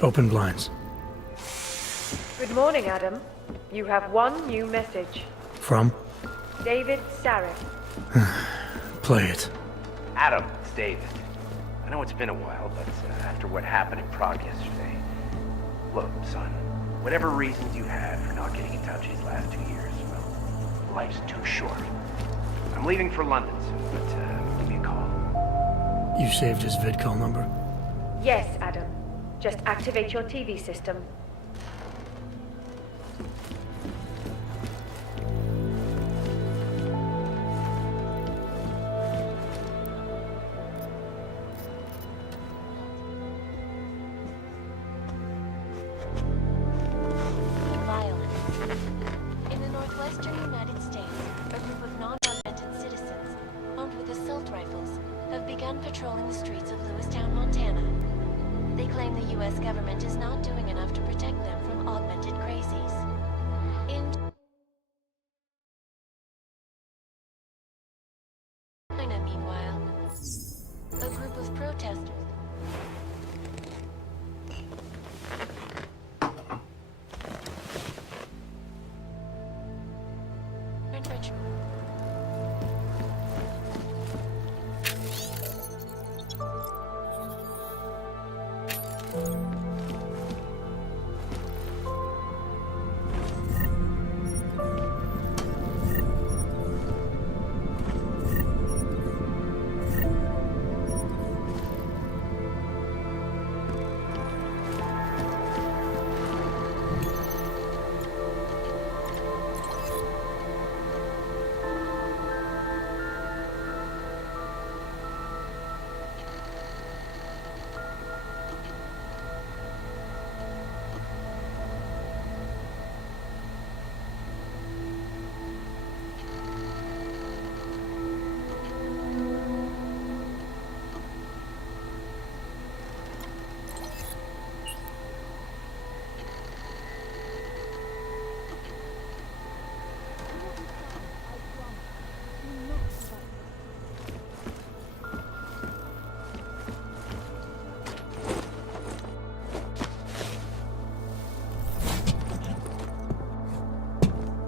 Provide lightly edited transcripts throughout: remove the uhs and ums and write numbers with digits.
Open blinds. Good morning, Adam. You have one new message. From? David Sarek. Play it. Adam, it's David. I know it's been a while, but after what happened in Prague yesterday... Look, son, whatever reasons you had for not getting in touch these last 2 years, well, life's too short. I'm leaving for London soon, but give me a call. You saved his vidcall number? Yes, Adam. Just activate your TV system. Violence. In the northwestern United States, a group of non-augmented citizens, armed with assault rifles, have begun patrolling the streets of Lewistown, Montana. They claim the U.S. government is not doing enough to protect them from augmented crazies. In China, meanwhile, a group of protesters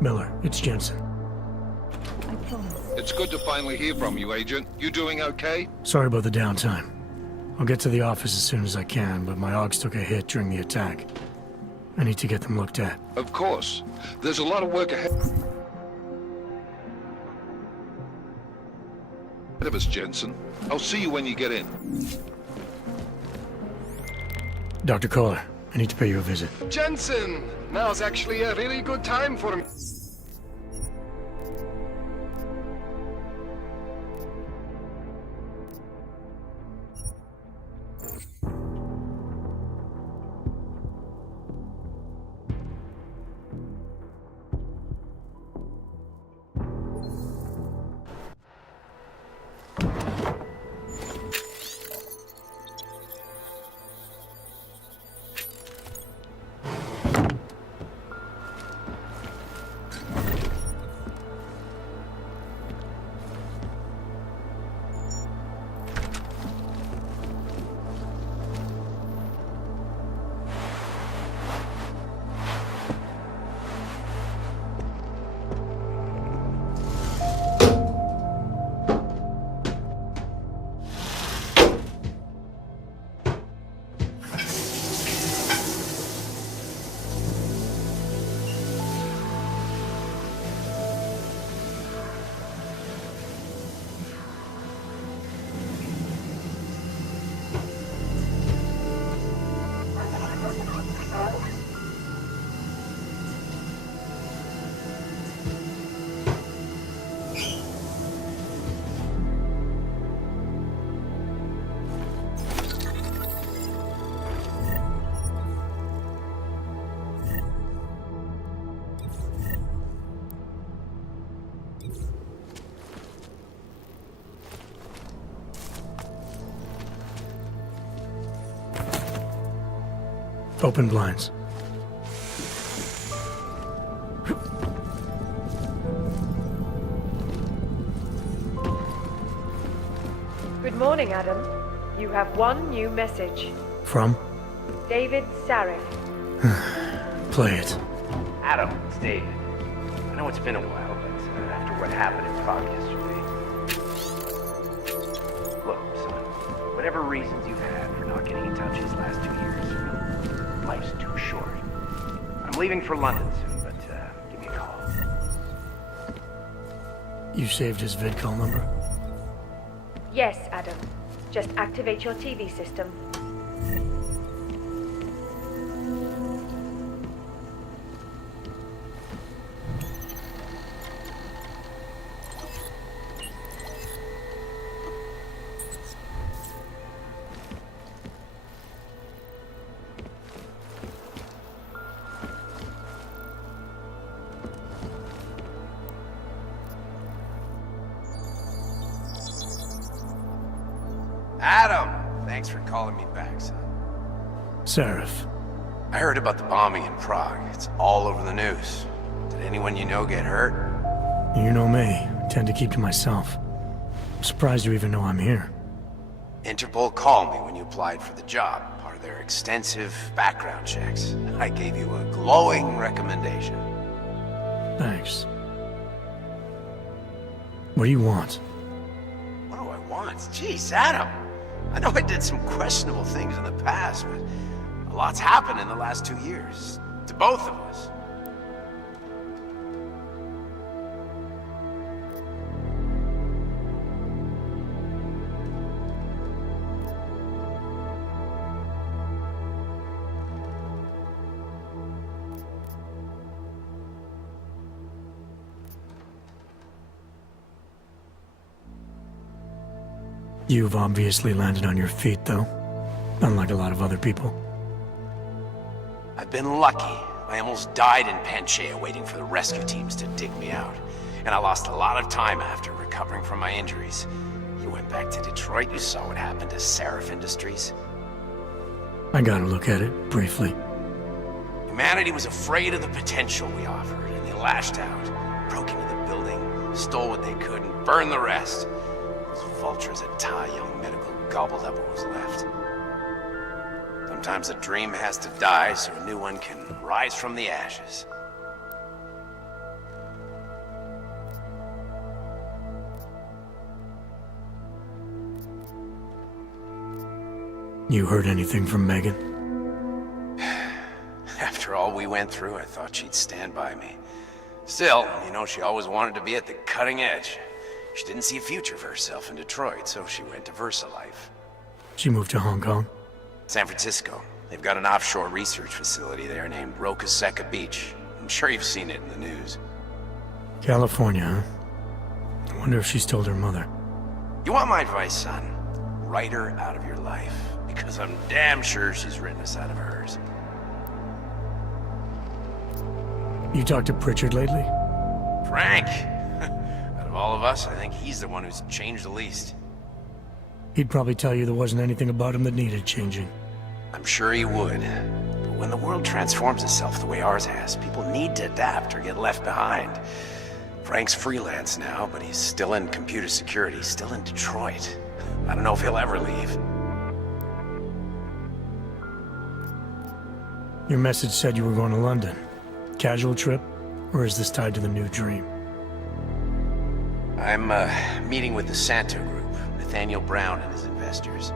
Miller, it's Jensen. It's good to finally hear from you, Agent. You doing okay? Sorry about the downtime. I'll get to the office as soon as I can, but my Augs took a hit during the attack. I need to get them looked at. Of course. There's a lot of work ahead of us, Jensen. I'll see you when you get in. Dr. Kohler, I need to pay you a visit. Jensen! Now's actually a really good time for me. Open blinds. Good morning, Adam. You have one new message. From? David Sarif. Play it. Adam, it's David. I know it's been a while, but after what happened in Prague yesterday... Look, son, whatever reasons you've had for not getting in touch these last 2 years, life's too short. I'm leaving for London soon, but give me a call. You saved his vidcall number? Yes, Adam. Just activate your TV system. Adam! Thanks for calling me back, son. Sarif. I heard about the bombing in Prague. It's all over the news. Did anyone you know get hurt? You know me. I tend to keep to myself. I'm surprised you even know I'm here. Interpol called me when you applied for the job, part of their extensive background checks. I gave you a glowing recommendation. Thanks. What do you want? What do I want? Jeez, Adam! I know I did some questionable things in the past, but a lot's happened in the last 2 years. To both of us. You've obviously landed on your feet, though. Unlike a lot of other people. I've been lucky. I almost died in Panchea waiting for the rescue teams to dig me out. And I lost a lot of time after recovering from my injuries. You went back to Detroit, you saw what happened to Sarif Industries. I got a look at it, briefly. Humanity was afraid of the potential we offered, and they lashed out. Broke into the building, stole what they could, and burned the rest. Those vultures at Tai Young Medical gobbled up what was left. Sometimes a dream has to die so a new one can rise from the ashes. You heard anything from Megan? After all we went through, I thought she'd stand by me. Still, you know, she always wanted to be at the cutting edge. She didn't see a future for herself in Detroit, so she went to VersaLife. She moved to Hong Kong? San Francisco. They've got an offshore research facility there named Rokaseca Beach. I'm sure you've seen it in the news. California, huh? I wonder if she's told her mother. You want my advice, son? Write her out of your life. Because I'm damn sure she's written us out of hers. You talked to Pritchard lately? Frank! Out of all of us, I think he's the one who's changed the least. He'd probably tell you there wasn't anything about him that needed changing. I'm sure he would. But when the world transforms itself the way ours has, people need to adapt or get left behind. Frank's freelance now, but he's still in computer security, still in Detroit. I don't know if he'll ever leave. Your message said you were going to London. Casual trip? Or is this tied to the new dream? I'm meeting with the Santo Group, Nathaniel Brown and his investors.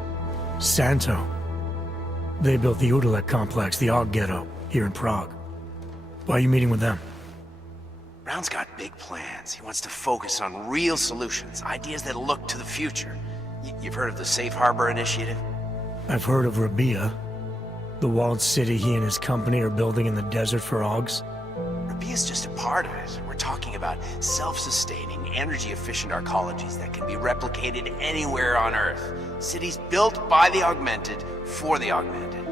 Santo? They built the Udalek complex, the Og Ghetto, here in Prague. Why are you meeting with them? Brown's got big plans. He wants to focus on real solutions, ideas that look to the future. You've heard of the Safe Harbor Initiative? I've heard of Rabia, the walled city he and his company are building in the desert for Ogs. Rabia's just a part of it. We're talking about self-sustaining, energy-efficient arcologies that can be replicated anywhere on Earth. Cities built by the augmented, for the augmented.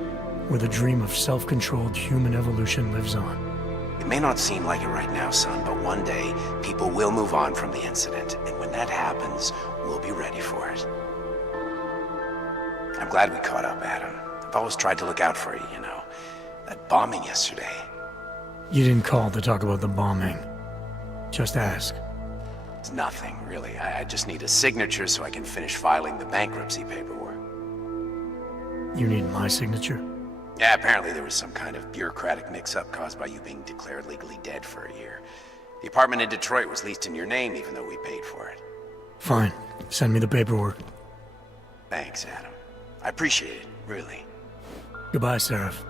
Where the dream of self-controlled human evolution lives on. It may not seem like it right now, son, but one day, people will move on from the incident, and when that happens, we'll be ready for it. I'm glad we caught up, Adam. I've always tried to look out for you, you know. That bombing yesterday. You didn't call to talk about the bombing. Just ask. It's nothing, really. I just need a signature so I can finish filing the bankruptcy paperwork. You need my signature? Yeah, apparently there was some kind of bureaucratic mix-up caused by you being declared legally dead for a year. The apartment in Detroit was leased in your name even though we paid for it. Fine. Send me the paperwork. Thanks, Adam. I appreciate it, really. Goodbye, Seraph.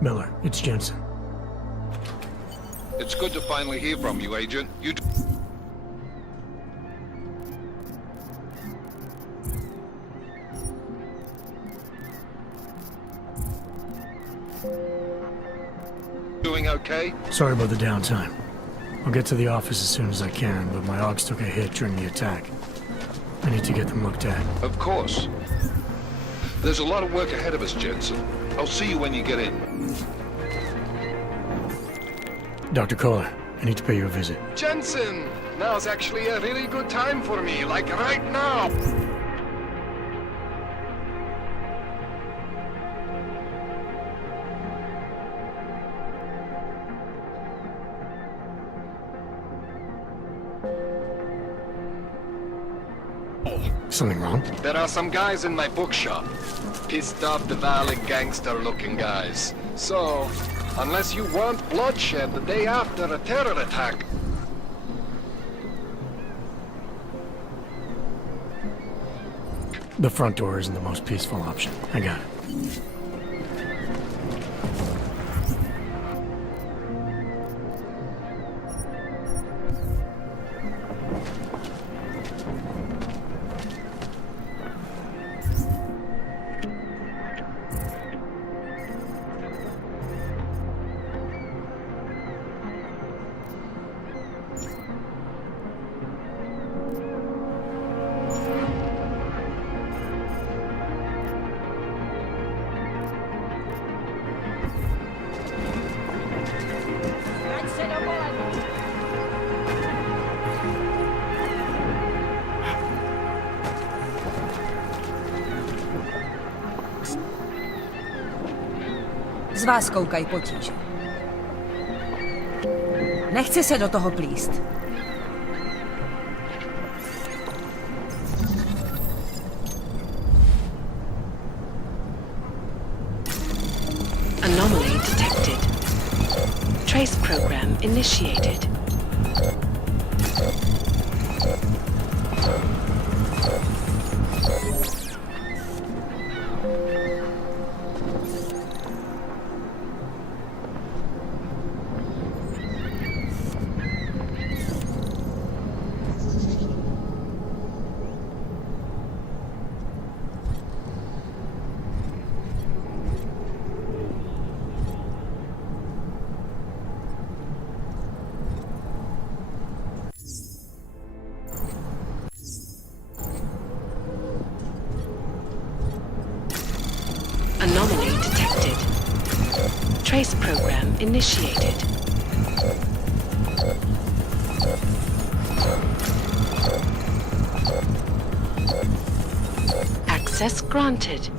Miller, it's Jensen. It's good to finally hear from you, Agent. You doing okay? Sorry about the downtime. I'll get to the office as soon as I can, but my Augs took a hit during the attack. I need to get them looked at. Of course. There's a lot of work ahead of us, Jensen. I'll see you when you get in. Dr. Kohler, I need to pay you a visit. Jensen! Now's actually a really good time for me, like right now! Something wrong? There are some guys in my bookshop. Pissed off the valley gangster-looking guys. So, unless you want bloodshed the day after a terror attack... The front door isn't the most peaceful option. I got it. Z vás koukají potíže. Nechci se do toho plíst. Anomaly detected. Trace program initiated. Anomaly detected. Trace program initiated. Access granted.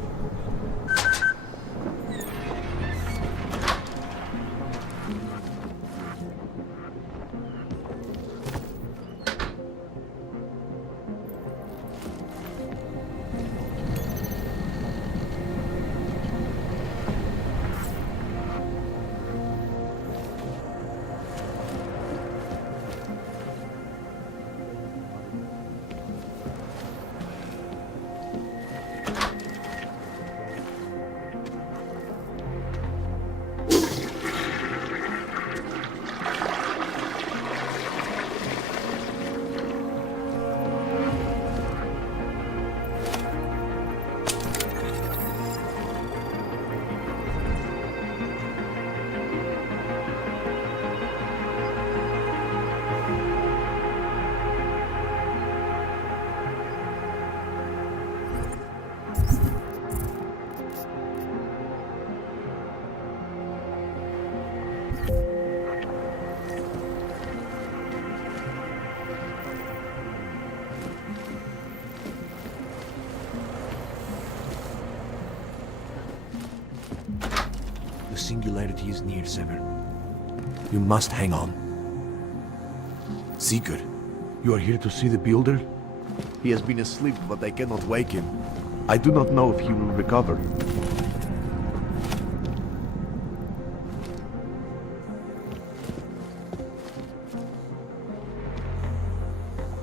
The singularity is near, Sever. You must hang on. Sigurd, you are here to see the builder? He has been asleep, but I cannot wake him. I do not know if he will recover.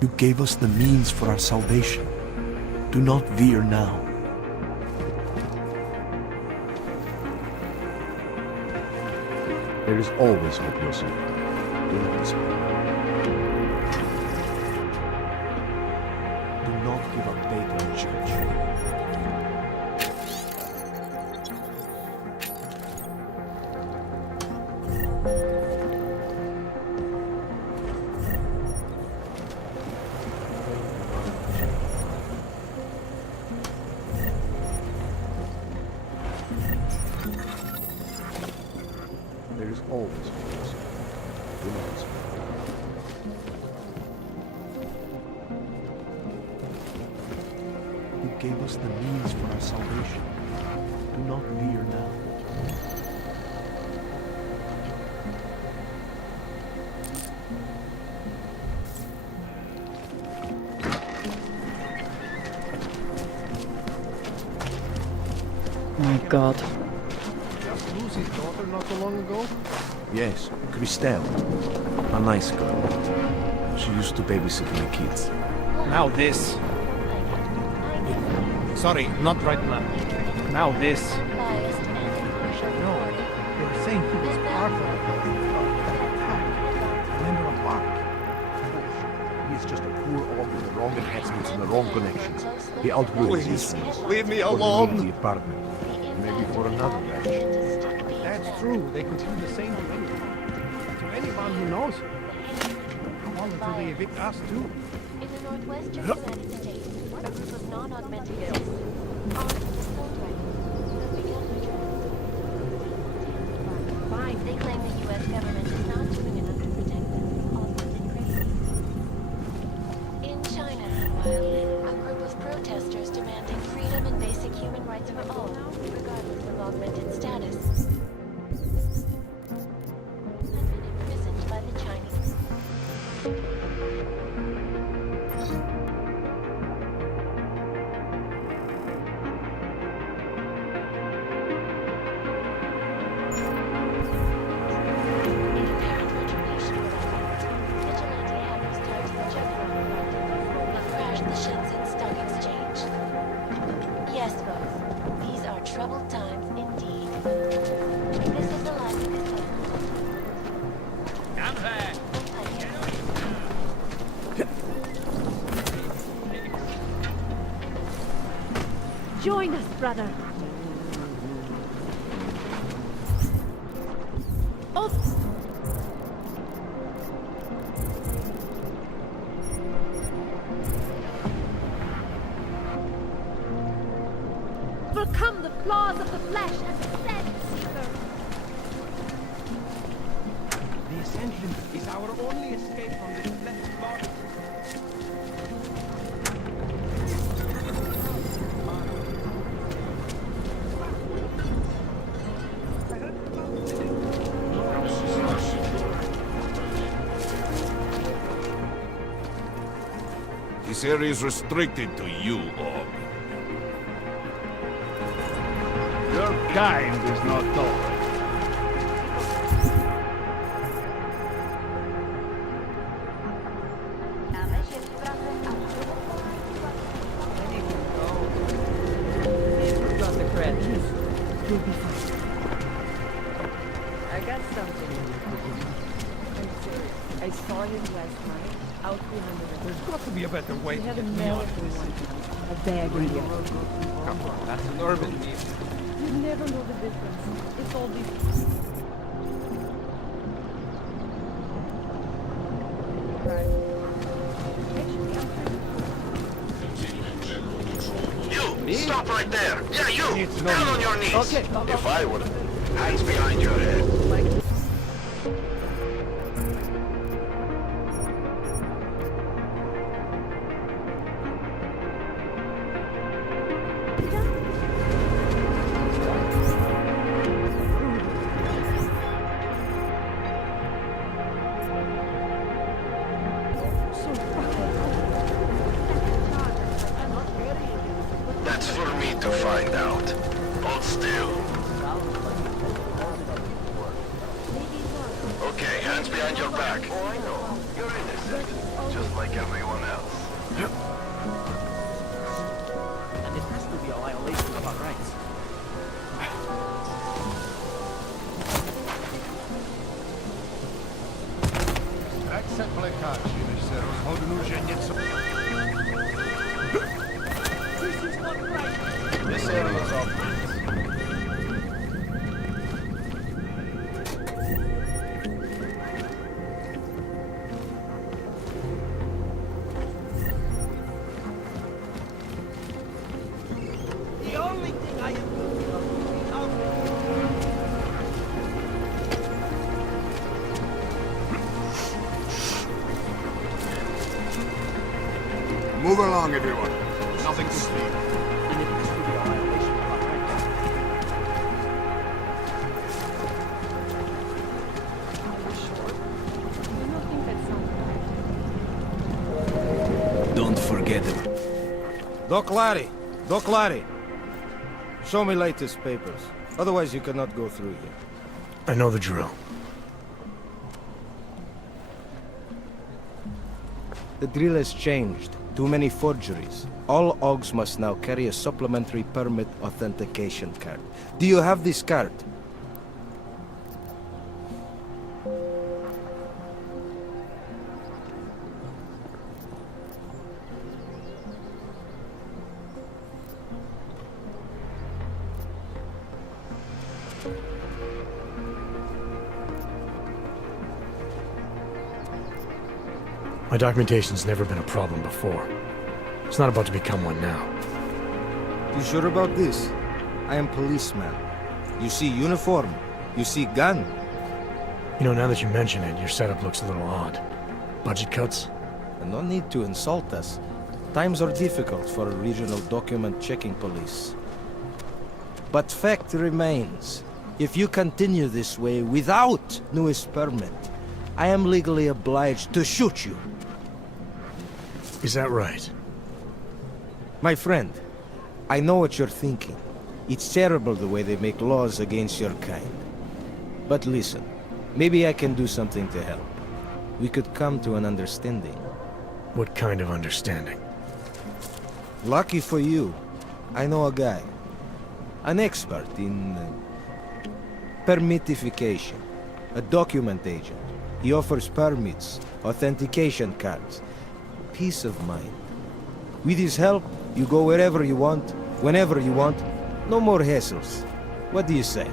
You gave us the means for our salvation. Do not veer now. There is always hope, Yosef. Do not despair. Do not give up faith in the church. is always possible. Who knows? Who gave us the means for our salvation? Do not fear now. My God. Just lose his daughter not so long ago? Yes, Christelle. A nice girl. She used to babysit my kids. Now this. Sorry, not right now. Now this. Biased and impartial No, reporting. they were saying he was part of it. Member of what? He is just a poor orc with the wrong enhancements and the wrong connections. He outgrew his Please, instincts. leave me For the alone. the apartment. Maybe for another batch. That's true. They could do the same to anyone. To anyone who knows him. How long until they evict us too? In the northwestern United States, a group of non-augmented citizens, armed with assault rifles, have begun patrolling. They claim the U.S. government is not doing enough to protect them from augmented crazy. In China, meanwhile, a group of protesters demanding freedom and basic human rights for all, regardless of augmented status, have been imprisoned by the Chinese. In apparent retribution for their efforts, vigilante hackers tied to the Juggernaut project have crashed the Shenzhen Stock Exchange. Yes, folks, these are troubled times indeed. This is the life of this Join us, brother. Oh. Overcome the flaws of the flesh and ascend, Seeker. The Ascension is our only escape from this blessed body. This area is restricted to you, Orc. Your kind is not tolerant. You'll be fine. I got something in your position. I'm serious. I saw him last night out behind the river. There's got to be a better way He to had a get me out medicine of this. one time. A bag in the other. Come on, that's an urban myth. You never know the difference. It's all these. Right. You! Stop right there! Yeah, you! Down on your knees! Okay. If I would... Hands behind your head. That's for me to find out. Hold still. Okay, hands behind your back. Oh, I know. You're innocent. Just like everyone else. And it has to be a violation of our rights. Akcent plekaci, se rozhodnu, že něco... This area is off limits. The only thing I am guilty of is Move along, everyone. Nothing to steal. And it has to be a violation of our rights. Are you sure? Do you not think that sounds right? Don't forget it. Doc Larry. Show me latest papers. Otherwise you cannot go through here. I know the drill. The drill has changed. Too many forgeries. All OGs must now carry a supplementary permit authentication card. Do you have this card? My documentation's never been a problem before. It's not about to become one now. You sure about this? I am policeman. You see uniform. You see gun. You know, now that you mention it, your setup looks a little odd. Budget cuts? And no need to insult us. Times are difficult for a regional document checking police. But fact remains, if you continue this way without newest permit, I am legally obliged to shoot you. Is that right? My friend, I know what you're thinking. It's terrible the way they make laws against your kind. But listen, maybe I can do something to help. We could come to an understanding. What kind of understanding? Lucky for you, I know a guy. An expert in permitification. A document agent. He offers permits, authentication cards. Peace of mind. With his help, you go wherever you want, whenever you want. No more hassles. What do you say?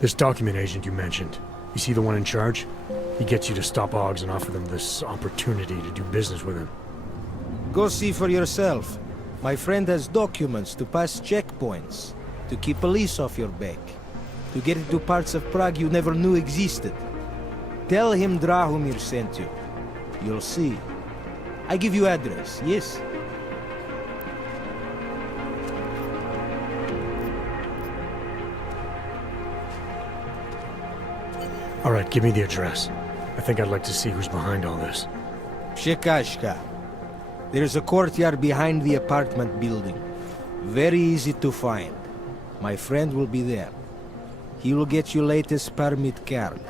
This document agent you mentioned, you see the one in charge? He gets you to stop OGs and offer them this opportunity to do business with him. Go see for yourself. My friend has documents to pass checkpoints, to keep police off your back, to get into parts of Prague you never knew existed. Tell him Drahomir sent you. You'll see. I give you address, yes? All right, give me the address. I think I'd like to see who's behind all this. Shekashka. There's a courtyard behind the apartment building. Very easy to find. My friend will be there. He will get you latest permit card.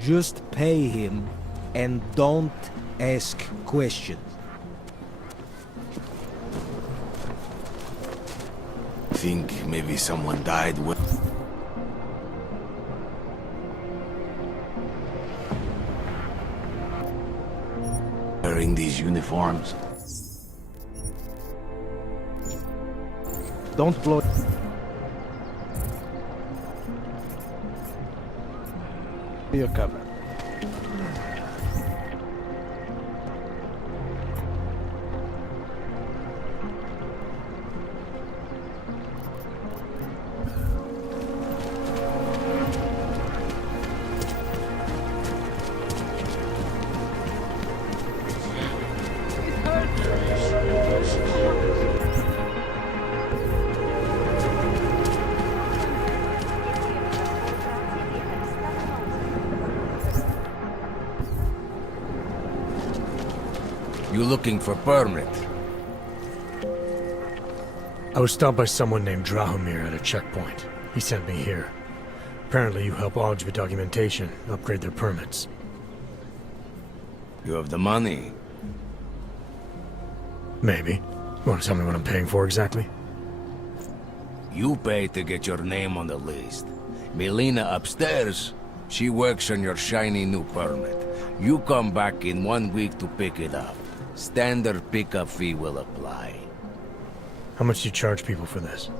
Just pay him and don't ask questions. Think maybe someone died when... wearing these uniforms? Don't blow... your cover. You looking for permit? I was stopped by someone named Drahomir at a checkpoint. He sent me here. Apparently you help OGs with documentation, upgrade their permits. You have the money? Maybe. You want to tell me what I'm paying for exactly? You pay to get your name on the list. Melina upstairs, she works on your shiny new permit. You come back in 1 week to pick it up. Standard pickup fee will apply. How much do you charge people for this?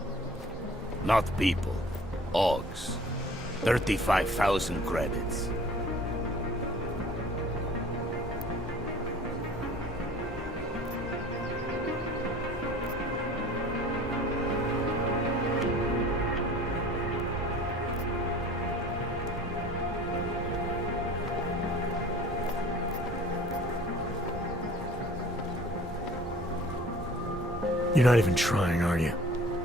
Not people. Augs. 35,000 credits. You're not even trying, are you?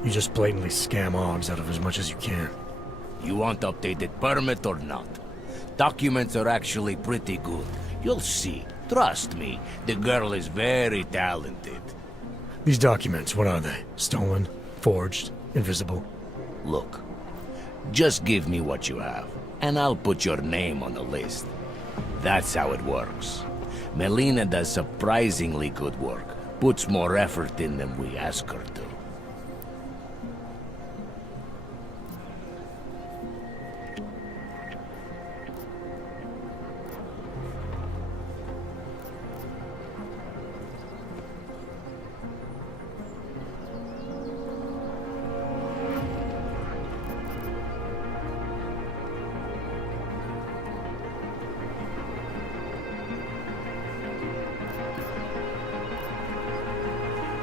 You just blatantly scam Augs out of as much as you can. You want updated permit or not? Documents are actually pretty good. You'll see. Trust me, the girl is very talented. These documents, what are they? Stolen? Forged? Invisible? Look, just give me what you have, and I'll put your name on the list. That's how it works. Melina does surprisingly good work. Puts more effort in than we ask her to.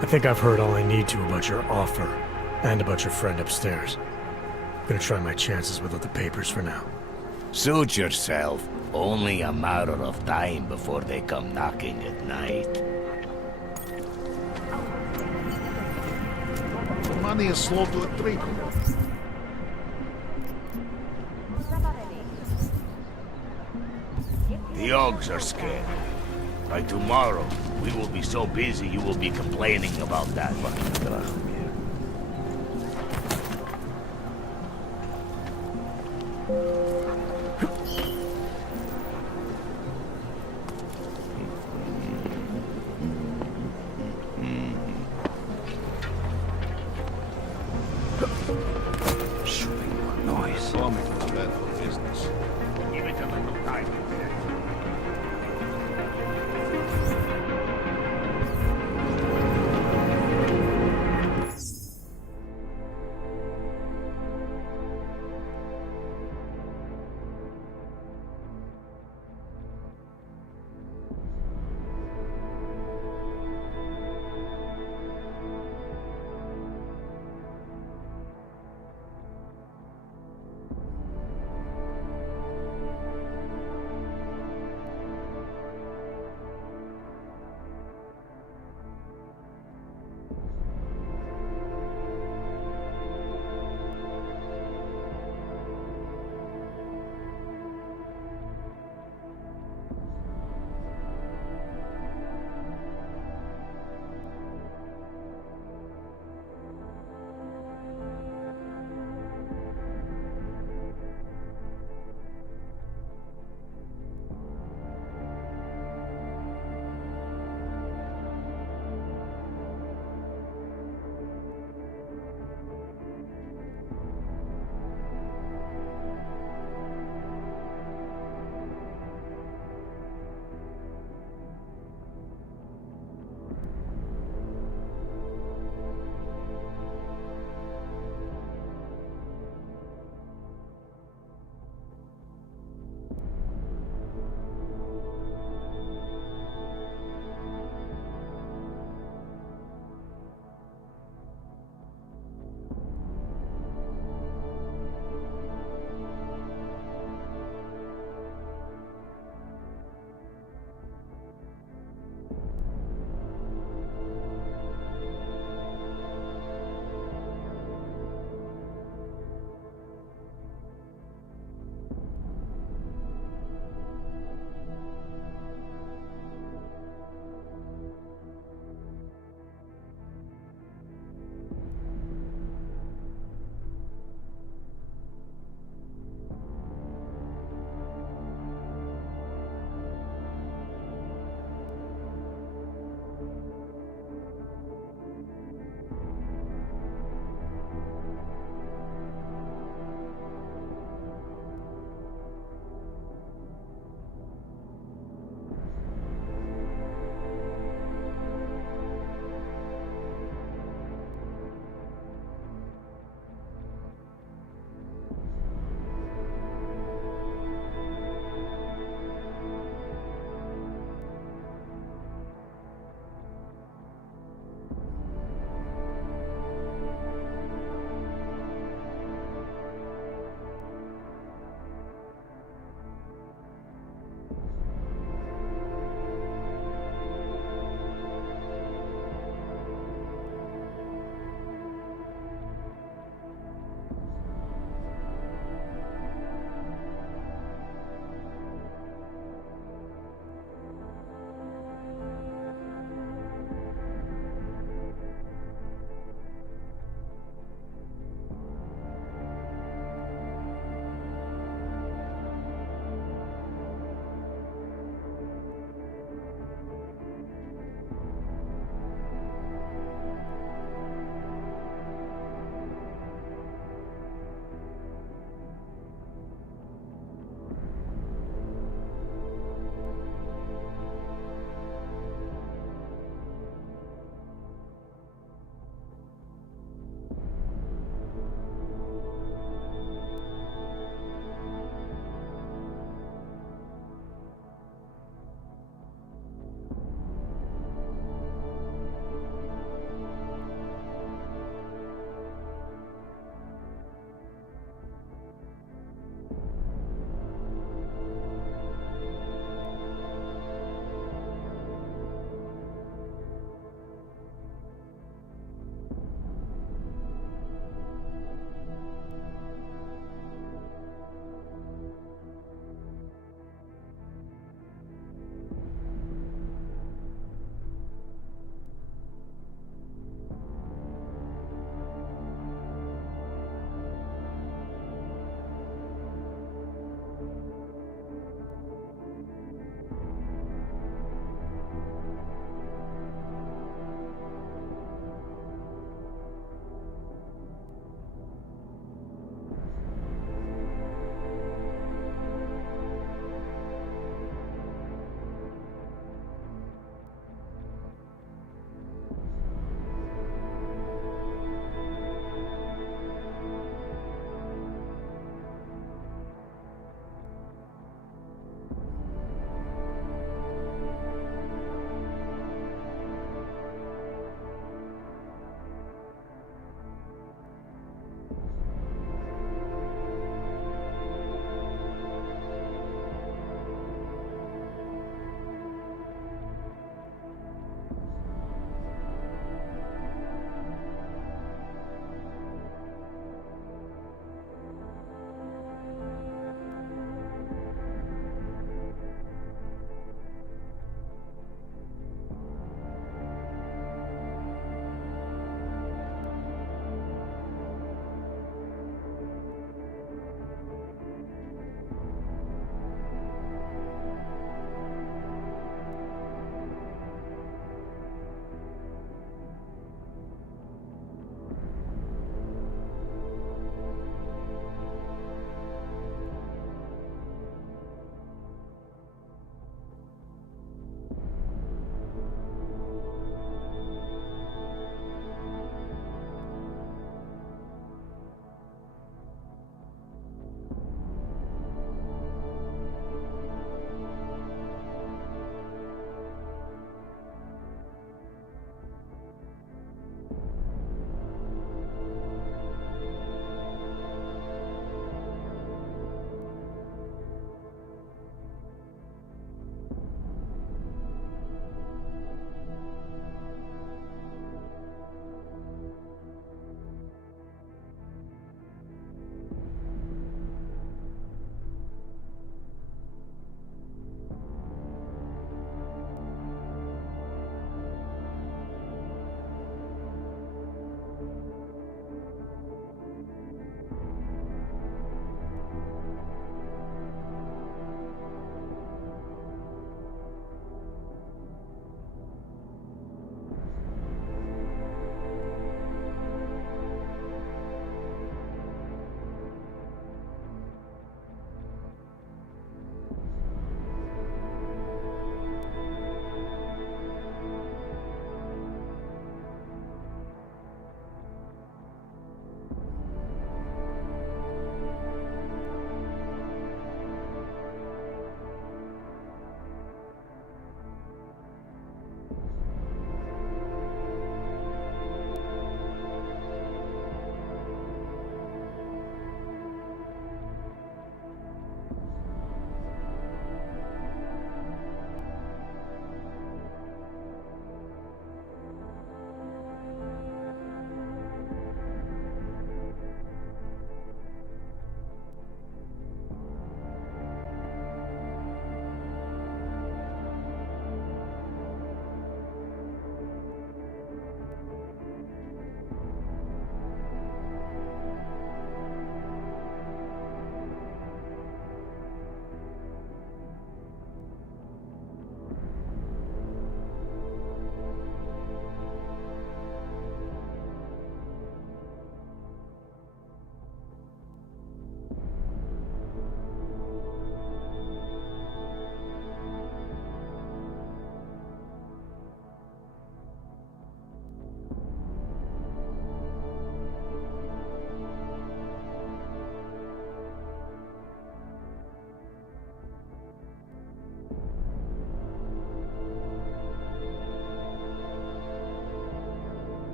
I think I've heard all I need to about your offer, and about your friend upstairs. Gonna try my chances without the papers for now. Suit yourself. Only a matter of time before they come knocking at night. Money is slow to a trickle. The Augs are scared. By tomorrow, we will be so busy you will be complaining about that fucking Drahomir. Shooting noise. Coming to the bed for business. Give it a little time.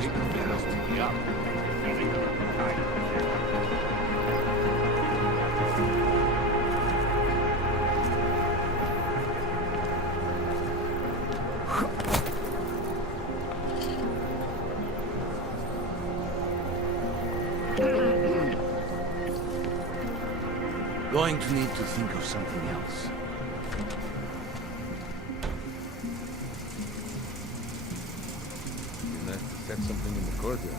these fellas to be up. Going to need to think of something else. Be nice to set something in the courtyard.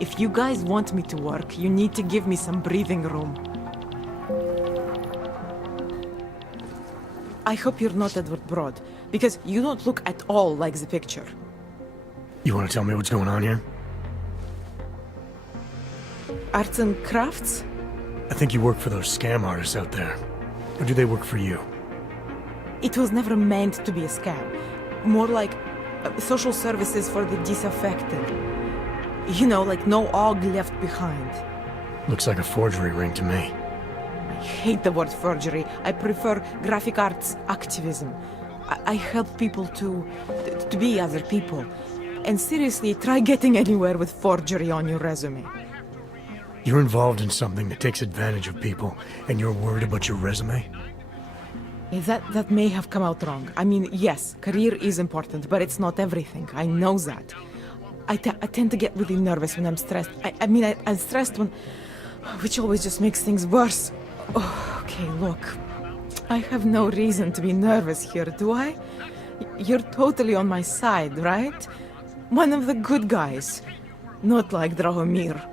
If you guys want me to work, you need to give me some breathing room. I hope you're not Edward Broad, because you don't look at all like the picture. You want to tell me what's going on here? Arts and crafts? I think you work for those scam artists out there. Or do they work for you? It was never meant to be a scam. More like social services for the disaffected. You know, like no og left behind. Looks like a forgery ring to me. I hate the word forgery. I prefer graphic arts activism. I help people to be other people. And seriously, try getting anywhere with forgery on your resume. You're involved in something that takes advantage of people, and you're worried about your resume? Yeah, that may have come out wrong. I mean, yes, career is important, but it's not everything. I know that. I tend to get really nervous when I'm stressed. I'm stressed when... which always just makes things worse. Oh, okay, look. I have no reason to be nervous here, do I? You're totally on my side, right? One of the good guys. Not like Drahomir.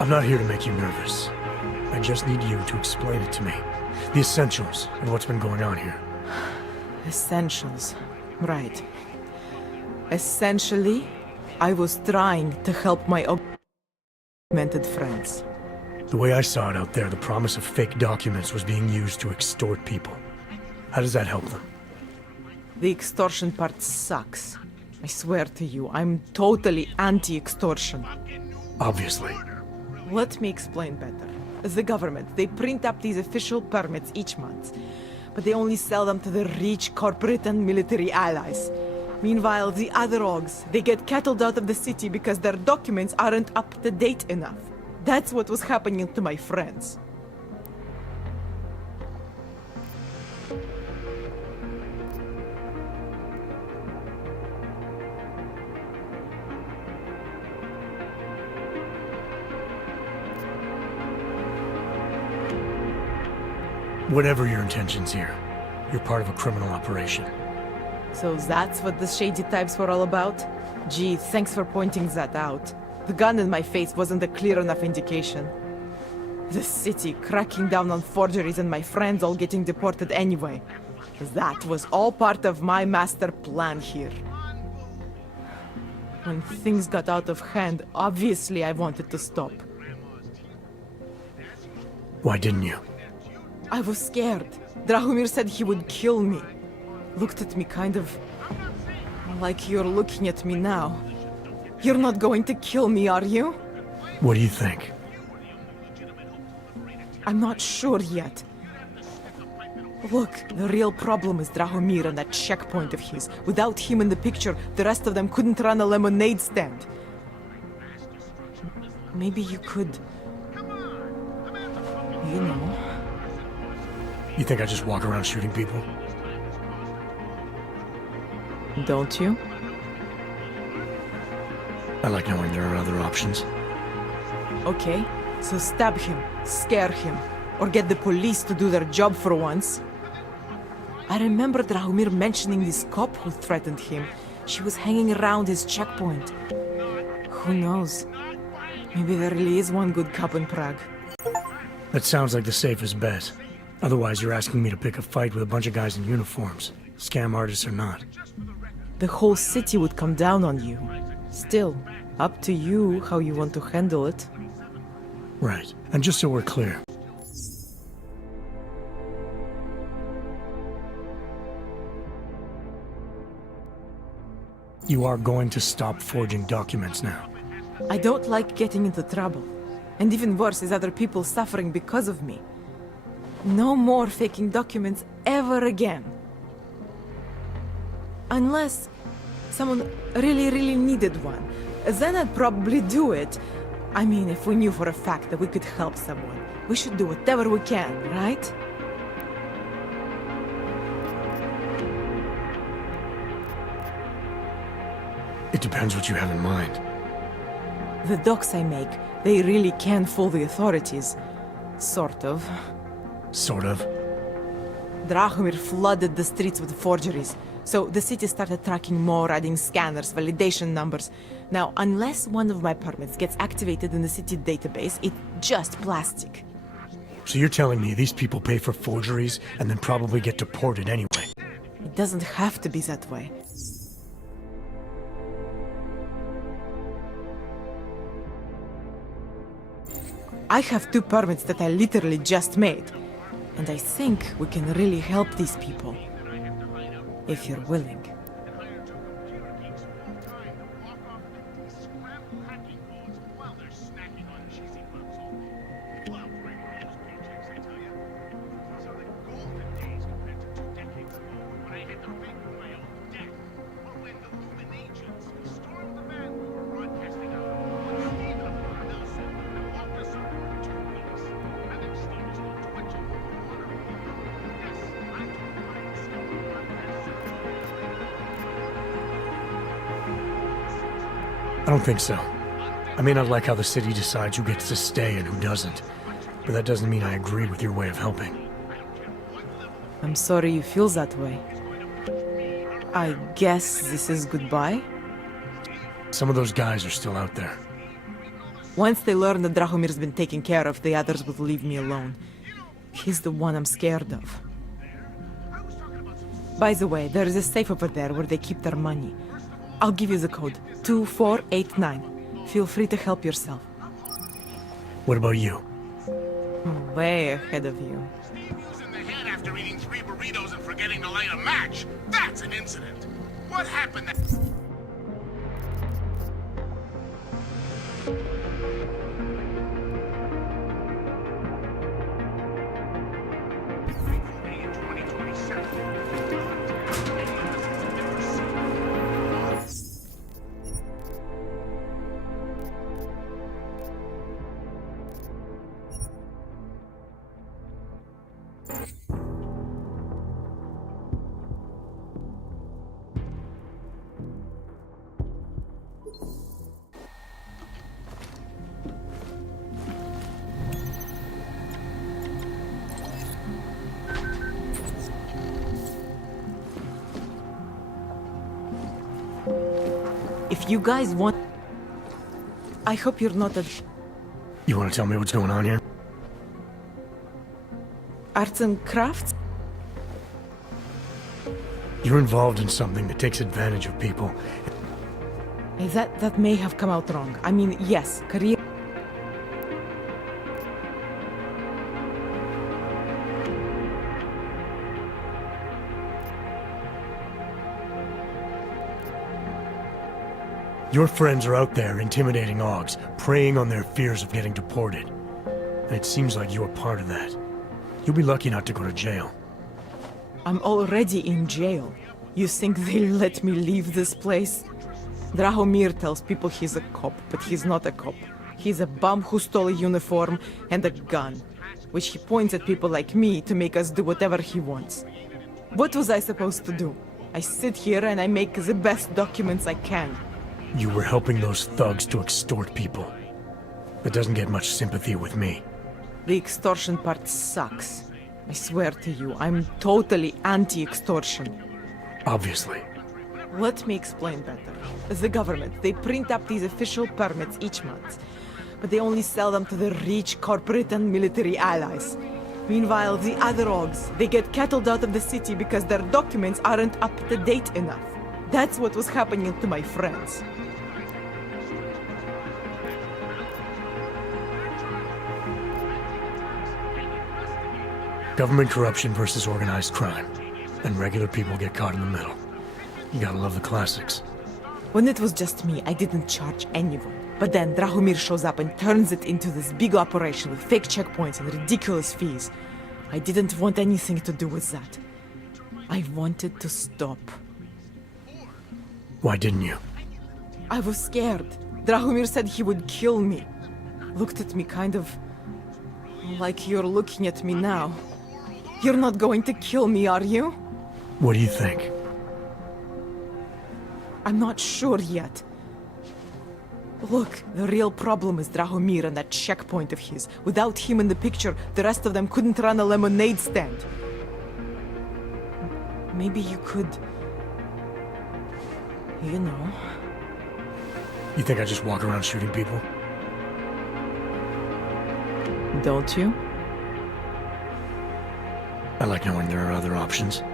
I'm not here to make you nervous. I just need you to explain it to me. The essentials of what's been going on here. Essentials. Right. Essentially, I was trying to help my augmented friends. The way I saw it out there, the promise of fake documents was being used to extort people. How does that help them? The extortion part sucks. I swear to you, I'm totally anti-extortion. Obviously. Let me explain better. The government, they print up these official permits each month, but they only sell them to the rich corporate and military allies. Meanwhile, the other orgs, they get cattled out of the city because their documents aren't up to date enough. That's what was happening to my friends. Whatever your intentions here, you're part of a criminal operation. So that's what the shady types were all about? Gee, thanks for pointing that out. The gun in my face wasn't a clear enough indication. The city cracking down on forgeries and my friends all getting deported anyway. That was all part of my master plan here. When things got out of hand, obviously I wanted to stop. Why didn't you? I was scared. Drahomir said he would kill me. Looked at me kind of like you're looking at me now. You're not going to kill me, are you? What do you think? I'm not sure yet. Look, the real problem is Drahomir and that checkpoint of his. Without him in the picture, the rest of them couldn't run a lemonade stand. Maybe you could... you know... You think I just walk around shooting people? Don't you? I like knowing there are other options. Okay, so stab him, scare him, or get the police to do their job for once. I remember Drahomir mentioning this cop who threatened him. She was hanging around his checkpoint. Who knows? Maybe there really is one good cop in Prague. That sounds like the safest bet. Otherwise, you're asking me to pick a fight with a bunch of guys in uniforms, scam artists or not. The whole city would come down on you. Still, up to you how you want to handle it. Right. And just so we're clear, you are going to stop forging documents now. I don't like getting into trouble. And even worse is other people suffering because of me. No more faking documents ever again. Unless someone really needed one. Then I'd probably do it. I mean, if we knew for a fact that we could help someone, we should do whatever we can, right? It depends what you have in mind. The docs I make, they really can fool the authorities. Sort of. Sort of. Drahomir flooded the streets with forgeries, so the city started tracking more, adding scanners, validation numbers. Now, unless one of my permits gets activated in the city database, it's just plastic. So you're telling me these people pay for forgeries and then probably get deported anyway? It doesn't have to be that way. I have 2 permits that I literally just made. And I think we can really help these people. If you're willing. I don't think so. I may not like how the city decides who gets to stay and who doesn't, but that doesn't mean I agree with your way of helping. I'm sorry you feel that way. I guess this is goodbye? Some of those guys are still out there. Once they learn that Drahomir's been taken care of, the others will leave me alone. He's the one I'm scared of. By the way, there is a safe over there where they keep their money. I'll give you the code. 2489. Feel free to help yourself. What about you? Way ahead of you. In the head after eating 3 burritos and forgetting to light a match. That's an incident. What happened? If you guys want... I hope you're not a... You want to tell me what's going on here? Arts and crafts? You're involved in something that takes advantage of people. That may have come out wrong. I mean, yes, career... Your friends are out there intimidating Augs, preying on their fears of getting deported. And it seems like you're part of that. You'll be lucky not to go to jail. I'm already in jail. You think they'll let me leave this place? Drahomir tells people he's a cop, but he's not a cop. He's a bum who stole a uniform and a gun, which he points at people like me to make us do whatever he wants. What was I supposed to do? I sit here and I make the best documents I can. You were helping those thugs to extort people. That doesn't get much sympathy with me. The extortion part sucks. I swear to you, I'm totally anti-extortion. Obviously. Let me explain better. The government, they print up these official permits each month, but they only sell them to the rich corporate and military allies. Meanwhile, the other Augs, they get cattled out of the city because their documents aren't up to date enough. That's what was happening to my friends. Government corruption versus organized crime. And regular people get caught in the middle. You gotta love the classics. When it was just me, I didn't charge anyone. But then Drahomir shows up and turns it into this big operation with fake checkpoints and ridiculous fees. I didn't want anything to do with that. I wanted to stop. Why didn't you? I was scared. Drahomir said he would kill me. Looked at me kind of... like you're looking at me now. You're not going to kill me, are you? What do you think? I'm not sure yet. Look, the real problem is Drahomir and that checkpoint of his. Without him in the picture, the rest of them couldn't run a lemonade stand. Maybe you could... you know... You think I just walk around shooting people? Don't you? I like knowing there are other options.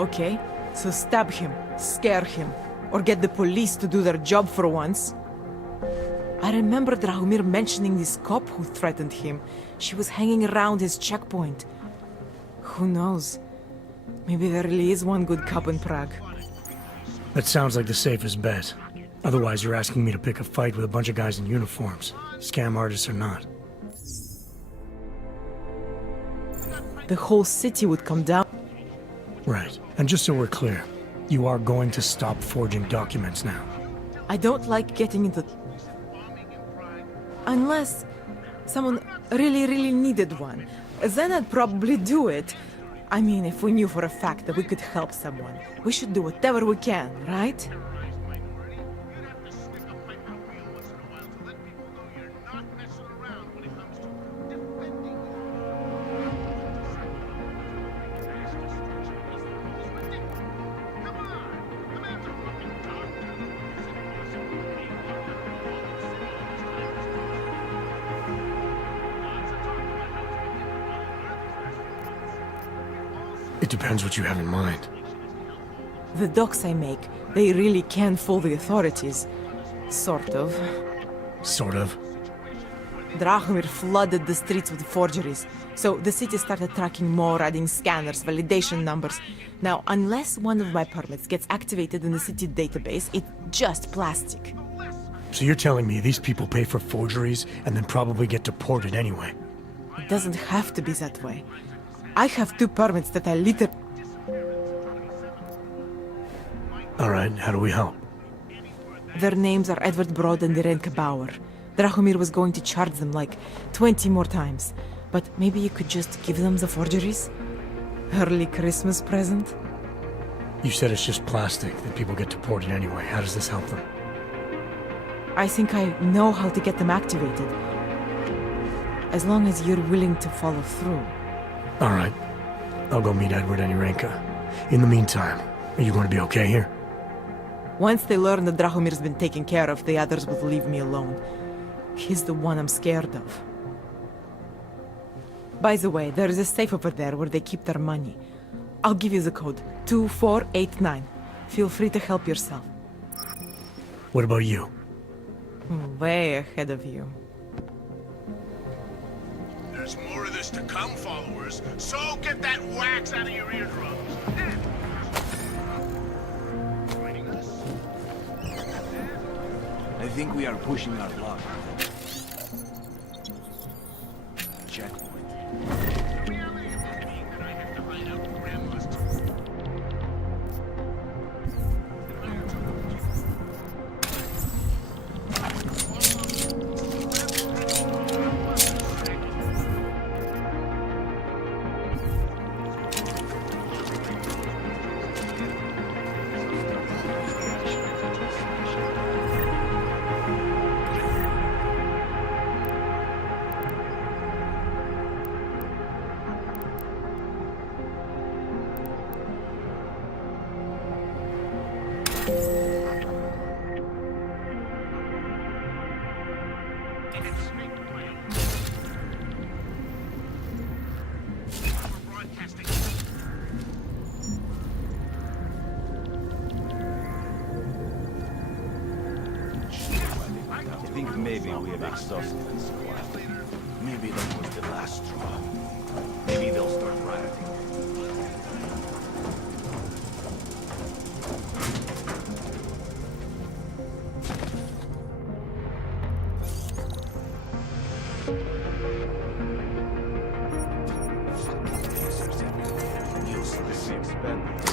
Okay, so stab him, scare him, or get the police to do their job for once. I remember Drahomir mentioning this cop who threatened him. She was hanging around his checkpoint. Who knows? Maybe there really is one good cop in Prague. That sounds like the safest bet. Otherwise, you're asking me to pick a fight with a bunch of guys in uniforms, scam artists or not. The whole city would come down. Right. And just so we're clear, you are going to stop forging documents now. I don't like getting into... unless someone really needed one. Then I'd probably do it. I mean, if we knew for a fact that we could help someone, we should do whatever we can, right? It depends what you have in mind. The docs I make, they really can fool the authorities. Sort of. Sort of? Drahomir flooded the streets with forgeries, so the city started tracking more, adding scanners, validation numbers. Now, unless one of my permits gets activated in the city database, it's just plastic. So you're telling me these people pay for forgeries and then probably get deported anyway? It doesn't have to be that way. I have 2 permits that I literally... Alright, how do we help? Their names are Edward Broad and Irenka Bauer. Drahomir was going to charge them like 20 more times. but maybe you could just give them the forgeries? Early Christmas present? You said it's just plastic that people get deported anyway. How does this help them? I think I know how to get them activated. As long as you're willing to follow through. All right. I'll go meet Edward and Yurenka. In the meantime, are you going to be okay here? Once they learn that Drahomir's been taken care of, the others will leave me alone. He's the one I'm scared of. By the way, there is a safe over there where they keep their money. I'll give you the code. 2489. Feel free to help yourself. What about you? Way ahead of you. There's more of this to come, followers. So get that wax out of your eardrums. Joining us? I think we are pushing our luck. Checkpoint. The reality must be that I have to hide out with grandma's I think maybe we have exhausted this while. Maybe that was the last straw. Maybe they'll start rioting. Useless expended.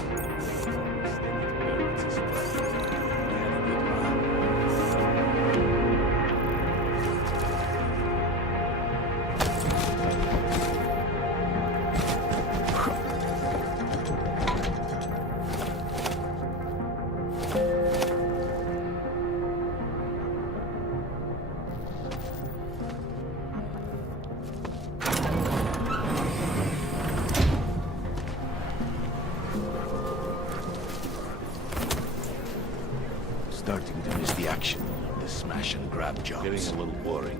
Starting to miss the action. The smash and grab jobs. Getting a little boring.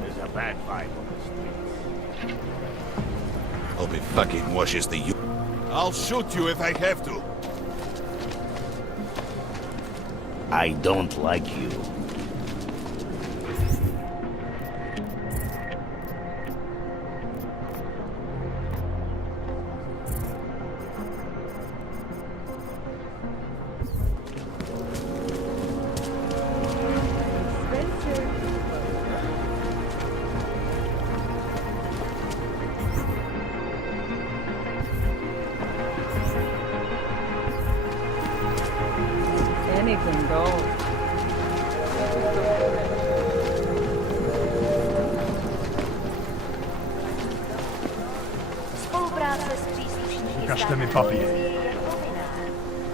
There's a bad vibe on the streets. Hope it fucking washes the I'll shoot you if I have to. I don't like you. Anything goes. Spolupráce s příslušníky Ukažte mi papír. je povinná.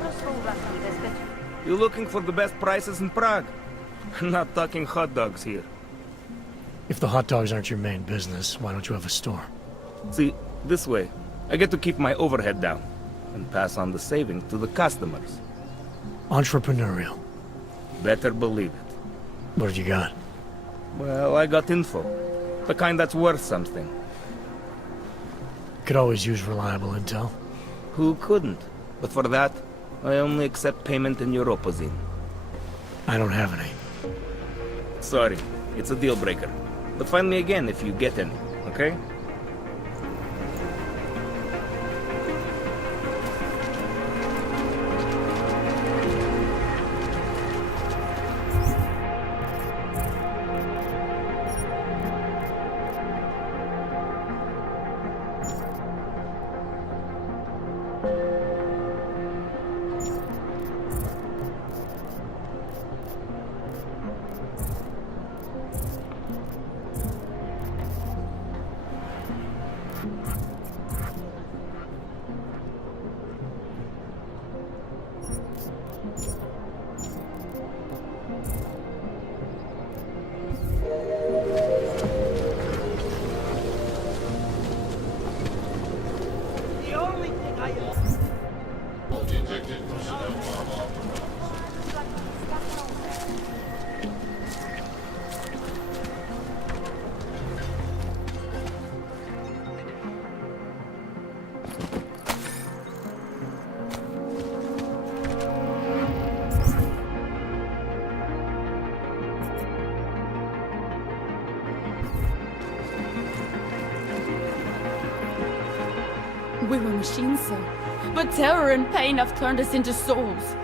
Pro svou vlastní bezpečnost. You looking for the best prices in Prague? Not talking hot dogs here. If the hot dogs aren't your main business, why don't you have a store? See, this way, I get to keep my overhead down and pass on the savings to the customers. Entrepreneurial. Better believe it. What you got? Well, I got info. The kind that's worth something. Could always use reliable intel. Who couldn't? But for that, I only accept payment in Europozine. I don't have any. Sorry, it's a deal breaker. But find me again if you get any, okay? We were machines, sir. But terror and pain have turned us into souls.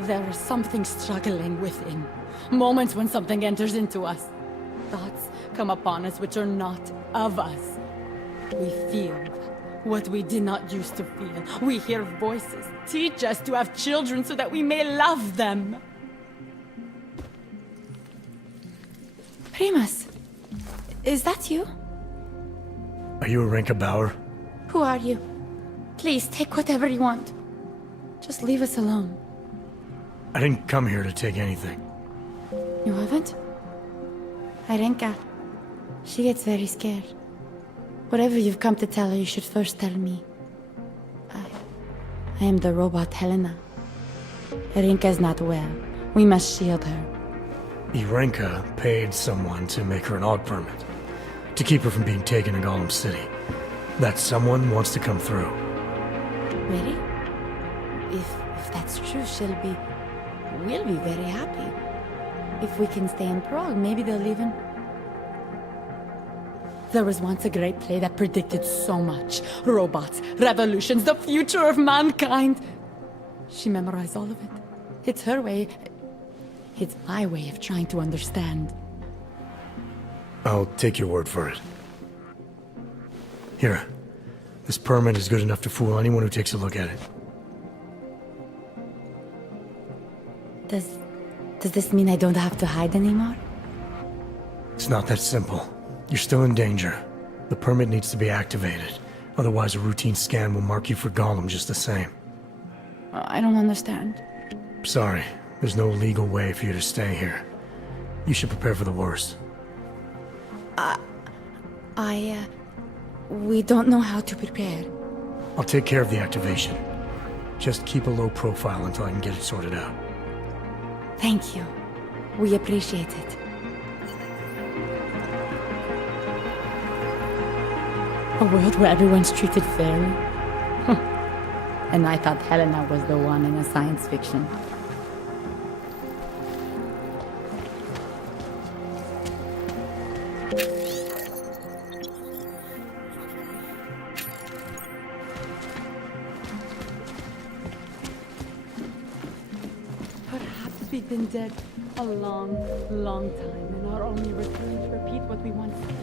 There is something struggling within. Moments when something enters into us. Thoughts come upon us which are not of us. We feel what we did not used to feel. We hear voices teach us to have children so that we may love them. Primus, is that you? Are you Arenka Bauer? Who are you? Please, take whatever you want. Just leave us alone. I didn't come here to take anything. You haven't? Arenka, she gets very scared. Whatever you've come to tell her, you should first tell me. I am the robot Helena. Arenka's not well. We must shield her. Arenka paid someone to make her an AUG permit. To keep her from being taken to Golem City. That someone wants to come through. Really? If that's true, we'll be very happy. If we can stay in Prague, maybe they'll even... There was once a great play that predicted so much. Robots, revolutions, the future of mankind. She memorized all of it. It's her way. It's my way of trying to understand. I'll take your word for it. Here. This permit is good enough to fool anyone who takes a look at it. Does this mean I don't have to hide anymore? It's not that simple. You're still in danger. The permit needs to be activated. Otherwise, a routine scan will mark you for Golem just the same. I don't understand. Sorry. There's no legal way for you to stay here. You should prepare for the worst. We don't know how to prepare. I'll take care of the activation. Just keep a low profile until I can get it sorted out. Thank you. We appreciate it. A world where everyone's treated fairly? And I thought Helena was the one in a science fiction. Perhaps we've been dead a long, long time, and are only returning to repeat what we once did.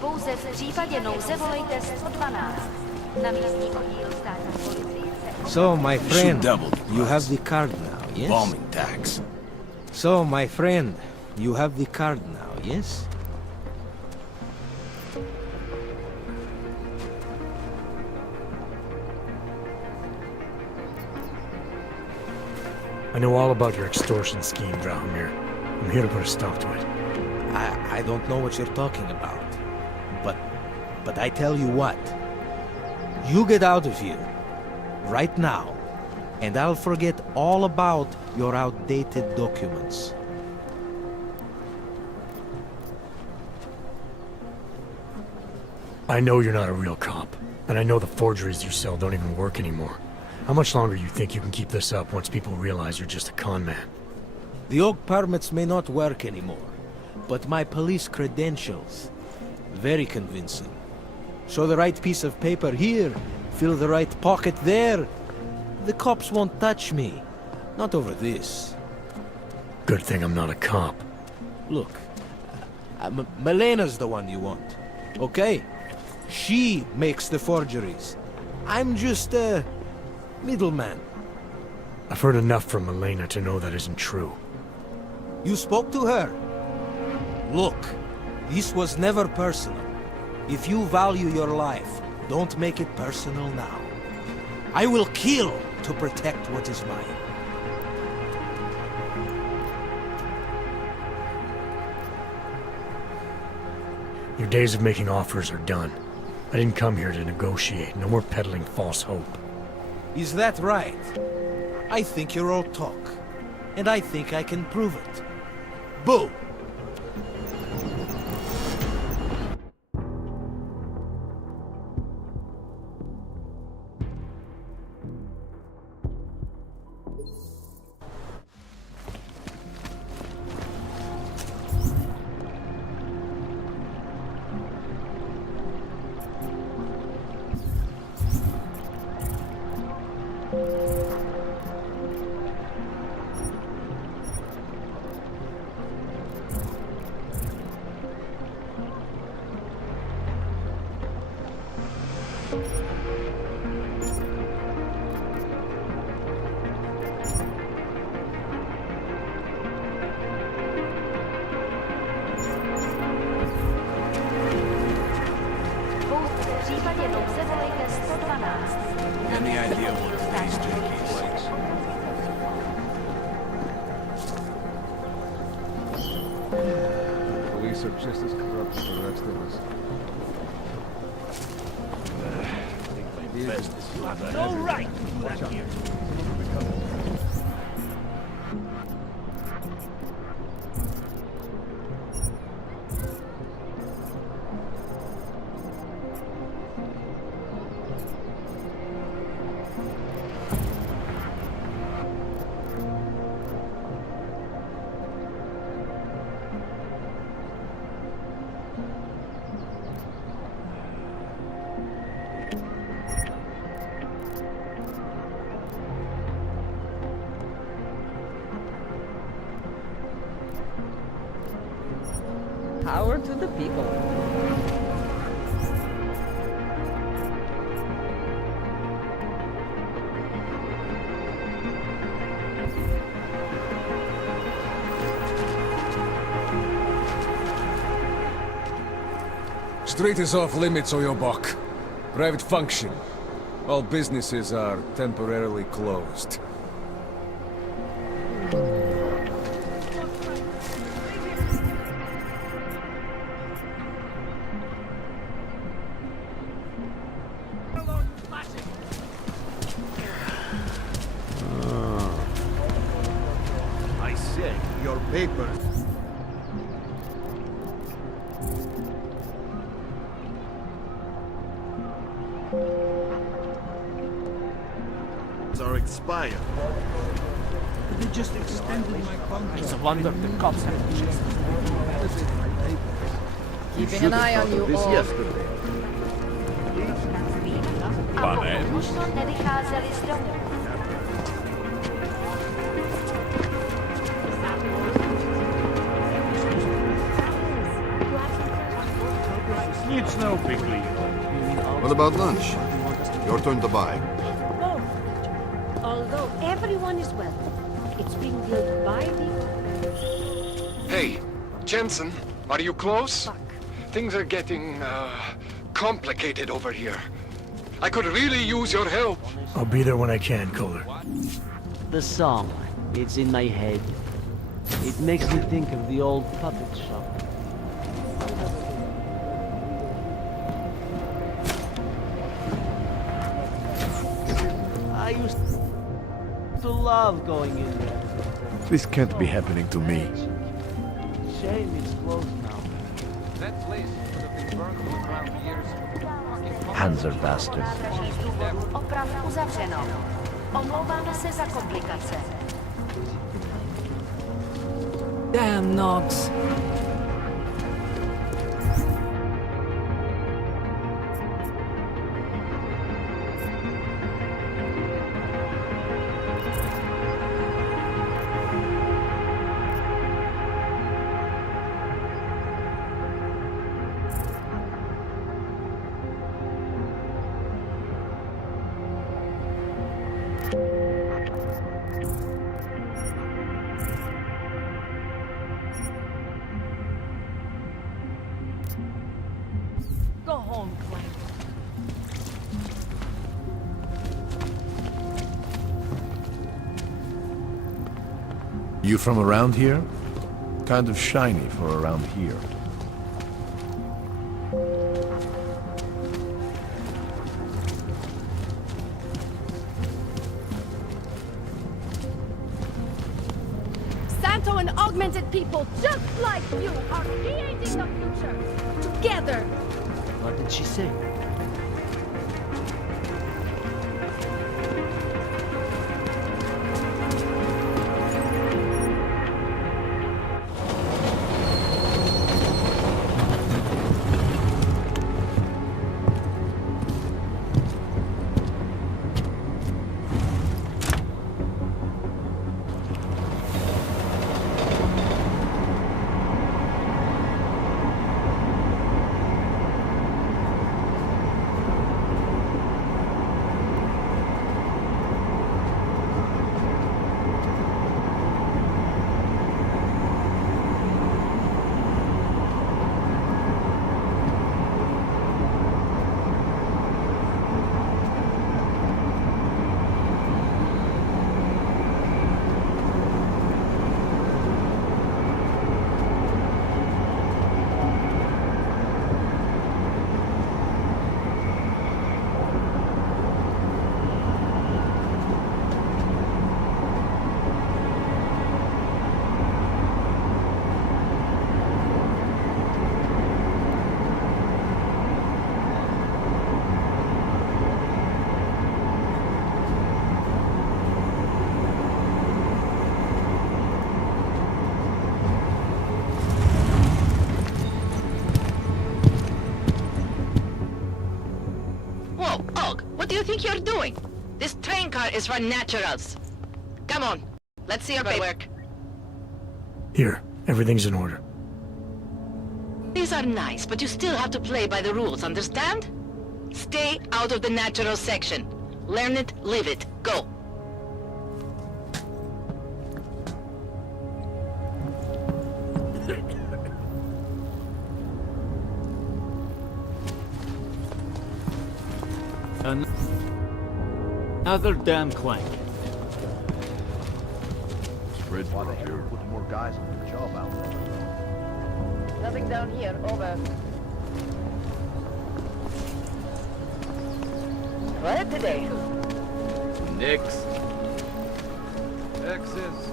Pouze v případě nouze volejte 112. Na místní oddíl státní policie se... So, my friend, you have the card now, yes? Bombing tax. So, my friend, you have the card now, yes? I know all about your extortion scheme, Drahomir. I'm here to put a stop to it. I don't know what you're talking about. But I tell you what. You get out of here. Right now. And I'll forget all about your outdated documents. I know you're not a real cop. And I know the forgeries you sell don't even work anymore. How much longer you think you can keep this up once people realize you're just a con man? The AUG permits may not work anymore. But my police credentials... very convincing. Show the right piece of paper here, fill the right pocket there. The cops won't touch me. Not over this. Good thing I'm not a cop. Look, Melena's the one you want, okay? She makes the forgeries. I'm just a middleman. I've heard enough from Elena to know that isn't true. You spoke to her? Look, this was never personal. If you value your life, don't make it personal now. I will kill to protect what is mine. Your days of making offers are done. I didn't come here to negotiate. No more peddling false hope. Is that right? I think you're all talk. And I think I can prove it. Boo! are just as corrupt as the rest of us. No right to that here. Power to the people. Street is off limits, Oyobok. Private function. All businesses are temporarily closed. I said, your papers. Are expired. They just extended my contract. It's a wonder the cops haven't chased us. Keeping an eye on you This all. yesterday. A pokud nevycházeli z domu. It's no big deal. What about lunch? Your turn to buy. Both. Although everyone is welcome, it's being built by the... Hey, Jensen, are you close? Things are getting, complicated over here. I could really use your help. I'll be there when I can, Kohler. The song, it's in my head. It makes me think of the old puppet shop. I used to love going in there. This can't be happening to me. Shame it's closed now. That place could have been burned to the ground years ago. Hands are bastards. Nádraží z důvodu oprav uzavřeno. Omlouváme se za komplikace. Damn knobs. Go home, Clank. You from around here? Kind of shiny for around here. Santo and augmented people just like you are creating the future together. What did she say? you think you're doing? This train car is for naturals. Come on, let's see your paperwork. Here, everything's in order. These are nice, but you still have to play by the rules, understand? Stay out of the natural section. Learn it, live it. Go. Another damn clank. Spread for up here. Put more guys on the job out there. Nothing down here, over. Quiet today. Nix. X's.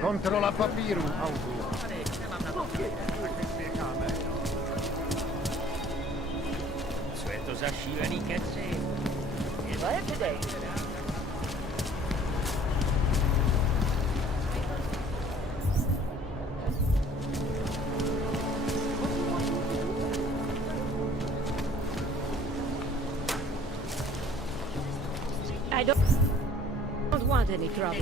Controlla papiru, Svět to za šílený keci. Quiet today. I don't want any trouble.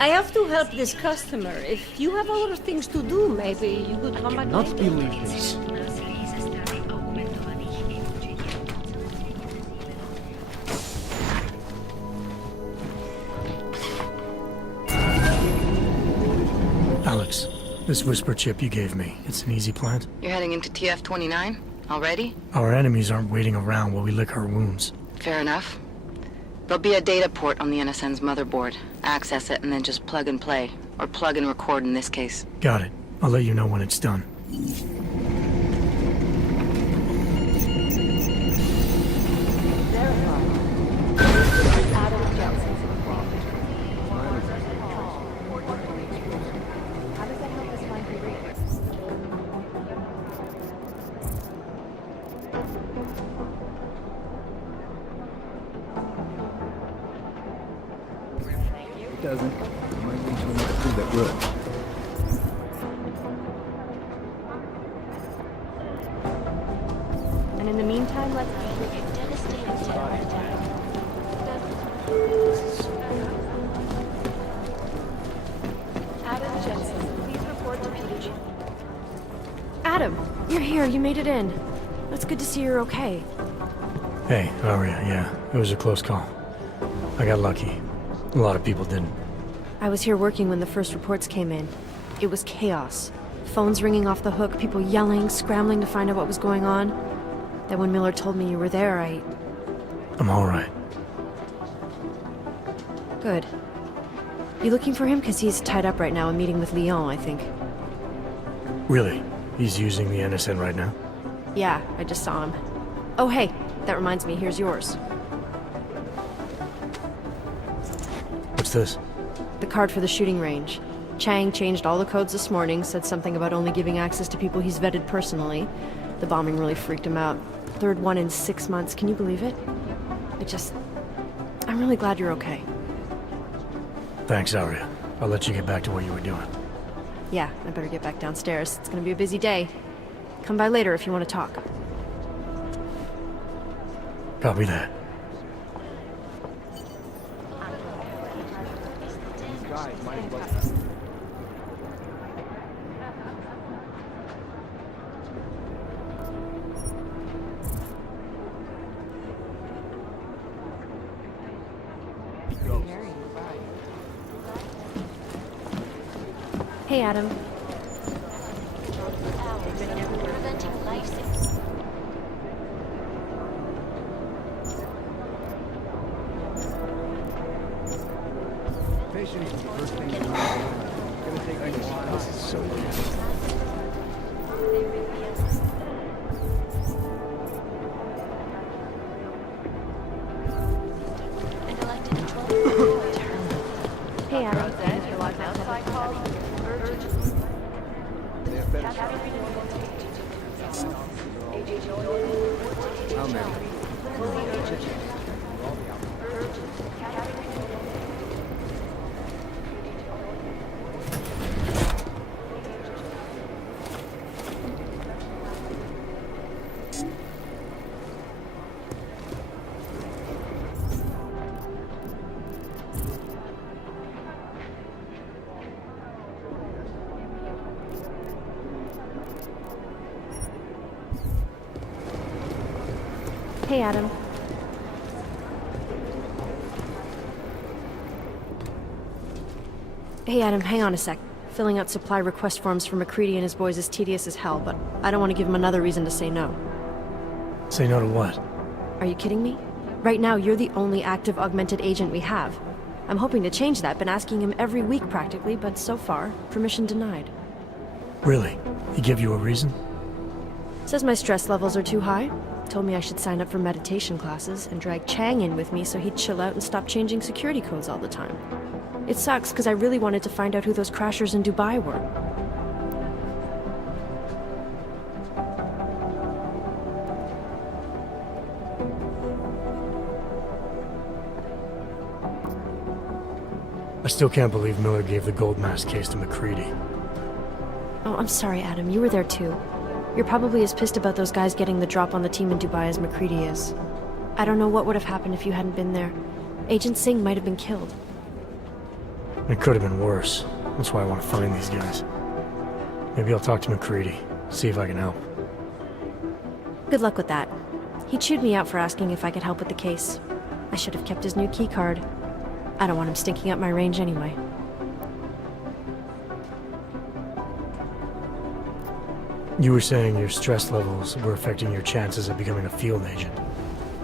I have to help this customer. If you have other things to do, maybe you could come back Not later. believe this. Alex, this whisper chip you gave me, it's an easy plant? You're heading into TF-29? Already? Our enemies aren't waiting around while we lick our wounds. Fair enough. There'll be a data port on the NSN's motherboard. Access it and then just plug and play. Or plug and record in this case. Got it. I'll let you know when it's done. It doesn't. You might need to another thing that works. And in the meantime, let's Adam Jensen, please report to PDG. Adam, you're here. You made it in. It's good to see you're okay. Hey, Aria, yeah, it was a close call. I got lucky. A lot of people didn't. I was here working when the first reports came in. It was chaos. Phones ringing off the hook, people yelling, scrambling to find out what was going on. Then when Miller told me you were there, I'm alright. Good. You looking for him? Because he's tied up right now, a meeting with Lyon, I think. Really? He's using the NSN right now? Yeah, I just saw him. Oh, hey, that reminds me, here's yours. What's this? The card for the shooting range. Chang changed all the codes this morning, said something about only giving access to people he's vetted personally. The bombing really freaked him out. Third one in 6 months, can you believe it? I'm really glad you're okay. Thanks, Aria. I'll let you get back to what you were doing. Yeah, I better get back downstairs. It's gonna be a busy day. Come by later if you want to talk. Copy that. Hey, Adam. Preventing life Patience is the first thing you do. It's gonna take me a while. This is so weird. Hey, Adam. How many? Hey, Adam. Hey, Adam, hang on a sec. Filling out supply request forms for McCready and his boys is tedious as hell, but I don't want to give him another reason to say no. Say no to what? Are you kidding me? Right now, you're the only active augmented agent we have. I'm hoping to change that, been asking him every week practically, but so far, permission denied. Really? He give you a reason? Says my stress levels are too high. Told me I should sign up for meditation classes and drag Chang in with me so he'd chill out and stop changing security codes all the time. It sucks because I really wanted to find out who those crashers in Dubai were. I still can't believe Miller gave the gold mask case to McCready. Oh, I'm sorry, Adam. You were there too. You're probably as pissed about those guys getting the drop on the team in Dubai as McCready is. I don't know what would have happened if you hadn't been there. Agent Singh might have been killed. It could have been worse. That's why I want to find these guys. Maybe I'll talk to McCready, see if I can help. Good luck with that. He chewed me out for asking if I could help with the case. I should have kept his new keycard. I don't want him stinking up my range anyway. You were saying your stress levels were affecting your chances of becoming a field agent.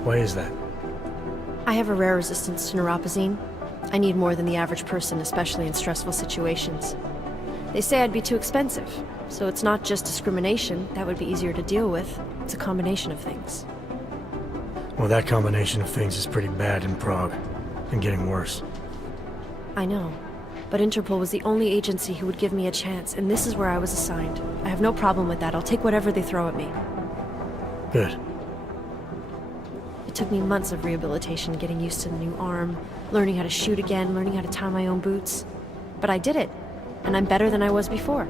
Why is that? I have a rare resistance to neuropozyne. I need more than the average person, especially in stressful situations. They say I'd be too expensive, so it's not just discrimination. That would be easier to deal with. It's a combination of things. Well, that combination of things is pretty bad in Prague, and getting worse. I know, but Interpol was the only agency who would give me a chance, and this is where I was assigned. I have no problem with that. I'll take whatever they throw at me. Good. It took me months of rehabilitation, getting used to the new arm, learning how to shoot again, learning how to tie my own boots. But I did it, and I'm better than I was before.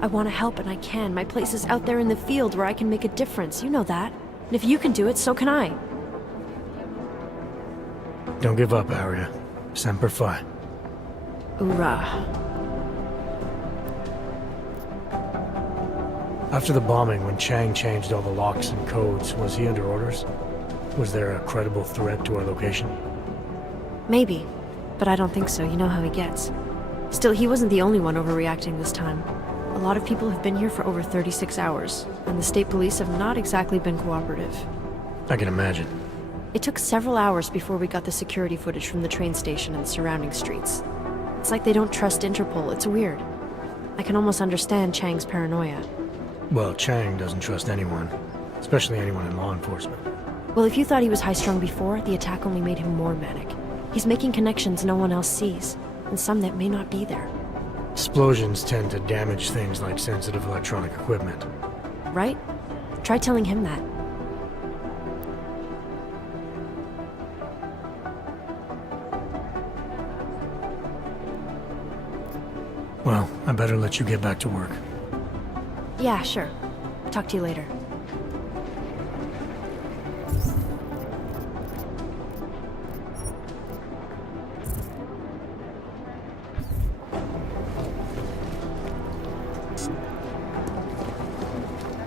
I want to help, and I can. My place is out there in the field where I can make a difference. You know that. And if you can do it, so can I. Don't give up, Aria. Semper Fi. Hoorah. After the bombing, when Chang changed all the locks and codes, was he under orders? Was there a credible threat to our location? Maybe, but I don't think so. You know how he gets. Still, he wasn't the only one overreacting this time. A lot of people have been here for over 36 hours, and the state police have not exactly been cooperative. I can imagine. It took several hours before we got the security footage from the train station and surrounding streets. It's like they don't trust Interpol. It's weird. I can almost understand Chang's paranoia. Well, Chang doesn't trust anyone, especially anyone in law enforcement. Well, if you thought he was high-strung before, the attack only made him more manic. He's making connections no one else sees, and some that may not be there. Explosions tend to damage things like sensitive electronic equipment. Right? Try telling him that. Well, I better let you get back to work. Yeah, sure. Talk to you later.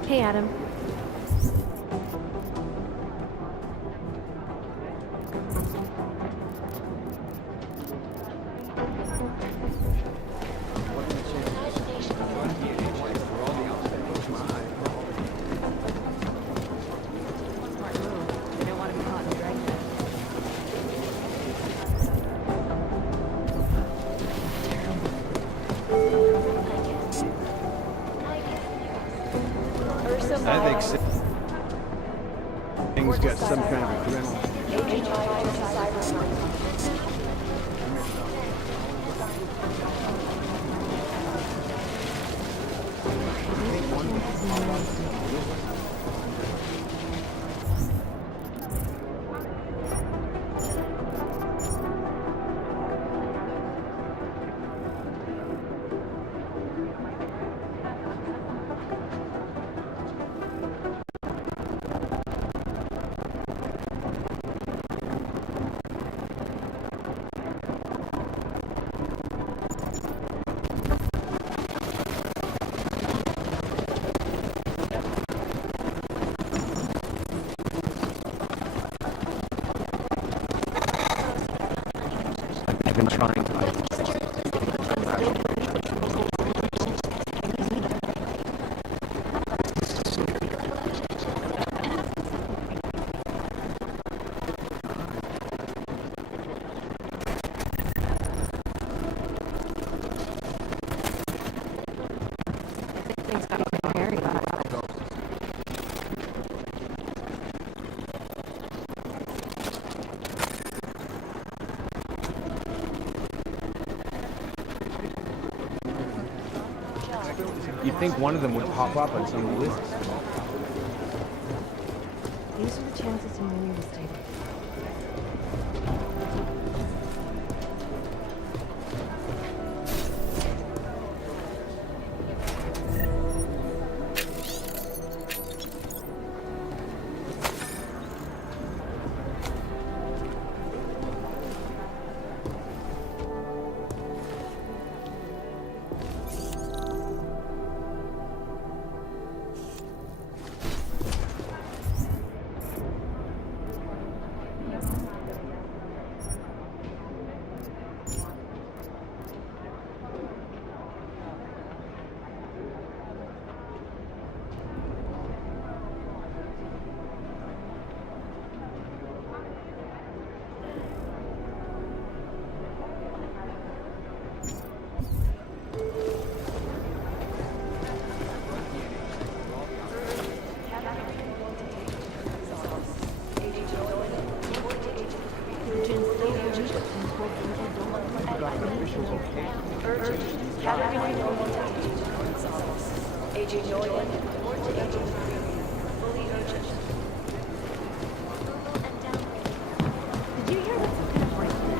Hey, Adam. I think things got some kind of adrenaline. I've been trying to hide. You'd think one of them would pop up on some lists. These are the chances in many mistakes. Agent Nolan, report to Agent 3. Fully urgent. Did you hear that some kind of break-in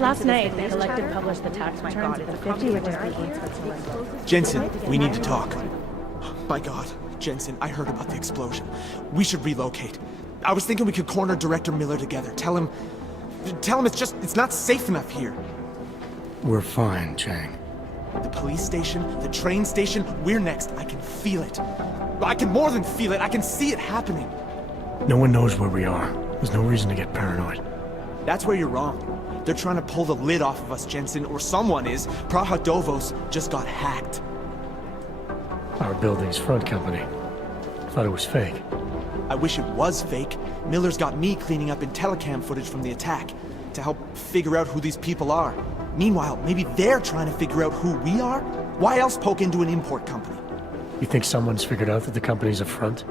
Last night, the Collective published the tax returns of the 50 richest people in Switzerland. Jensen, we need to talk. My God, Jensen, I heard about the explosion. We should relocate. I was thinking we could corner Director Miller together. Tell him it's not safe enough here. We're fine, Chang. The police station, the train station, we're next. I can feel it. I can more than feel it. I can see it happening. No one knows where we are. There's no reason to get paranoid. That's where you're wrong. They're trying to pull the lid off of us, Jensen, or someone is. Praha Dovos just got hacked. Our building's front company. Thought it was fake. I wish it was fake. Miller's got me cleaning up IntelliCam footage from the attack to help figure out who these people are. Meanwhile, maybe they're trying to figure out who we are? Why else poke into an import company? You think someone's figured out that the company's a front?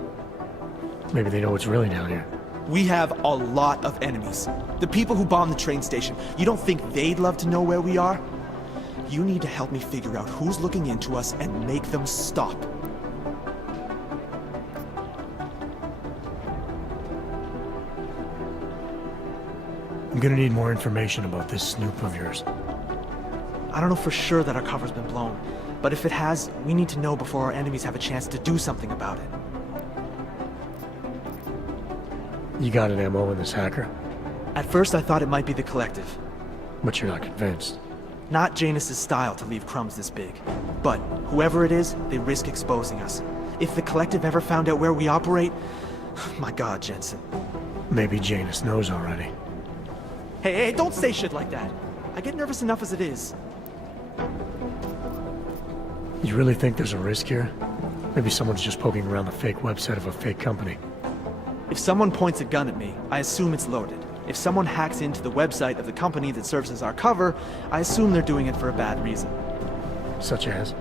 Maybe they know what's really down here. We have a lot of enemies. The people who bombed the train station, you don't think they'd love to know where we are? You need to help me figure out who's looking into us and make them stop. I'm gonna need more information about this snoop of yours. I don't know for sure that our cover's been blown, but if it has, we need to know before our enemies have a chance to do something about it. You got an MO in this hacker? At first I thought it might be the Collective. But you're not convinced? Not Janus's style to leave crumbs this big. But whoever it is, they risk exposing us. If the Collective ever found out where we operate... My God, Jensen. Maybe Janus knows already. Hey, don't say shit like that. I get nervous enough as it is. You really think there's a risk here? Maybe someone's just poking around the fake website of a fake company. If someone points a gun at me, I assume it's loaded. If someone hacks into the website of the company that serves as our cover, I assume they're doing it for a bad reason. Such as?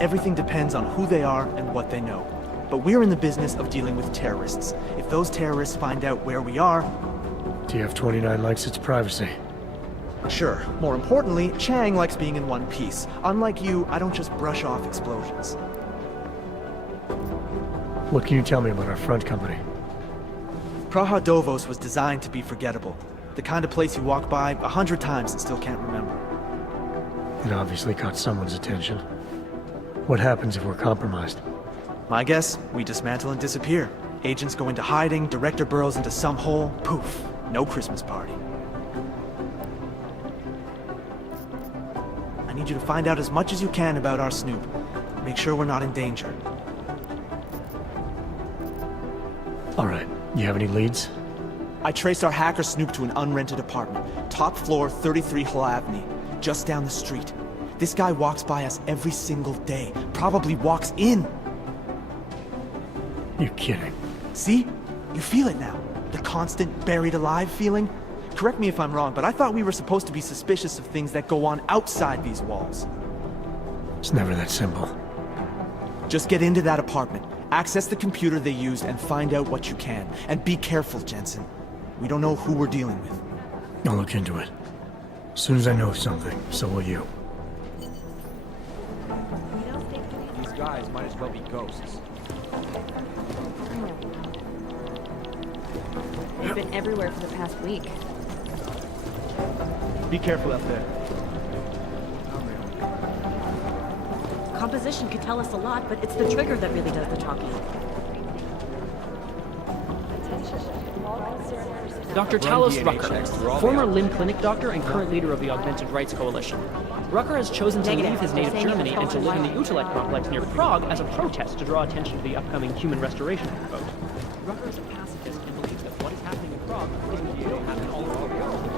Everything depends on who they are and what they know. But we're in the business of dealing with terrorists. If those terrorists find out where we are... TF-29 likes its privacy. Sure. More importantly, Chang likes being in one piece. Unlike you, I don't just brush off explosions. What can you tell me about our front company? Praha Dovos was designed to be forgettable. The kind of place you walk by 100 times and still can't remember. It obviously caught someone's attention. What happens if we're compromised? My guess, we dismantle and disappear. Agents go into hiding, Director burrows into some hole, poof, no Christmas party. I need you to find out as much as you can about our snoop. Make sure we're not in danger. All right, you have any leads? I traced our hacker snoop to an unrented apartment, top floor, 33 Hull Avenue, just down the street. This guy walks by us every single day, probably walks in. You're kidding. See? You feel it now. The constant buried alive feeling. Correct me if I'm wrong, but I thought we were supposed to be suspicious of things that go on outside these walls. It's never that simple. Just get into that apartment, access the computer they used, and find out what you can. And be careful, Jensen. We don't know who we're dealing with. I'll look into it. As soon as I know something, so will you. These guys might as well be ghosts. They've been everywhere for the past week. Be careful out there. Composition could tell us a lot, but it's the trigger that really does the talking. Dr. Talos Rucker, former limb clinic doctor and current leader of the Augmented Rights Coalition. Rucker has chosen to leave his native Germany and to live in the Utrecht complex near Prague as a protest to draw attention to the upcoming human restoration vote. Rucker is a pacifist and believes that what is happening in Prague is what will happen all over the world.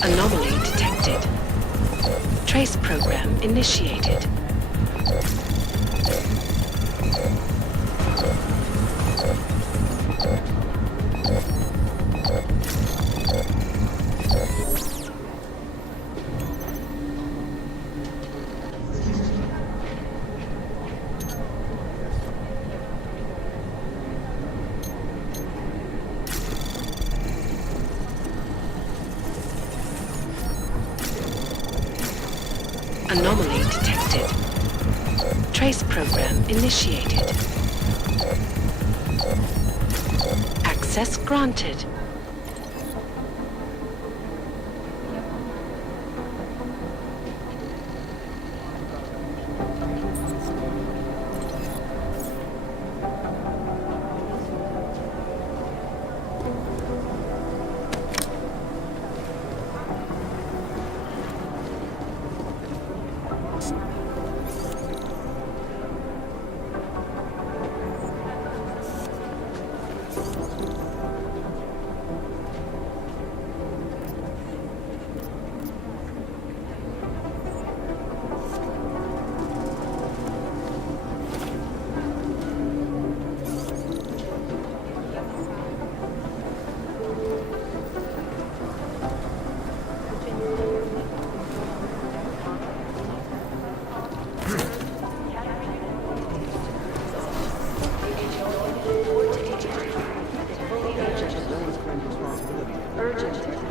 Anomaly detected. Trace program initiated. Anomaly detected. Trace program initiated. Access granted.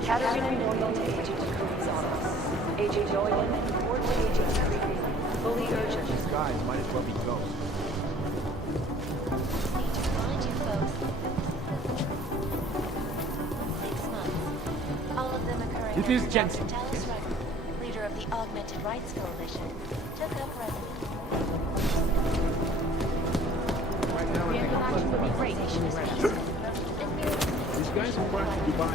Category loyalty agent Creed's office. Agent Doyen, report to Agent Creed. Fully urgent. These guys might as well be ghosts. Need to find you folks. 6 months. All of them occurring It is after Jensen. Dr. Tallis Rucker, leader of the Augmented Rights Coalition, took up residence. Right now, I think I'm Organization is based These guys are practically Dubai. I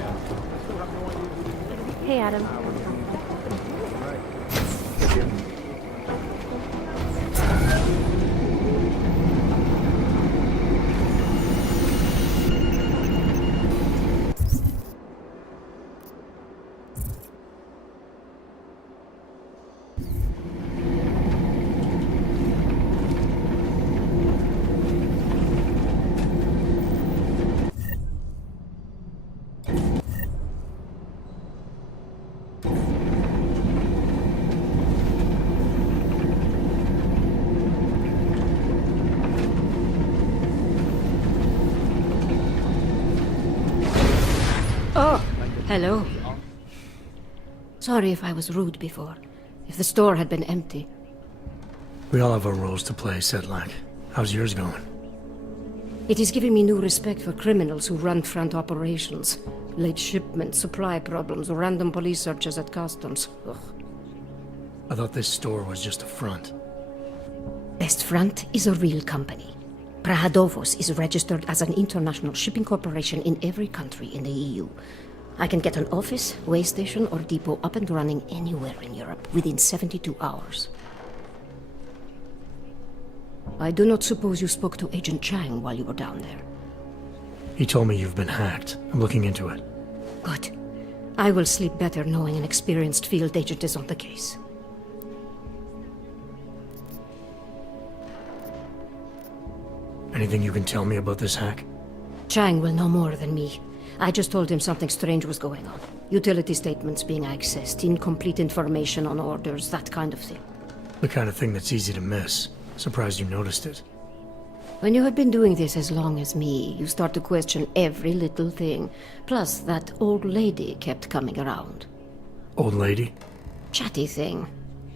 still have no idea who they are. Hey, Adam. Oh, hello. Sorry if I was rude before. If the store had been empty. We all have our roles to play, Sedlak. How's yours going? It is giving me new respect for criminals who run front operations. Late shipments, supply problems, random police searches at customs. Ugh. I thought this store was just a front. Best Front is a real company. Prahadovos is registered as an international shipping corporation in every country in the EU. I can get an office, way station, or depot up and running anywhere in Europe within 72 hours. I do not suppose you spoke to Agent Chang while you were down there. He told me you've been hacked. I'm looking into it. Good. I will sleep better knowing an experienced field agent is on the case. Anything you can tell me about this hack? Chang will know more than me. I just told him something strange was going on. Utility statements being accessed, incomplete information on orders, that kind of thing. The kind of thing that's easy to miss. Surprised you noticed it. When you have been doing this as long as me, you start to question every little thing. Plus, that old lady kept coming around. Old lady? Chatty thing.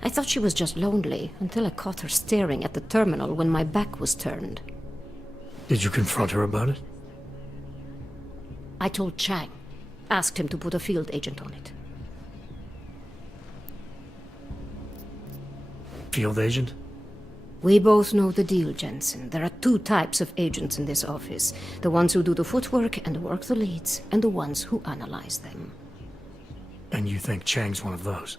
I thought she was just lonely, until I caught her staring at the terminal when my back was turned. Did you confront her about it? I told Chang. Asked him to put a field agent on it. Field agent? We both know the deal, Jensen. There are two types of agents in this office. The ones who do the footwork and work the leads, and the ones who analyze them. And you think Chang's one of those?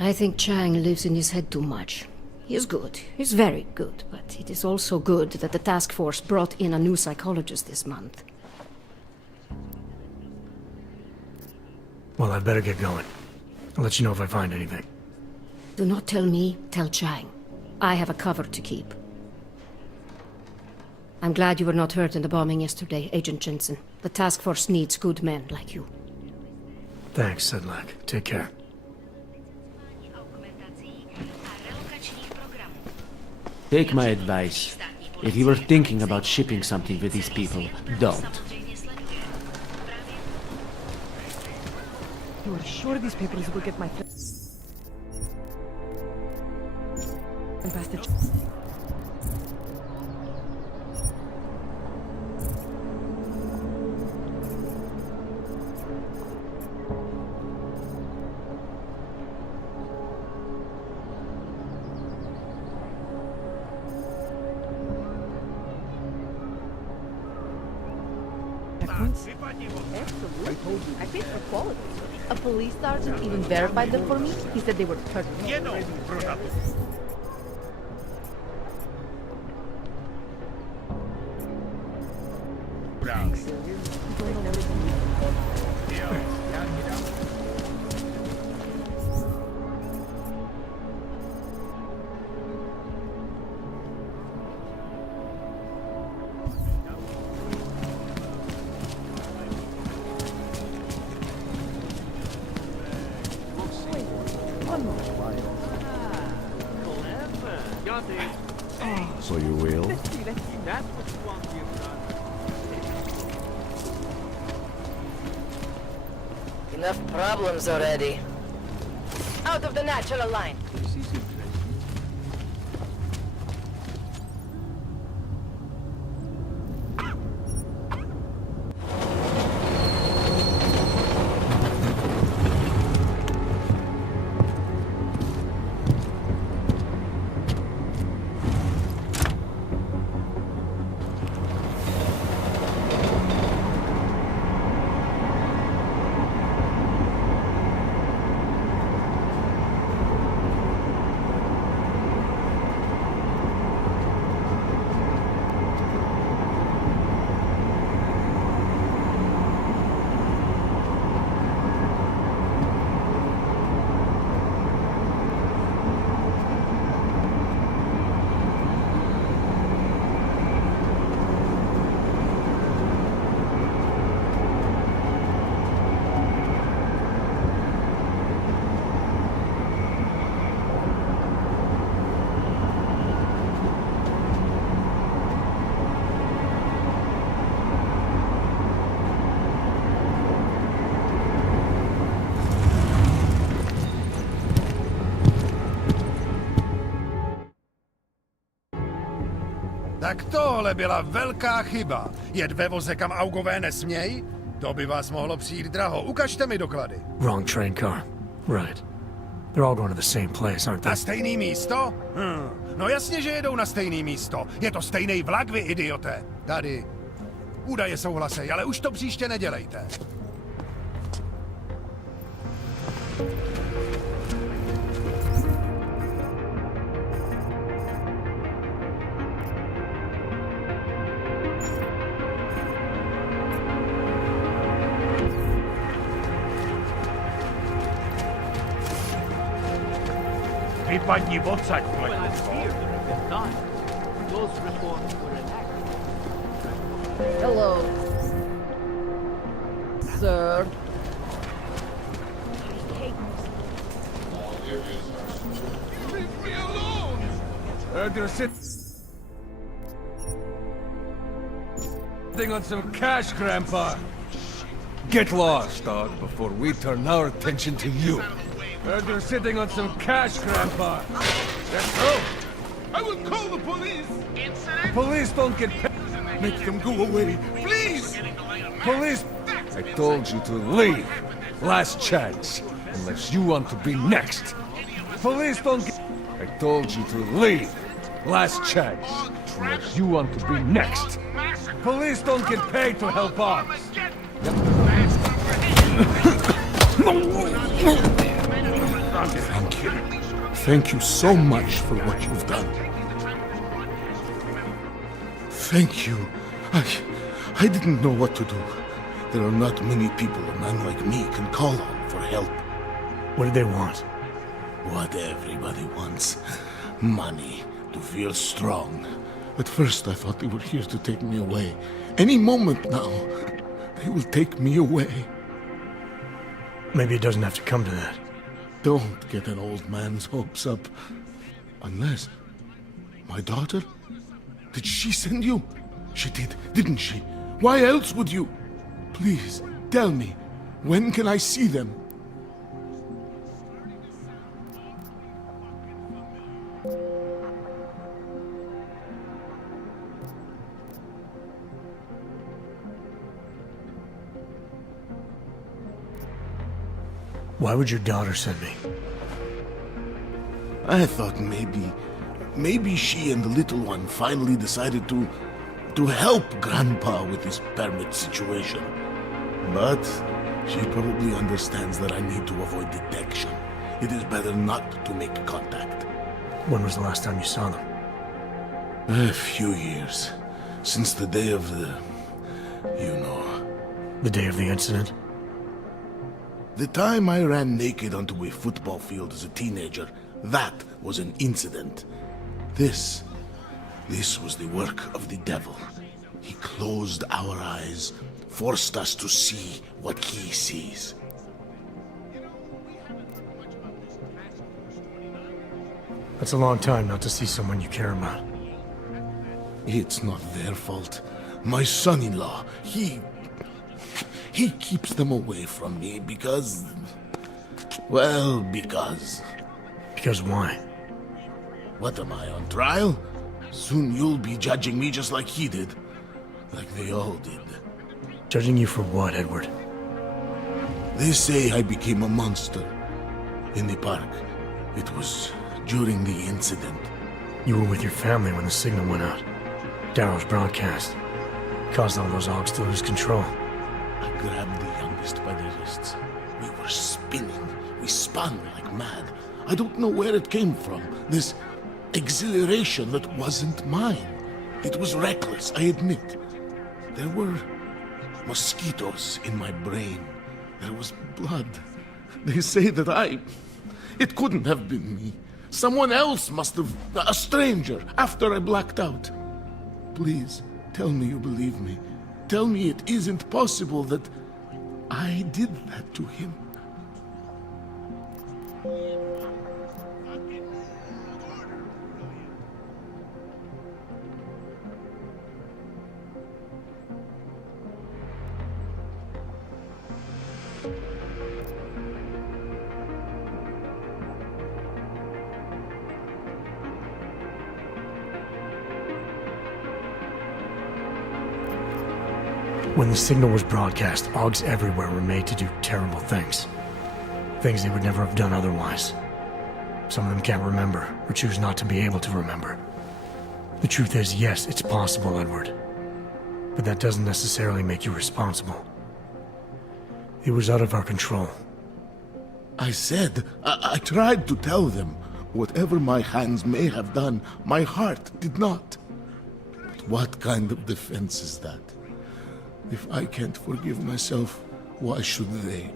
I think Chang lives in his head too much. He is good. He's very good. But it is also good that the task force brought in a new psychologist this month. Well, I'd better get going. I'll let you know if I find anything. Do not tell me, tell Chang. I have a cover to keep. I'm glad you were not hurt in the bombing yesterday, Agent Jensen. The task force needs good men like you. Thanks, Sedlak. Take care. Take my advice. If you were thinking about shipping something with these people, don't. You are sure these papers will get my and pass the Absolutely. I paid for quality. A police sergeant even verified them for me. He said they were perfect. Thanks. So you will? That's what you want to Enough problems already. Out of the natural line. Tak tohle byla velká chyba. Jet ve voze, kam augové nesmějí? To by vás mohlo přijít draho. Ukažte mi doklady. Wrong train car. Right. They're all going to the same place, aren't they? Na stejný místo? No jasně, že jedou na stejný místo. Je to stejný vlak, vy idioté. Tady. Údaje souhlasej, ale už to příště nedělejte. Vypadni odsaď, Hello. Sir. Leave me alone! They're sitting on some cash, Grandpa. Get lost, dog, before we turn our attention to you. They're sitting on some cash, Grandpa. Let's go. I will call the police. Police don't get paid. Make them go away, please. Police. I told you to leave. Last chance, unless you want to be next. Police don't get... I told you to leave. Last chance, unless you want to be next. Police don't get paid to help us. Thank you. Thank you so much for what you've done. Thank you. I didn't know what to do. There are not many people a man like me can call on for help. What did they want? What everybody wants. Money. To feel strong. At first I thought they were here to take me away. Any moment now, they will take me away. Maybe it doesn't have to come to that. Don't get an old man's hopes up. Unless... My daughter? Did she send you? She did, didn't she? Why else would you? Please, tell me. When can I see them? Why would your daughter send me? I thought maybe she and the little one finally decided to help Grandpa with his permit situation. But she probably understands that I need to avoid detection. It is better not to make contact. When was the last time you saw them? A few years. Since the day of the... you know. The day of the incident? The time I ran naked onto a football field as a teenager, that was an incident. This was the work of the devil. He closed our eyes, forced us to see what he sees. That's a long time not to see someone you care about. It's not their fault. My son-in-law, he He keeps them away from me because... well, because... Because why? What am I, on trial? Soon you'll be judging me just like he did. Like they all did. Judging you for what, Edward? They say I became a monster. In the park. It was during the incident. You were with your family when the signal went out. Darrow's broadcast. Caused all those Augs to lose control. I grabbed the youngest by the wrists. We were spinning. We spun like mad. I don't know where it came from. This exhilaration that wasn't mine. It was reckless, I admit. There were mosquitoes in my brain. There was blood. They say that it couldn't have been me. Someone else must have... a stranger, after I blacked out. Please, tell me you believe me. Tell me it isn't possible that I did that to him. When the signal was broadcast, Augs everywhere were made to do terrible things. Things they would never have done otherwise. Some of them can't remember, or choose not to be able to remember. The truth is, yes, it's possible, Edward. But that doesn't necessarily make you responsible. It was out of our control. I said, I tried to tell them. Whatever my hands may have done, my heart did not. But what kind of defense is that? If I can't forgive myself, why should they?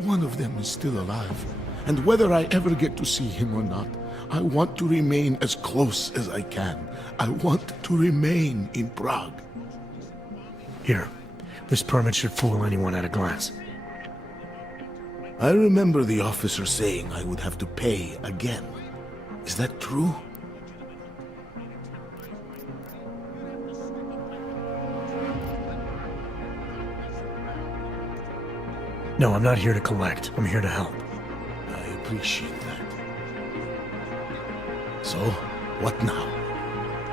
One of them is still alive, and whether I ever get to see him or not, I want to remain as close as I can. I want to remain in Prague. Here, this permit should fool anyone at a glance. I remember the officer saying I would have to pay again. Is that true? No, I'm not here to collect. I'm here to help. I appreciate that. So, what now?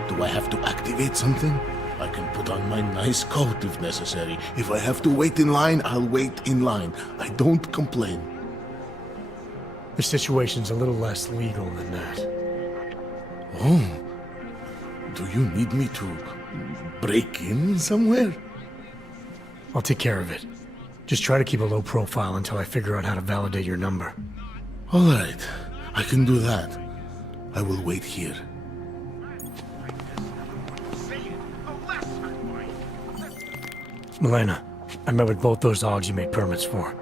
Do I have to activate something? I can put on my nice coat if necessary. If I have to wait in line, I'll wait in line. I don't complain. The situation's a little less legal than that. Oh. Do you need me to break in somewhere? I'll take care of it. Just try to keep a low profile until I figure out how to validate your number. All right. I can do that. I will wait here. Milena, I met with both those Augs you made permits for.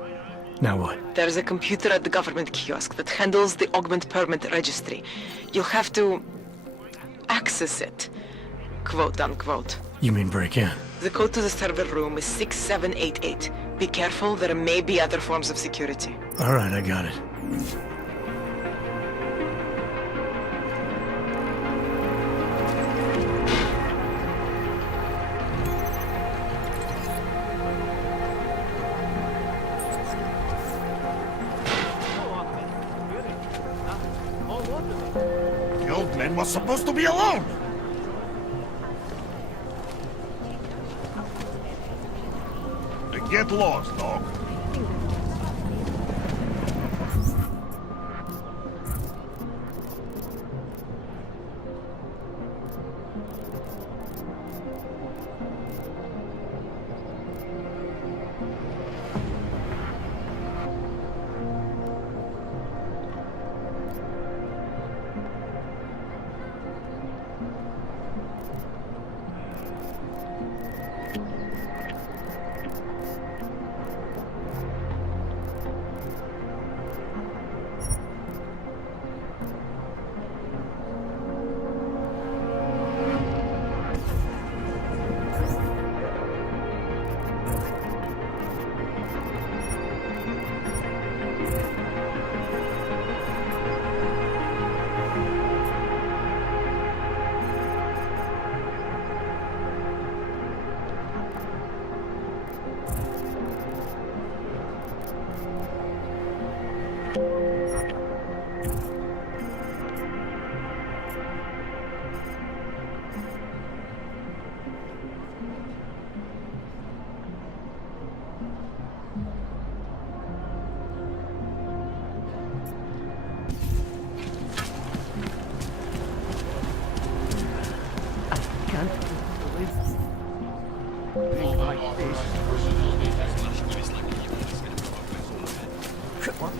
Now what? There's a computer at the government kiosk that handles the augment permit registry. You'll have to access it, quote unquote. You mean break in? The code to the server room is 6788. Be careful, there may be other forms of security. All right, I got it. The old man was supposed to be alone! Get lost, dog.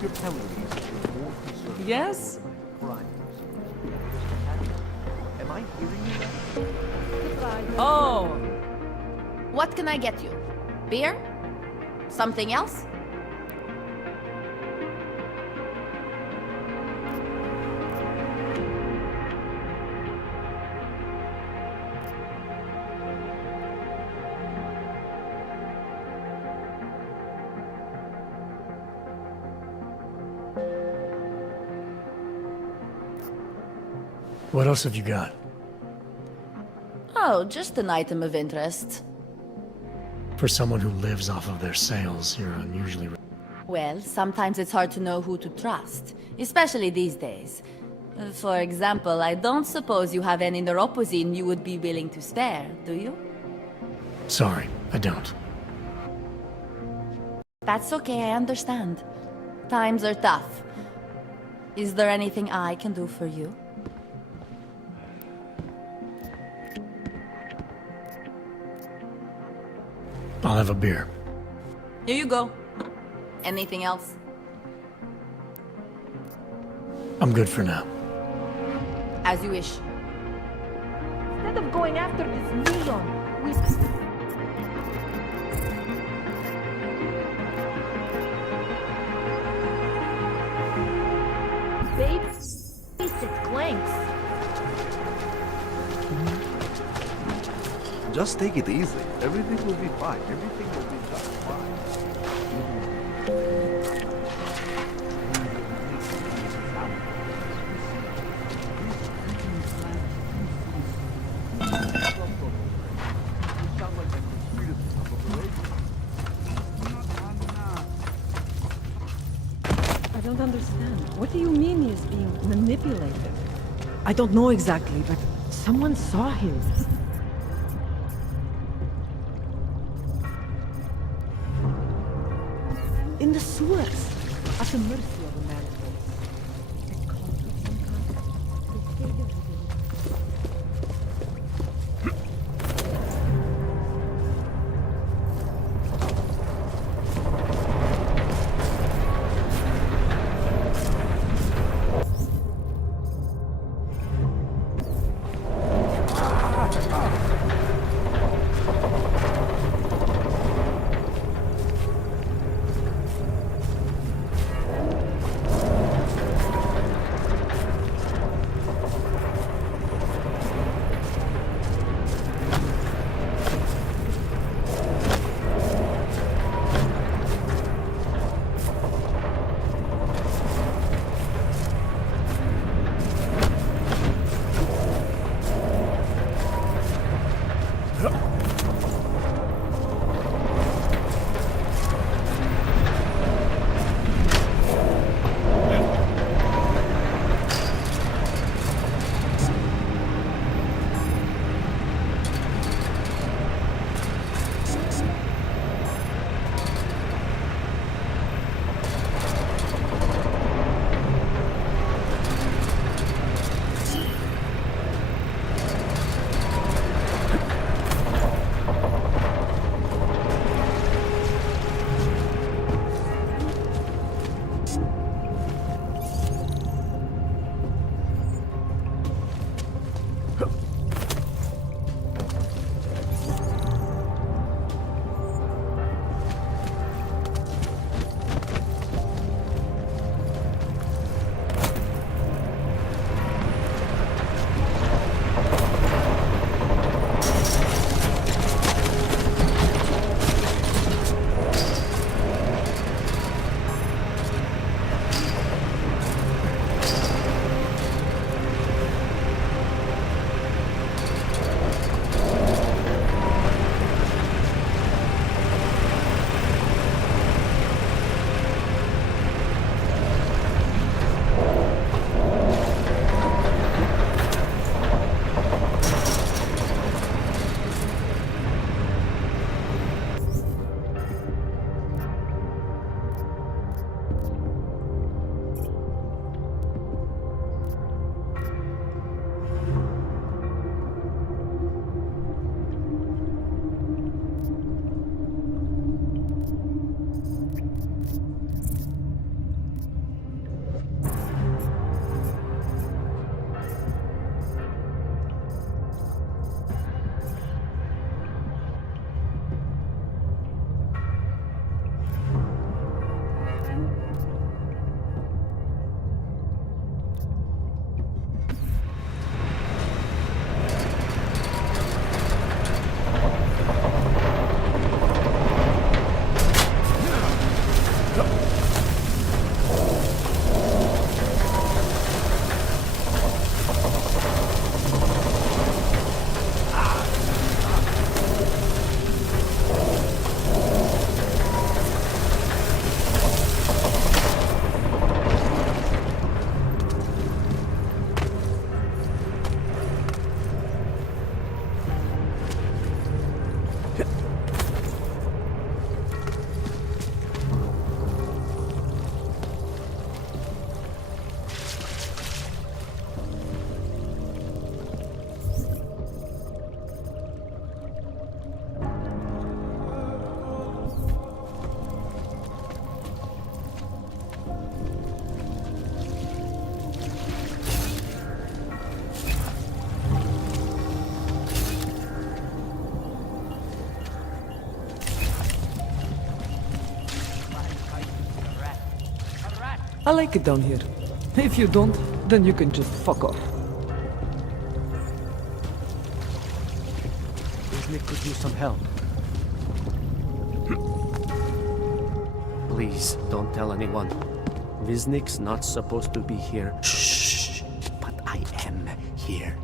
You're telling me that you're more concerned Yes? about crime. Am I hearing you right? Oh. What can I get you? Beer? Something else? What else have you got? Oh, just an item of interest. For someone who lives off of their sales, you're unusually... Well, sometimes it's hard to know who to trust, especially these days. For example, I don't suppose you have any neuropozyne you would be willing to spare, do you? Sorry, I don't. That's okay, I understand. Times are tough. Is there anything I can do for you? I'll have a beer. Here you go. Anything else? I'm good for now. As you wish. Instead of going after this neon, we... Babe, it clanks. Just take it easy. Everything will be fine. Everything will be just fine. I don't understand. What do you mean he's being manipulated? I don't know exactly, but someone saw him. In the sewers, at the mercy of a man's voice. A cult of some kind. They say they're I like it down here. If you don't, then you can just fuck off. Nick could use some help. Please, don't tell anyone. Viznik's not supposed to be here. Shh! But I am here.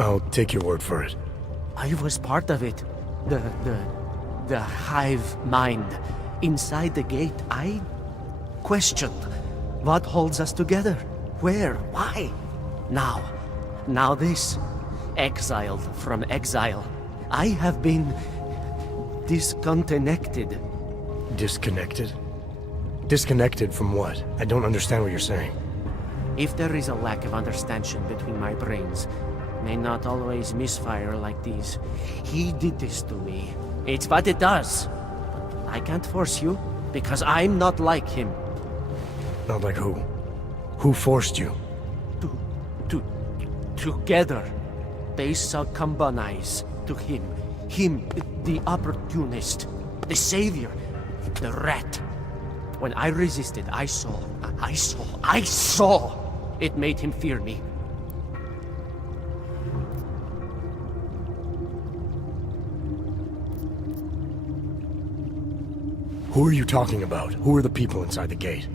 I'll take your word for it. I was part of it. The hive mind. Inside the gate, I questioned what holds us together. Where? Why? Now this. Exiled from exile. I have been disconnected. Disconnected? Disconnected from what? I don't understand what you're saying. If there is a lack of understanding between my brains, may not always misfire like these. He did this to me. It's what it does. I can't force you, because I'm not like him. Not like who? Who forced you? Together, they succumbanize to him. Him, the opportunist, the savior, the rat. When I resisted, I saw. It made him fear me. Who are you talking about? Who are the people inside the gate?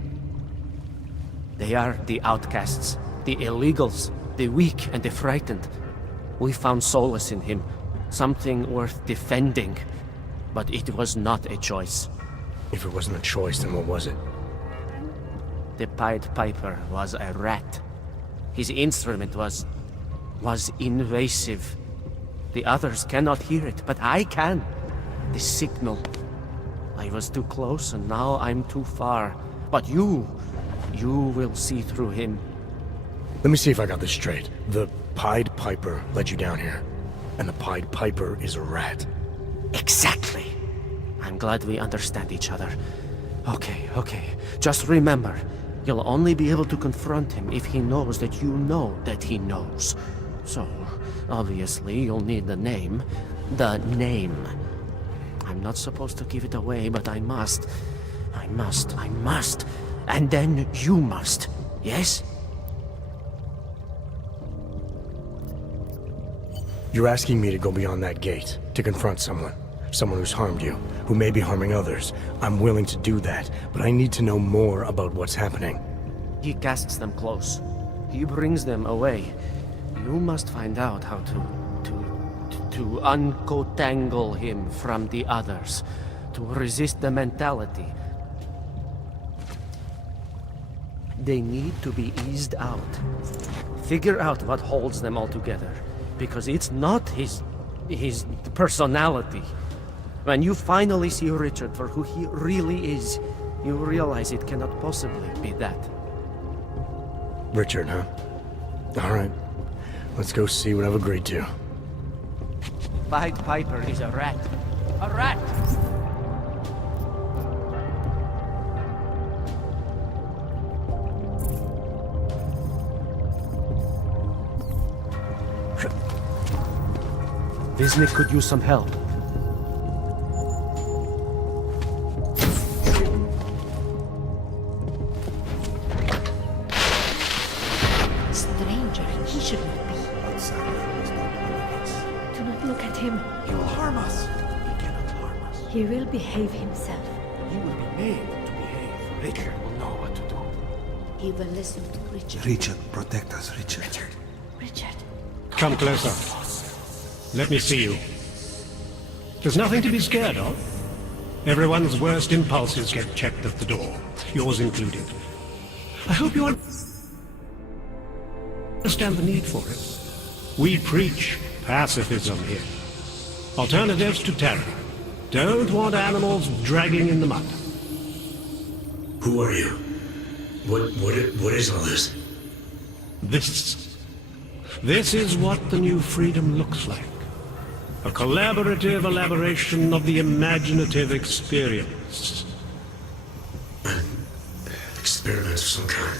They are the outcasts, the illegals, the weak and the frightened. We found solace in him, something worth defending. But it was not a choice. If it wasn't a choice, then what was it? The Pied Piper was a rat. His instrument was invasive. The others cannot hear it, but I can. The signal. I was too close, and now I'm too far. But you will see through him. Let me see if I got this straight. The Pied Piper led you down here, and the Pied Piper is a rat. Exactly. I'm glad we understand each other. Okay. Just remember, you'll only be able to confront him if he knows that you know that he knows. So, obviously, you'll need the name. The name. I'm not supposed to give it away, but I must. And then you must. Yes? You're asking me to go beyond that gate, to confront someone who's harmed you, who may be harming others. I'm willing to do that, but I need to know more about what's happening. He casts them close. He brings them away. You must find out how to uncotangle him from the others, to resist the mentality. They need to be eased out. Figure out what holds them all together, because it's not his personality. When you finally see Richard for who he really is, you realize it cannot possibly be that. Richard, huh? All right. Let's go see what I've agreed to. Pied Piper is a rat. A rat! Viznik could use some help. Stranger, he should not be. Do not look at him. He will harm us. He cannot harm us. He will behave himself. He will be made to behave. Richard will know what to do. He will listen to Richard. Richard, protect us, Richard. Richard. Come closer. Let me see you. There's nothing to be scared of. Everyone's worst impulses get checked at the door, yours included. I hope you understand the need for it. We preach pacifism here. Alternatives to terror. Don't want animals dragging in the mud. Who are you? What is all this? This is what the new freedom looks like. A collaborative elaboration of the imaginative experience. An experiment of some kind.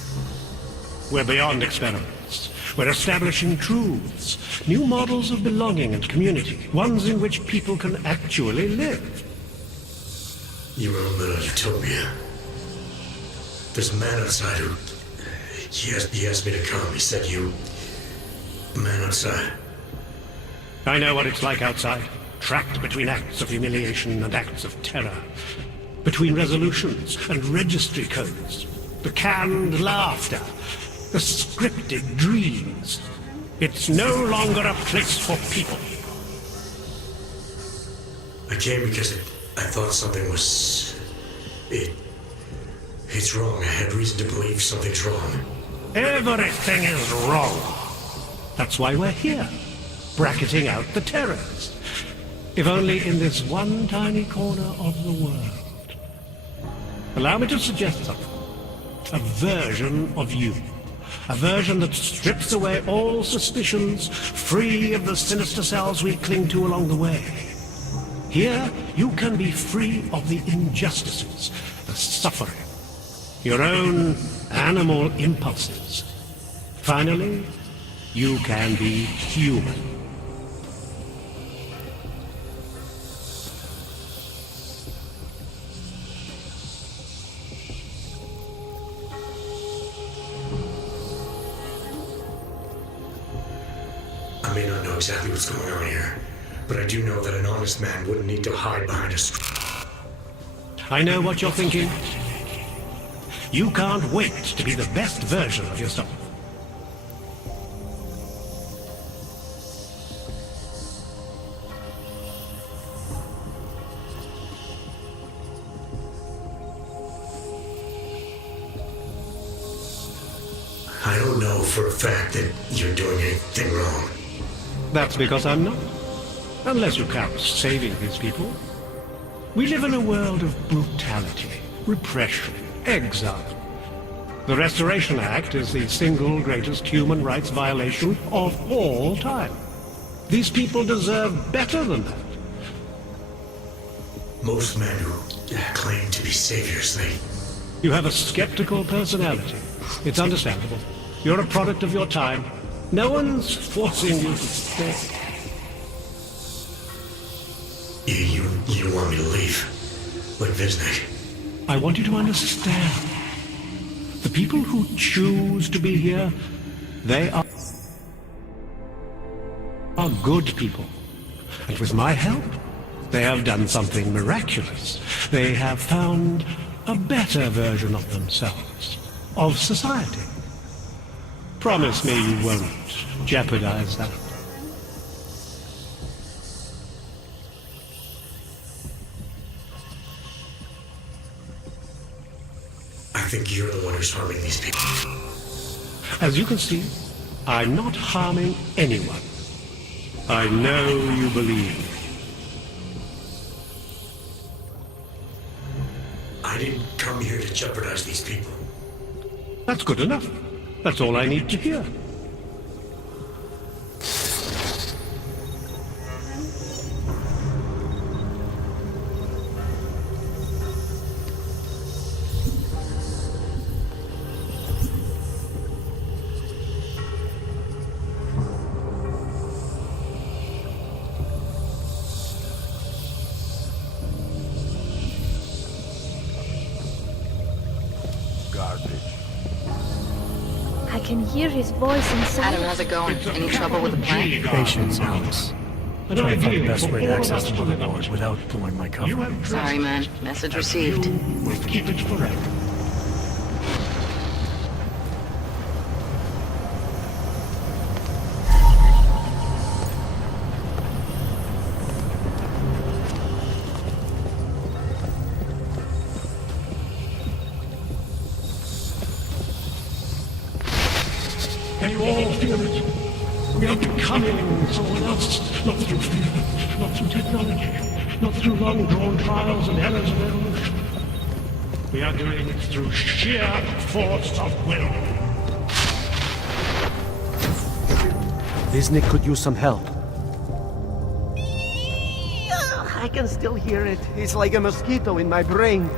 We're beyond experiments. We're establishing truths, new models of belonging and community, ones in which people can actually live. You were a little utopia. There's a man outside who... He asked me to come. He said you... A man outside. I know what it's like outside. Trapped between acts of humiliation and acts of terror. Between resolutions and registry codes. The canned laughter. The scripted dreams. It's no longer a place for people. I came because I thought something was... It's wrong. I had reason to believe something's wrong. Everything is wrong. That's why we're here. Bracketing out the terrors. If only in this one tiny corner of the world. Allow me to suggest something. A version of you. A version that strips away all suspicions, free of the sinister cells we cling to along the way. Here, you can be free of the injustices, the suffering, your own animal impulses. Finally, you can be human. I may not know exactly what's going on here, but I do know that an honest man wouldn't need to hide behind a I know what you're thinking. You can't wait to be the best version of yourself. I don't know for a fact that you're doing anything wrong. That's because I'm not. Unless you count saving these people. We live in a world of brutality, repression, exile. The Restoration Act is the single greatest human rights violation of all time. These people deserve better than that. Most men who claim to be saviors, You have a skeptical personality. It's understandable. You're a product of your time. No one's forcing you to stay. You want me to leave? Like Viznik? I want you to understand. The people who choose to be here, they are good people. And with my help, they have done something miraculous. They have found a better version of themselves, of society. Promise me you won't jeopardize that. I think you're the one who's harming these people. As you can see, I'm not harming anyone. I know you believe. I didn't come here to jeopardize these people. That's good enough. That's all I need to hear. I can hear his voice inside. Adam, how's it going? Any trouble with the plan? Patience, Alex. Try and find the best way to access the motherboard without blowing my cover. Sorry, man. Message received. We'll keep it forever. Can you all feel it? We are becoming someone else, not through fear, not through technology, not through long-drawn trials and errors of evolution. We are doing it through sheer force of will. Viznik could use some help. I can still hear it. It's like a mosquito in my brain.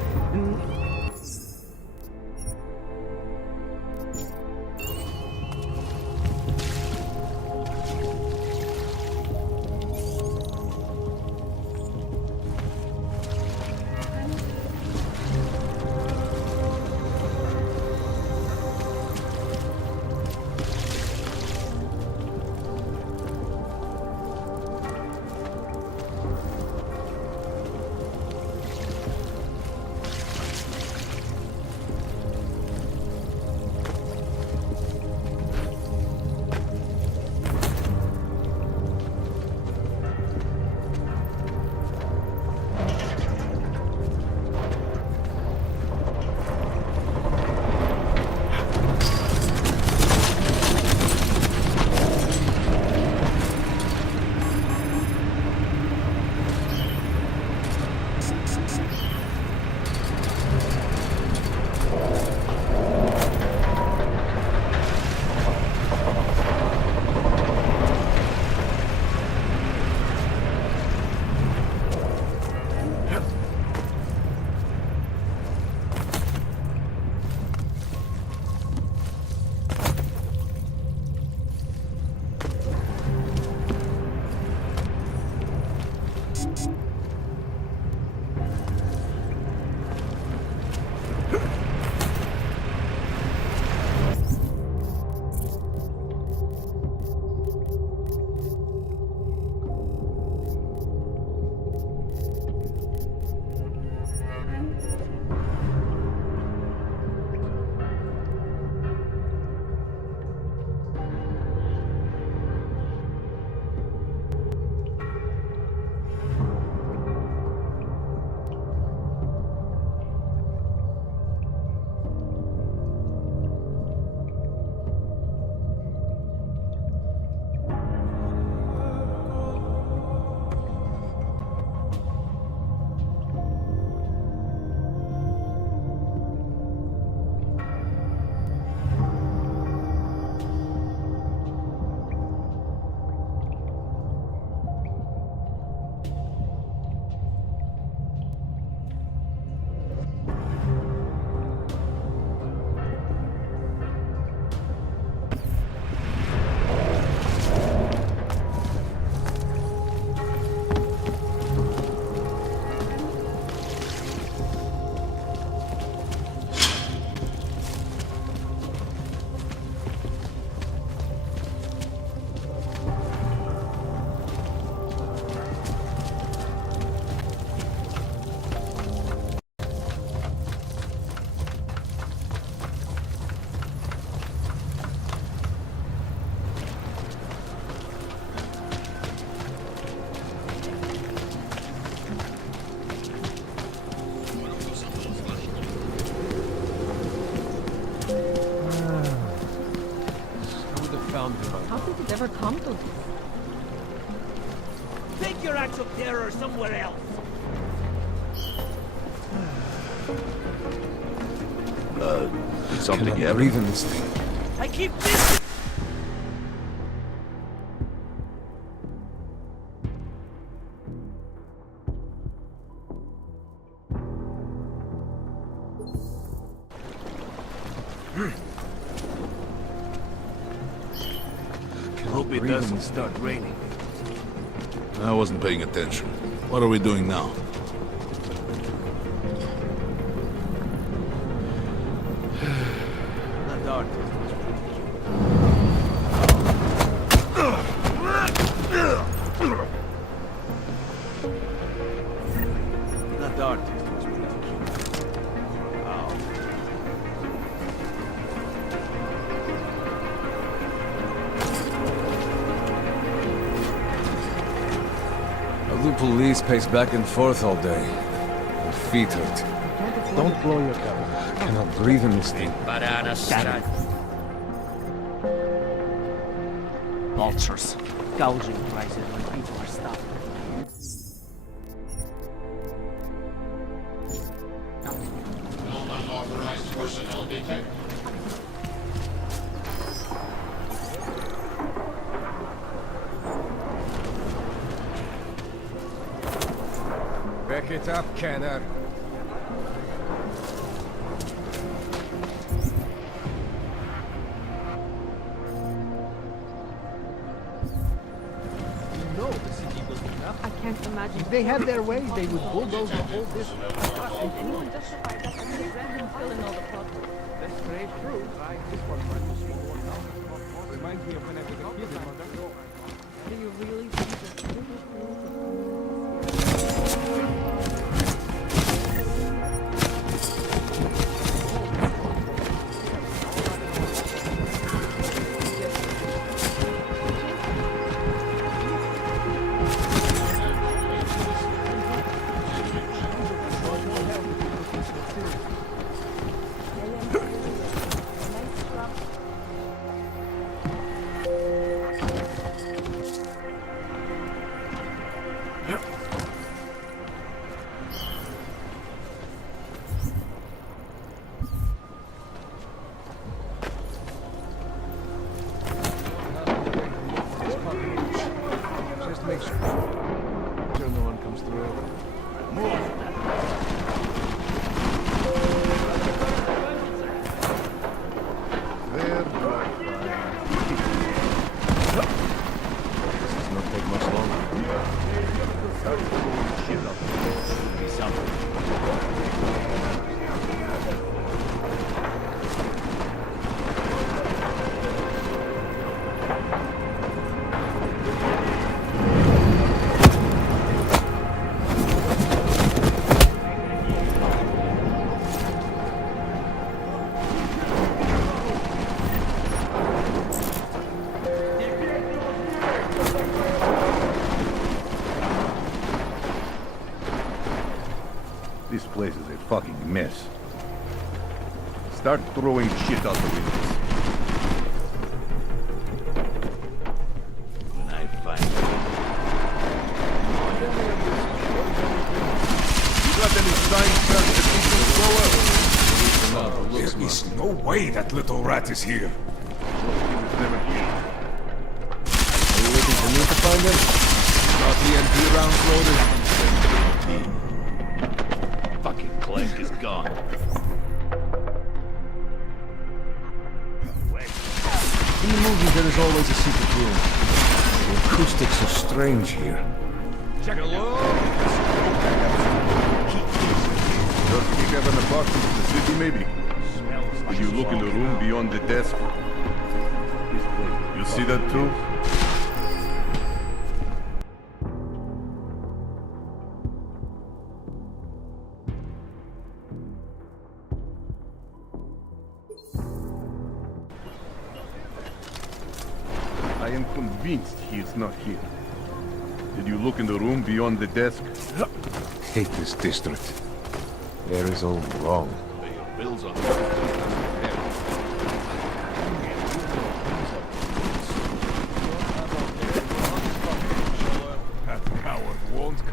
ever come to this? Take your acts of terror somewhere else. Something happened. Breathe in this thing. I keep missing. Hope it doesn't start raining. I wasn't paying attention. What are we doing now? That artist was That artist was pretty cute. Wow. The police pace back and forth all day. My feet hurt. Don't blow your cover. I cannot breathe in this thing. Vultures. Gouging prices when people are stopped. Unauthorized personnel detected. Back it up, Kenner. No, the city will be enough. I can't imagine. If they had their way, they would bulldoze the whole district. And anyone justified that and they random fill in all the potholes. That's very true. This one might just be more now. Reminds me of when I was a kid. Do you really think that Make sure no one comes through. Move! There you are. This does not take much longer. Start blowing shit up. It'll be something. This place is a fucking mess. Start throwing shit out the windows. When I find You got any signs that the There is no way that little rat is here. never here? Are you waiting for me to find him? Got the MP rounds loaded? fucking Clegg is gone. In the movies, there is always a secret room. The acoustics are strange here. Check it out. Does he have an apartment in the city, maybe? Did you look in the room beyond the desk? You see that too? I am convinced he is not here. Did you look in the room beyond the desk? Hate this district. There is all wrong. Bills on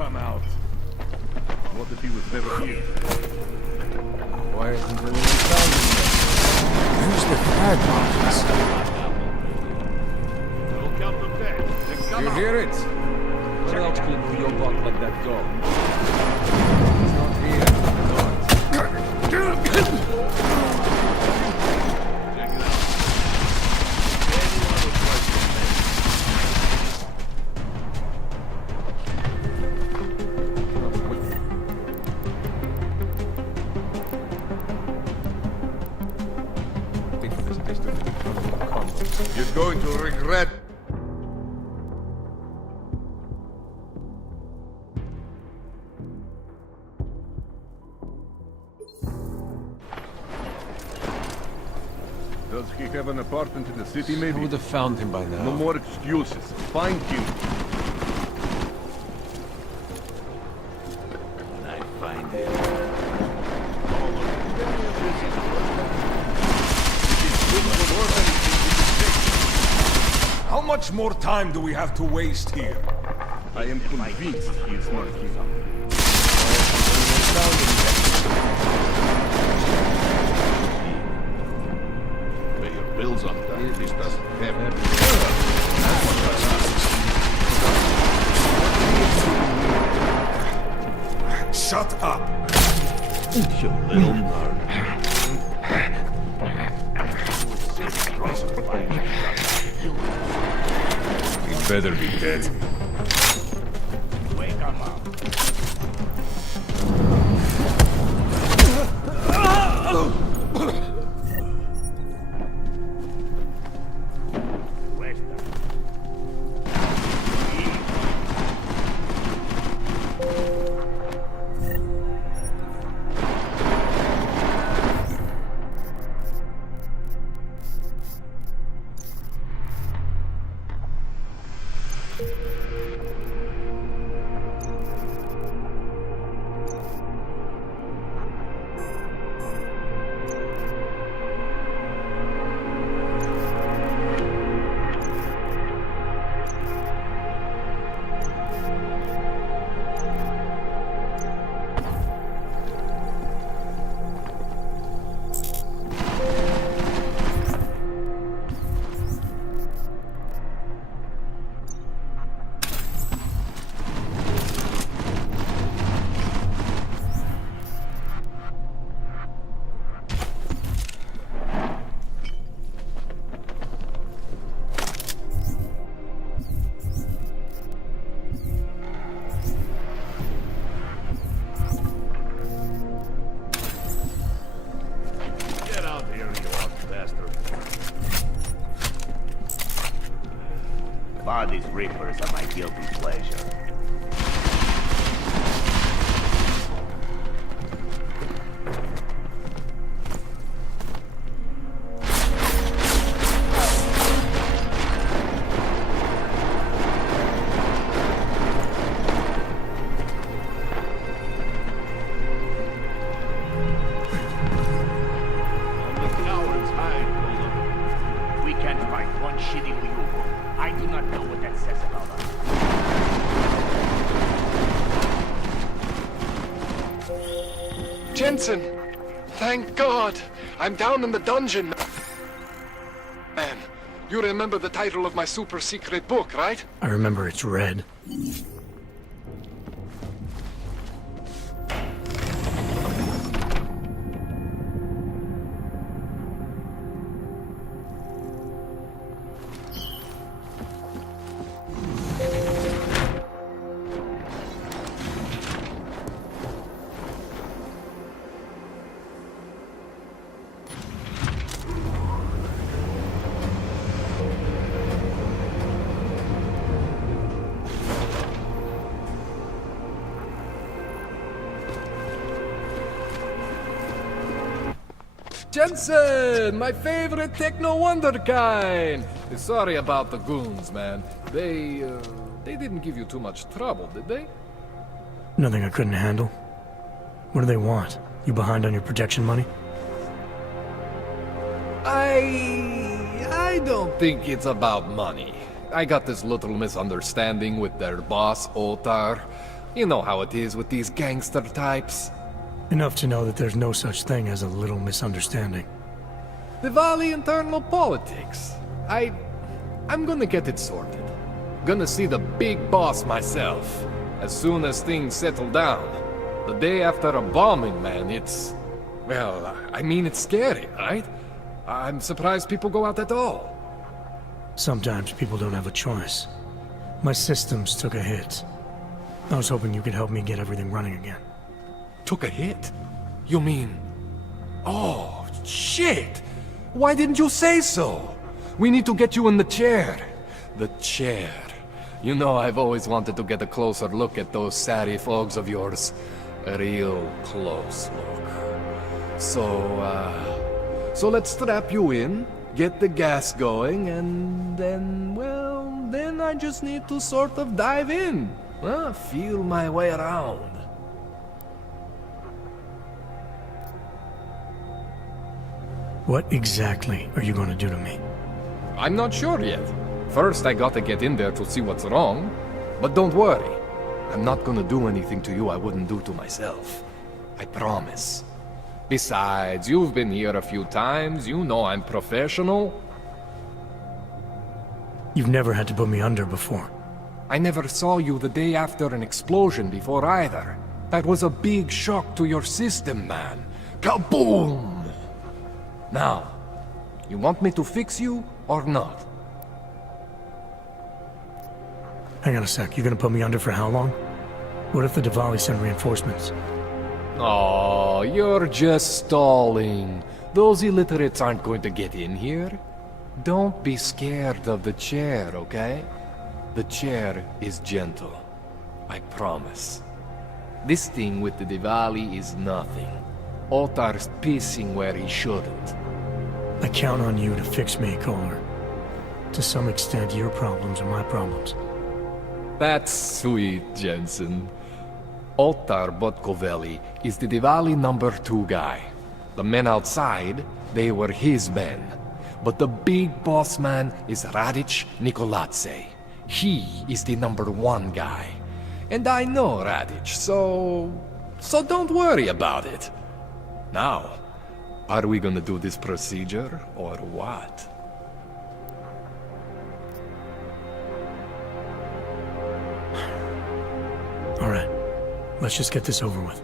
come out. What if he was never here? Quiet until we found him. Where's the flag boxes? Don't count them dead. Then come You out. hear it? Where else could your buck let that go? He's not here. You're going to regret. Does he have an apartment in the city, maybe? I would have found him by now. No more excuses. Find him. When I find him. How much more time do we have to waste here? I am convinced he is not here. Pay your bills on time. This doesn't happen. Shut up! You little nerd. He'd better be dead. Wake him up. These reapers are my guilty pleasure. Jensen! Thank God! I'm down in the dungeon, man. You remember the title of my super secret book, right? I remember it's red. Jensen! My favorite techno wonderkind! Sorry about the goons, man. They didn't give you too much trouble, did they? Nothing I couldn't handle. What do they want? You behind on your protection money? I don't think it's about money. I got this little misunderstanding with their boss, Otar. You know how it is with these gangster types. Enough to know that there's no such thing as a little misunderstanding. Diwali internal politics. I'm gonna get it sorted. Gonna see the big boss myself. As soon as things settle down. The day after a bombing, man, it's... Well, I mean, it's scary, right? I'm surprised people go out at all. Sometimes people don't have a choice. My systems took a hit. I was hoping you could help me get everything running again. Took a hit? You mean... Oh, shit! Why didn't you say so? We need to get you in the chair. The chair. You know I've always wanted to get a closer look at those serif fogs of yours. A real close look. So let's strap you in, get the gas going, and then, well, then I just need to sort of dive in. Feel my way around. What exactly are you going to do to me? I'm not sure yet. First, I gotta get in there to see what's wrong. But don't worry. I'm not gonna do anything to you I wouldn't do to myself. I promise. Besides, you've been here a few times. You know I'm professional. You've never had to put me under before. I never saw you the day after an explosion before either. That was a big shock to your system, man. Kaboom! Now, you want me to fix you or not? Hang on a sec, you're gonna put me under for how long? What if the Diwali send reinforcements? Oh, you're just stalling. Those illiterates aren't going to get in here. Don't be scared of the chair, okay? The chair is gentle. I promise. This thing with the Diwali is nothing. Otar's pissing where he shouldn't. I count on you to fix me, Kohler. To some extent, your problems are my problems. That's sweet, Jensen. Otar Botkovelli is the Diwali #2 guy. The men outside, they were his men. But the big boss man is Radic Nikoladze. He is the #1 guy. And I know Radic, so don't worry about it. Now, are we gonna do this procedure, or what? Alright, let's just get this over with.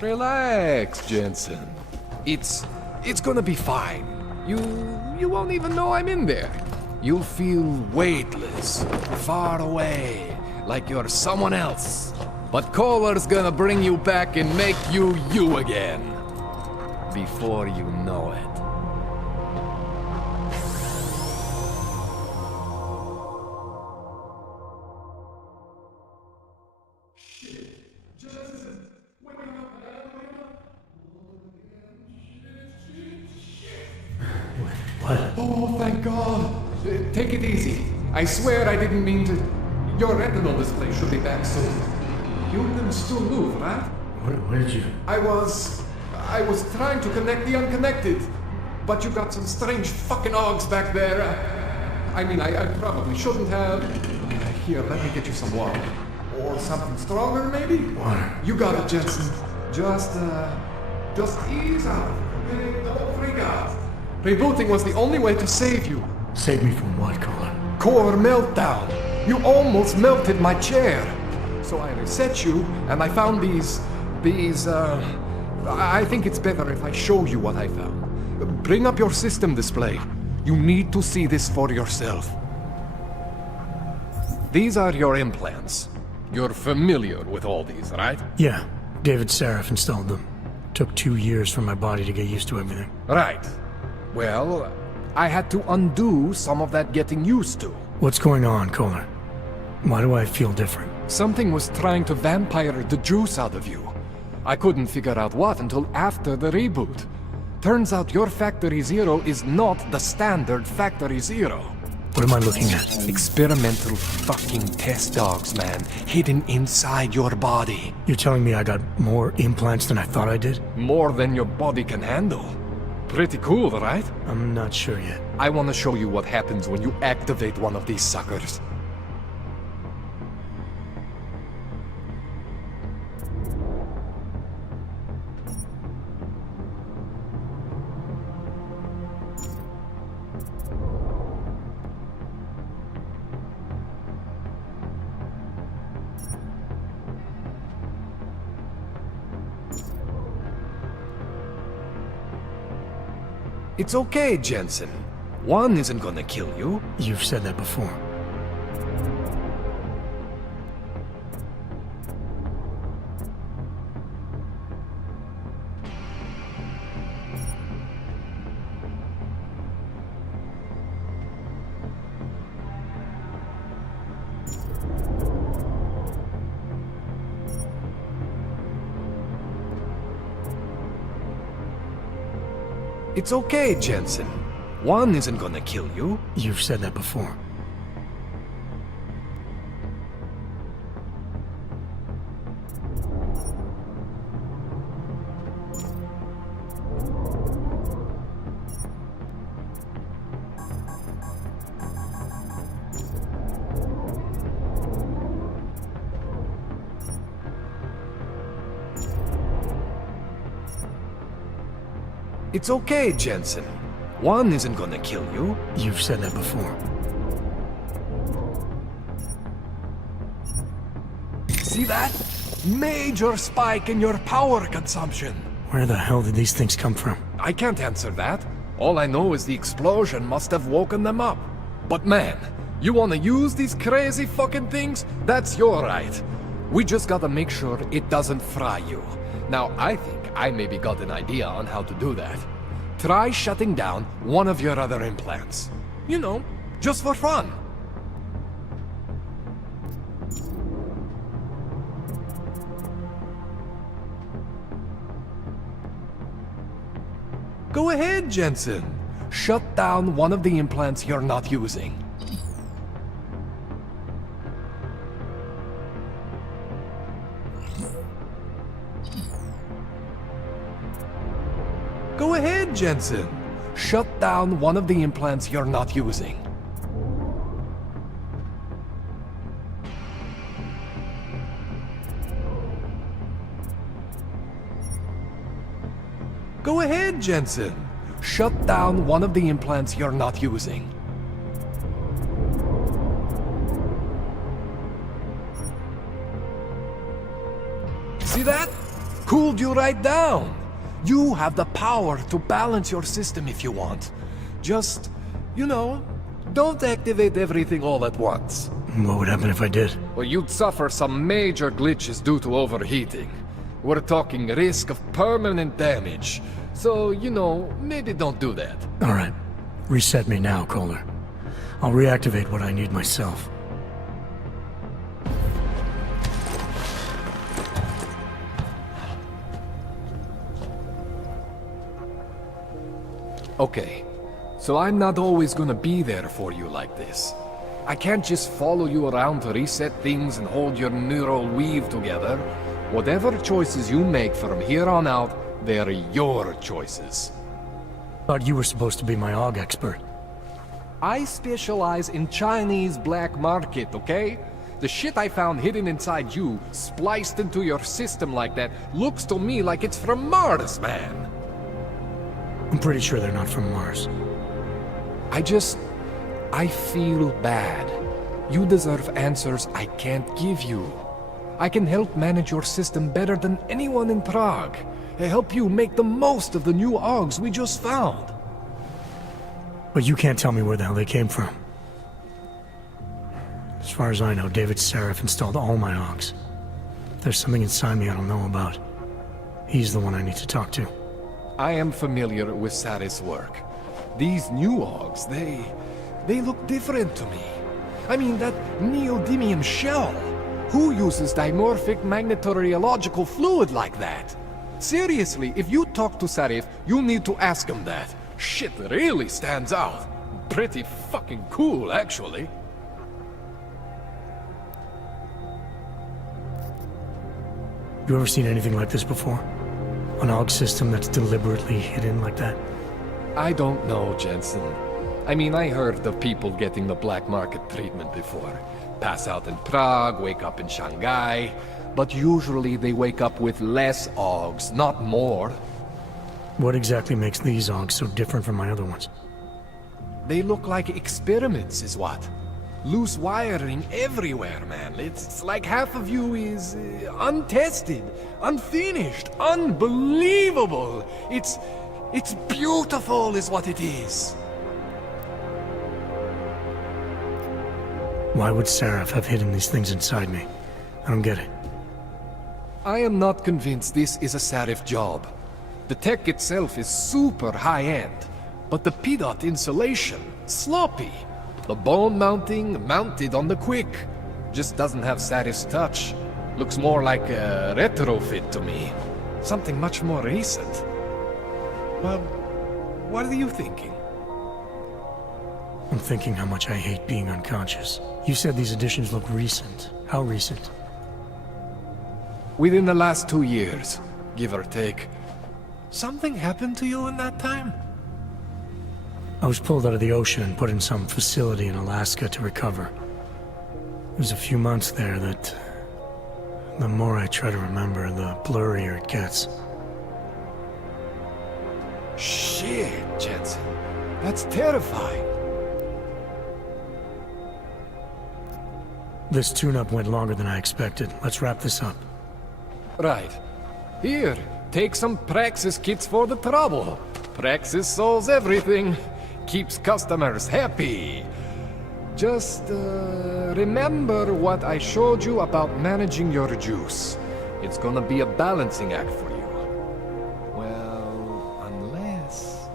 Relax, Jensen. It's gonna be fine. You won't even know I'm in there. You'll feel weightless, far away, like you're someone else. But Kohler's gonna bring you back and make you you again. Before you know it. What? Oh, thank God. Take it easy. I swear I didn't mean to... Your retinal display should be back soon. You can still move, right? Where did you... I was trying to connect the unconnected. But you got some strange fucking ogs back there. I mean, I probably shouldn't have... Here, let me get you some water. Or something stronger, maybe? Water. You got it, Jensen. Just ease out. Okay? Don't freak out. Rebooting was the only way to save you. Save me from what, Kohler? Core meltdown. You almost melted my chair. So I reset you, and I found these... I think it's better if I show you what I found. Bring up your system display. You need to see this for yourself. These are your implants. You're familiar with all these, right? Yeah, David Seraph installed them. Took 2 years for my body to get used to everything. Right. Well, I had to undo some of that getting used to. What's going on, Kohler? Why do I feel different? Something was trying to vampire the juice out of you. I couldn't figure out what until after the reboot. Turns out your Factory Zero is not the standard Factory Zero. What am I looking at? Experimental fucking test dogs, man. Hidden inside your body. You're telling me I got more implants than I thought I did? More than your body can handle. Pretty cool, right? I'm not sure yet. I want to show you what happens when you activate one of these suckers. It's okay, Jensen. One isn't gonna kill you. You've said that before. It's okay, Jensen. One isn't gonna kill you. You've said that before. It's okay, Jensen. One isn't gonna kill you. You've said that before. See that? Major spike in your power consumption. Where the hell did these things come from? I can't answer that. All I know is the explosion must have woken them up. But man, you wanna use these crazy fucking things? That's your right. We just gotta make sure it doesn't fry you. Now, I think I maybe got an idea on how to do that. Try shutting down one of your other implants. You know, just for fun. Go ahead, Jensen. Shut down one of the implants you're not using. Go ahead, Jensen. Shut down one of the implants you're not using. Go ahead, Jensen. Shut down one of the implants you're not using. See that? Cooled you right down. You have the power to balance your system if you want. Just, you know, don't activate everything all at once. What would happen if I did? Well, you'd suffer some major glitches due to overheating. We're talking risk of permanent damage. So, you know, maybe don't do that. Alright. Reset me now, Kohler. I'll reactivate what I need myself. Okay, so I'm not always gonna be there for you like this. I can't just follow you around to reset things and hold your neural weave together. Whatever choices you make from here on out, they're your choices. Thought you were supposed to be my AUG expert. I specialize in Chinese black market, okay? The shit I found hidden inside you, spliced into your system like that, looks to me like it's from Mars, man. I'm pretty sure they're not from Mars. I feel bad. You deserve answers I can't give you. I can help manage your system better than anyone in Prague. Help you make the most of the new AUGs we just found. But you can't tell me where the hell they came from. As far as I know, David Seraph installed all my AUGs. If there's something inside me I don't know about, he's the one I need to talk to. I am familiar with Sarah's work. These new AUGs, they look different to me. I mean, that neodymium shell. Who uses dimorphic magnetorheological fluid like that? Seriously, if you talk to Sarif, you need to ask him that. Shit really stands out. Pretty fucking cool, actually. You ever seen anything like this before? An AUG system that's deliberately hidden like that? I don't know, Jensen. I mean, I heard of people getting the black market treatment before. Pass out in Prague, wake up in Shanghai. But usually they wake up with less AUGs, not more. What exactly makes these AUGs so different from my other ones? They look like experiments, is what? Loose wiring everywhere, man. It's like half of you is untested, unfinished, unbelievable. It's beautiful, is what it is. Why would Seraph have hidden these things inside me? I don't get it. I am not convinced this is a Seraph job. The tech itself is super high-end, but the PDOT insulation, sloppy. The bone mounting, mounted on the quick. Just doesn't have Seraph's touch. Looks more like a retrofit to me. Something much more recent. Well, what are you thinking? I'm thinking how much I hate being unconscious. You said these additions look recent. How recent? Within the last 2 years, give or take. Something happened to you in that time? I was pulled out of the ocean and put in some facility in Alaska to recover. It was a few months there that... the more I try to remember, the blurrier it gets. Shit, Jensen. That's terrifying. This tune-up went longer than I expected. Let's wrap this up. Right. Here, take some Praxis kits for the trouble. Praxis solves everything. Keeps customers happy. Just, remember what I showed you about managing your juice. It's gonna be a balancing act for you. Well, unless...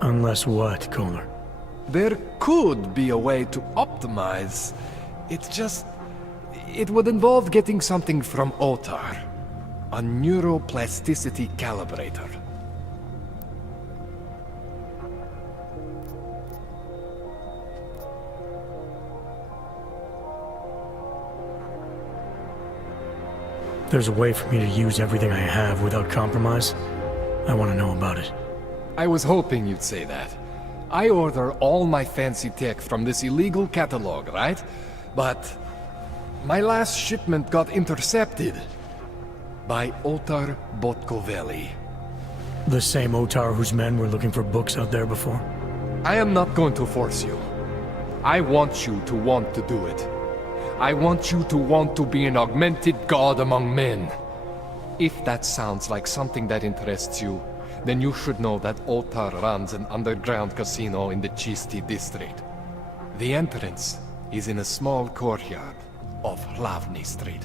Unless what, Kohler? There could be a way to optimize. It's just... it would involve getting something from Otar. A neuroplasticity calibrator. There's a way for me to use everything I have without compromise? I want to know about it. I was hoping you'd say that. I order all my fancy tech from this illegal catalog, right? But my last shipment got intercepted by Otar Botkoveli. The same Otar whose men were looking for books out there before? I am not going to force you. I want you to want to do it. I want you to want to be an augmented god among men. If that sounds like something that interests you, then you should know that Otar runs an underground casino in the Chisti district. The entrance is in a small courtyard off Hlavny Street.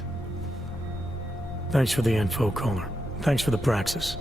Thanks for the info, Kohler. Thanks for the praxis.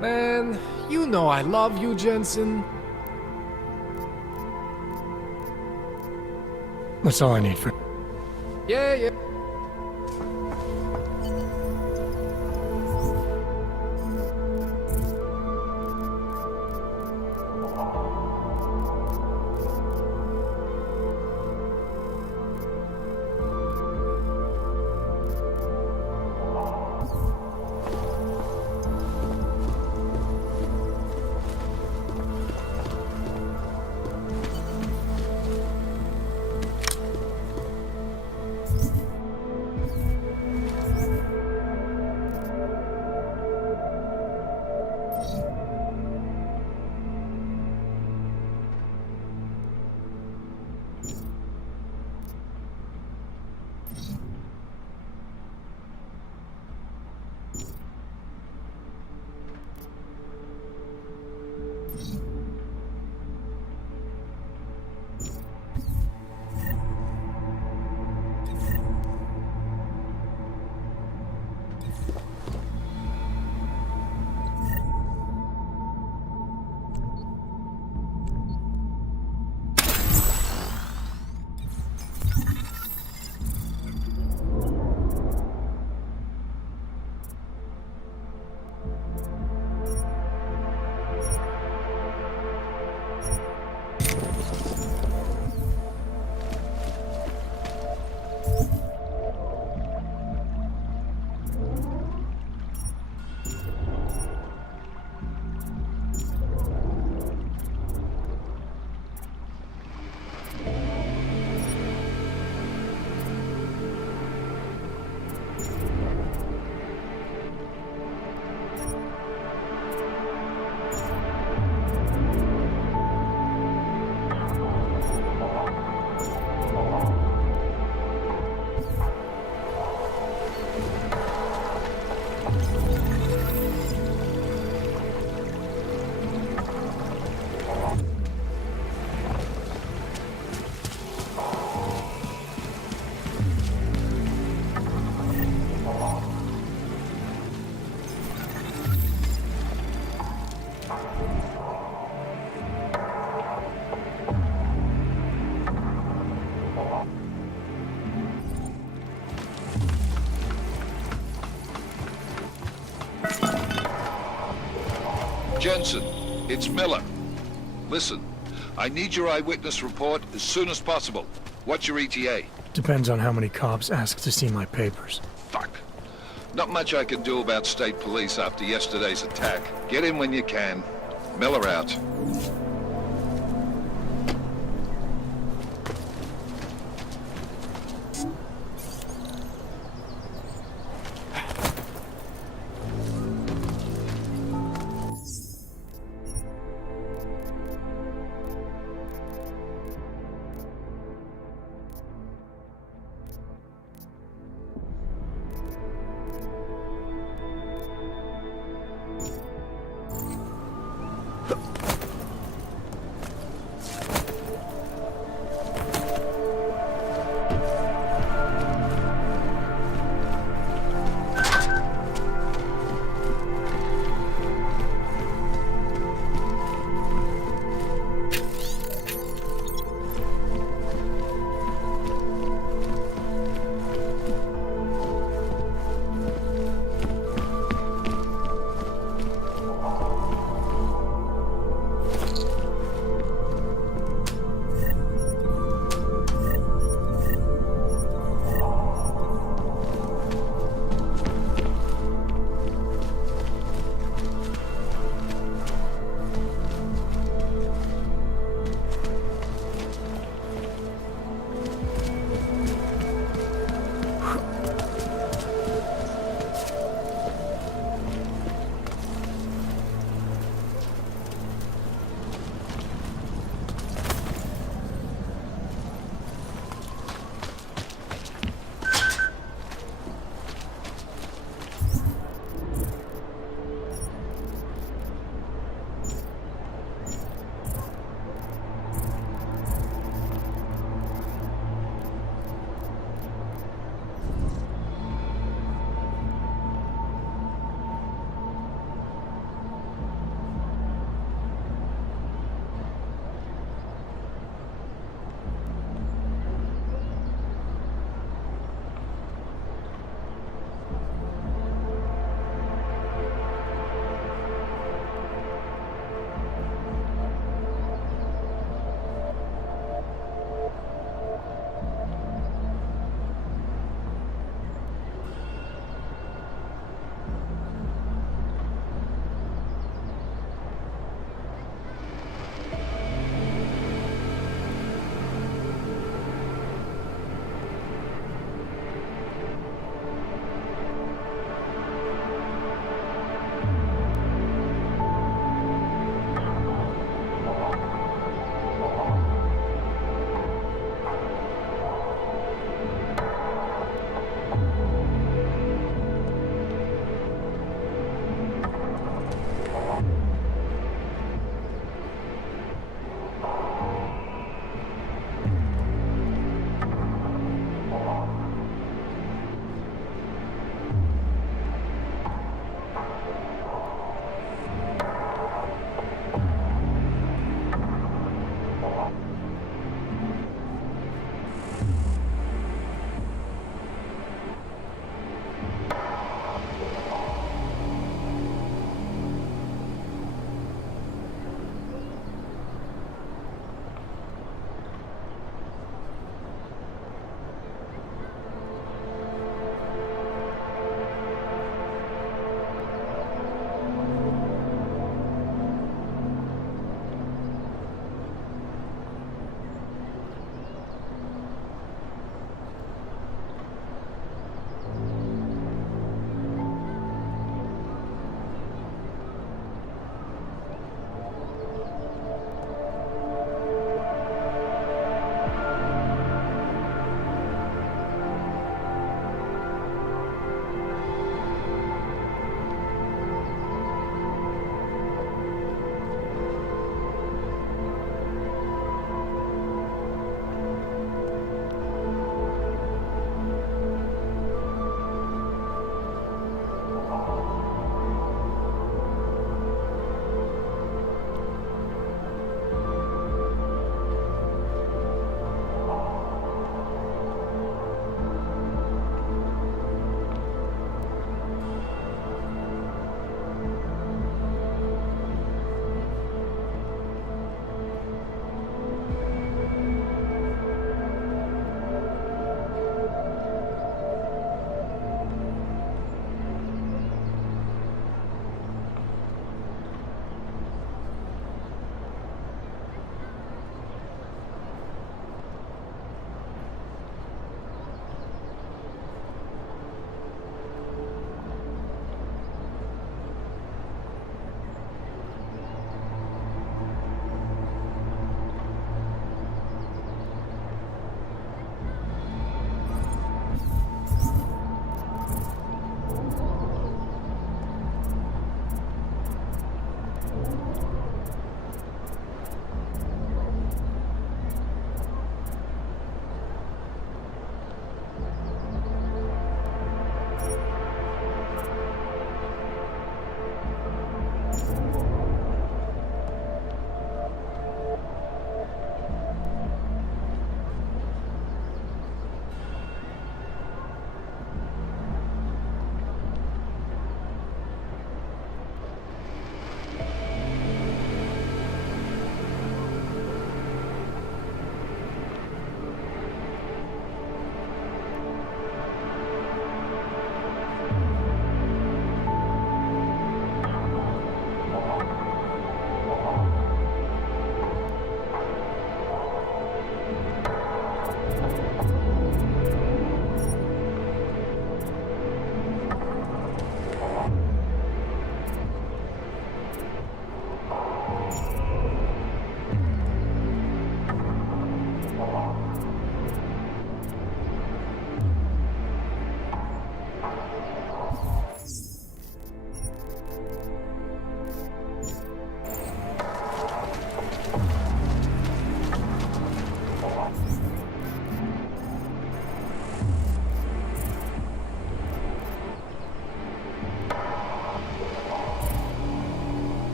Man, you know I love you, Jensen. That's all I need for... Yeah. Jensen, it's Miller. Listen, I need your eyewitness report as soon as possible. What's your ETA? Depends on how many cops ask to see my papers. Fuck. Not much I can do about state police after yesterday's attack. Get in when you can. Miller out.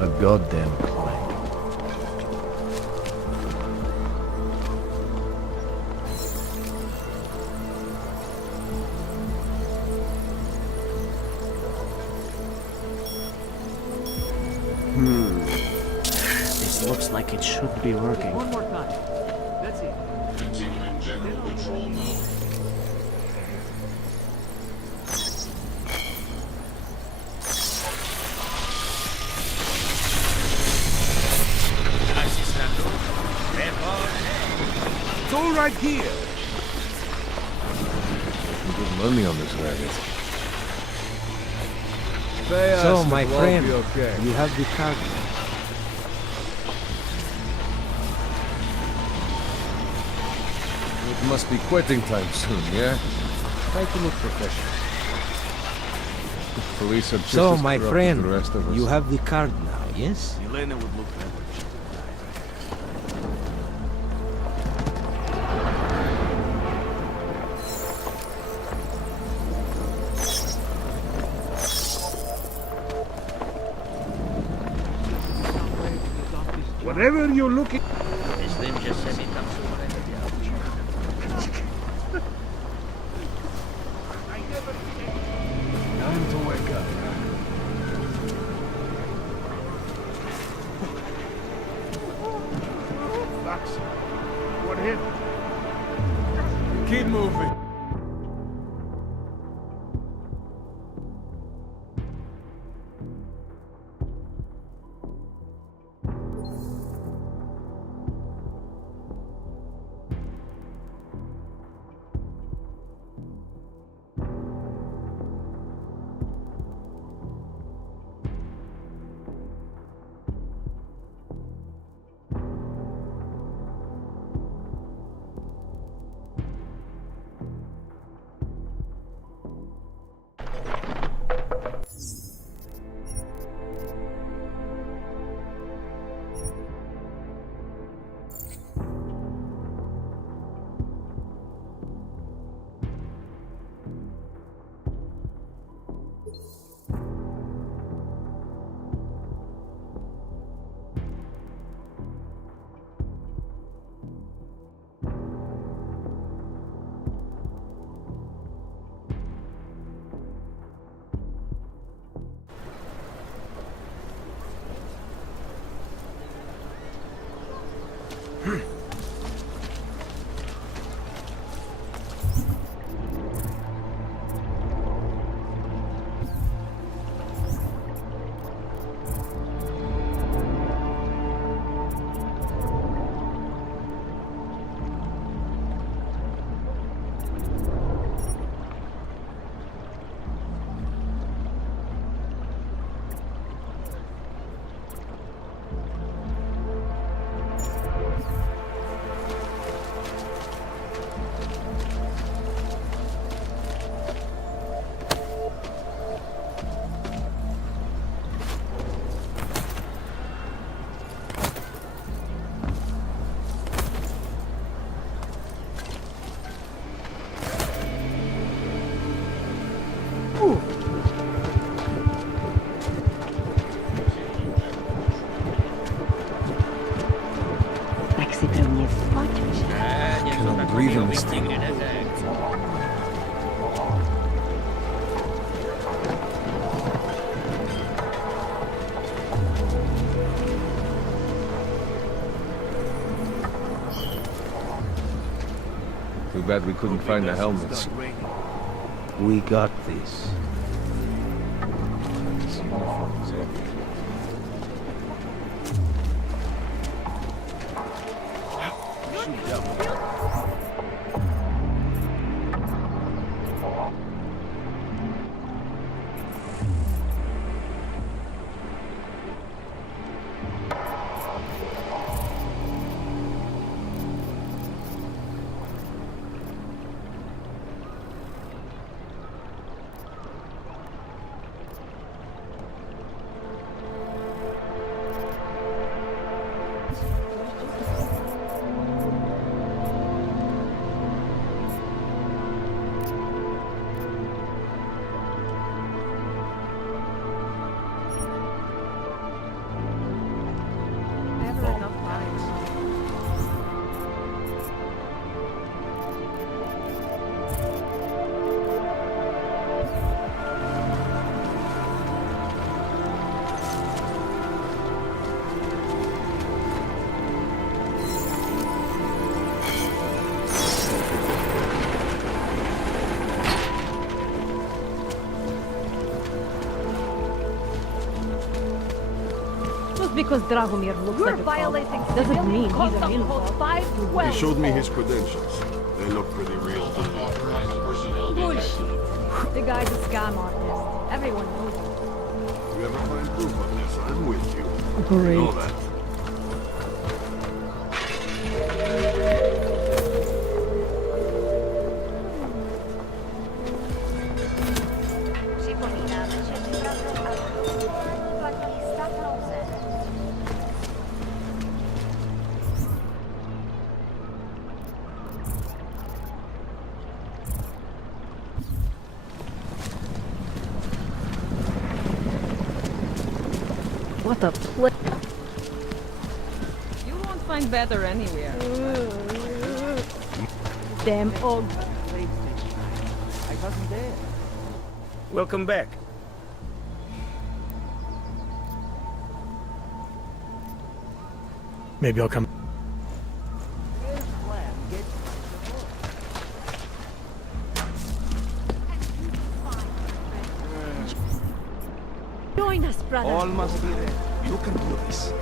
A goddamn plank. This looks like it should be working. One more time. That's it. Continuing general control mode. It's all right here. Some good money on this racket. So, my friend, you have the card. It must be quitting time soon, yeah? Try to look professional. The police are just So, as my corrupt as friend, the rest of us. you have the card now, yes? Elena would look better if she could die. Whatever you're looking... Time to wake up. Fox, what hit? Keep moving. Cannot breathe in this thing. Too bad we couldn't find the helmets. We got this. Just because Dragomir looks like a violating doesn't mean he's a villain. He showed me his credentials. They look pretty real to me. Bullshit. The guy's a scam artist. Everyone knows it. If you ever find proof of this, I'm with you. Great. Know that. What a pl- You won't find better anywhere. Damn og. I wasn't there. Welcome back. Maybe I'll come. Join us, brother. Almost there. You can do this.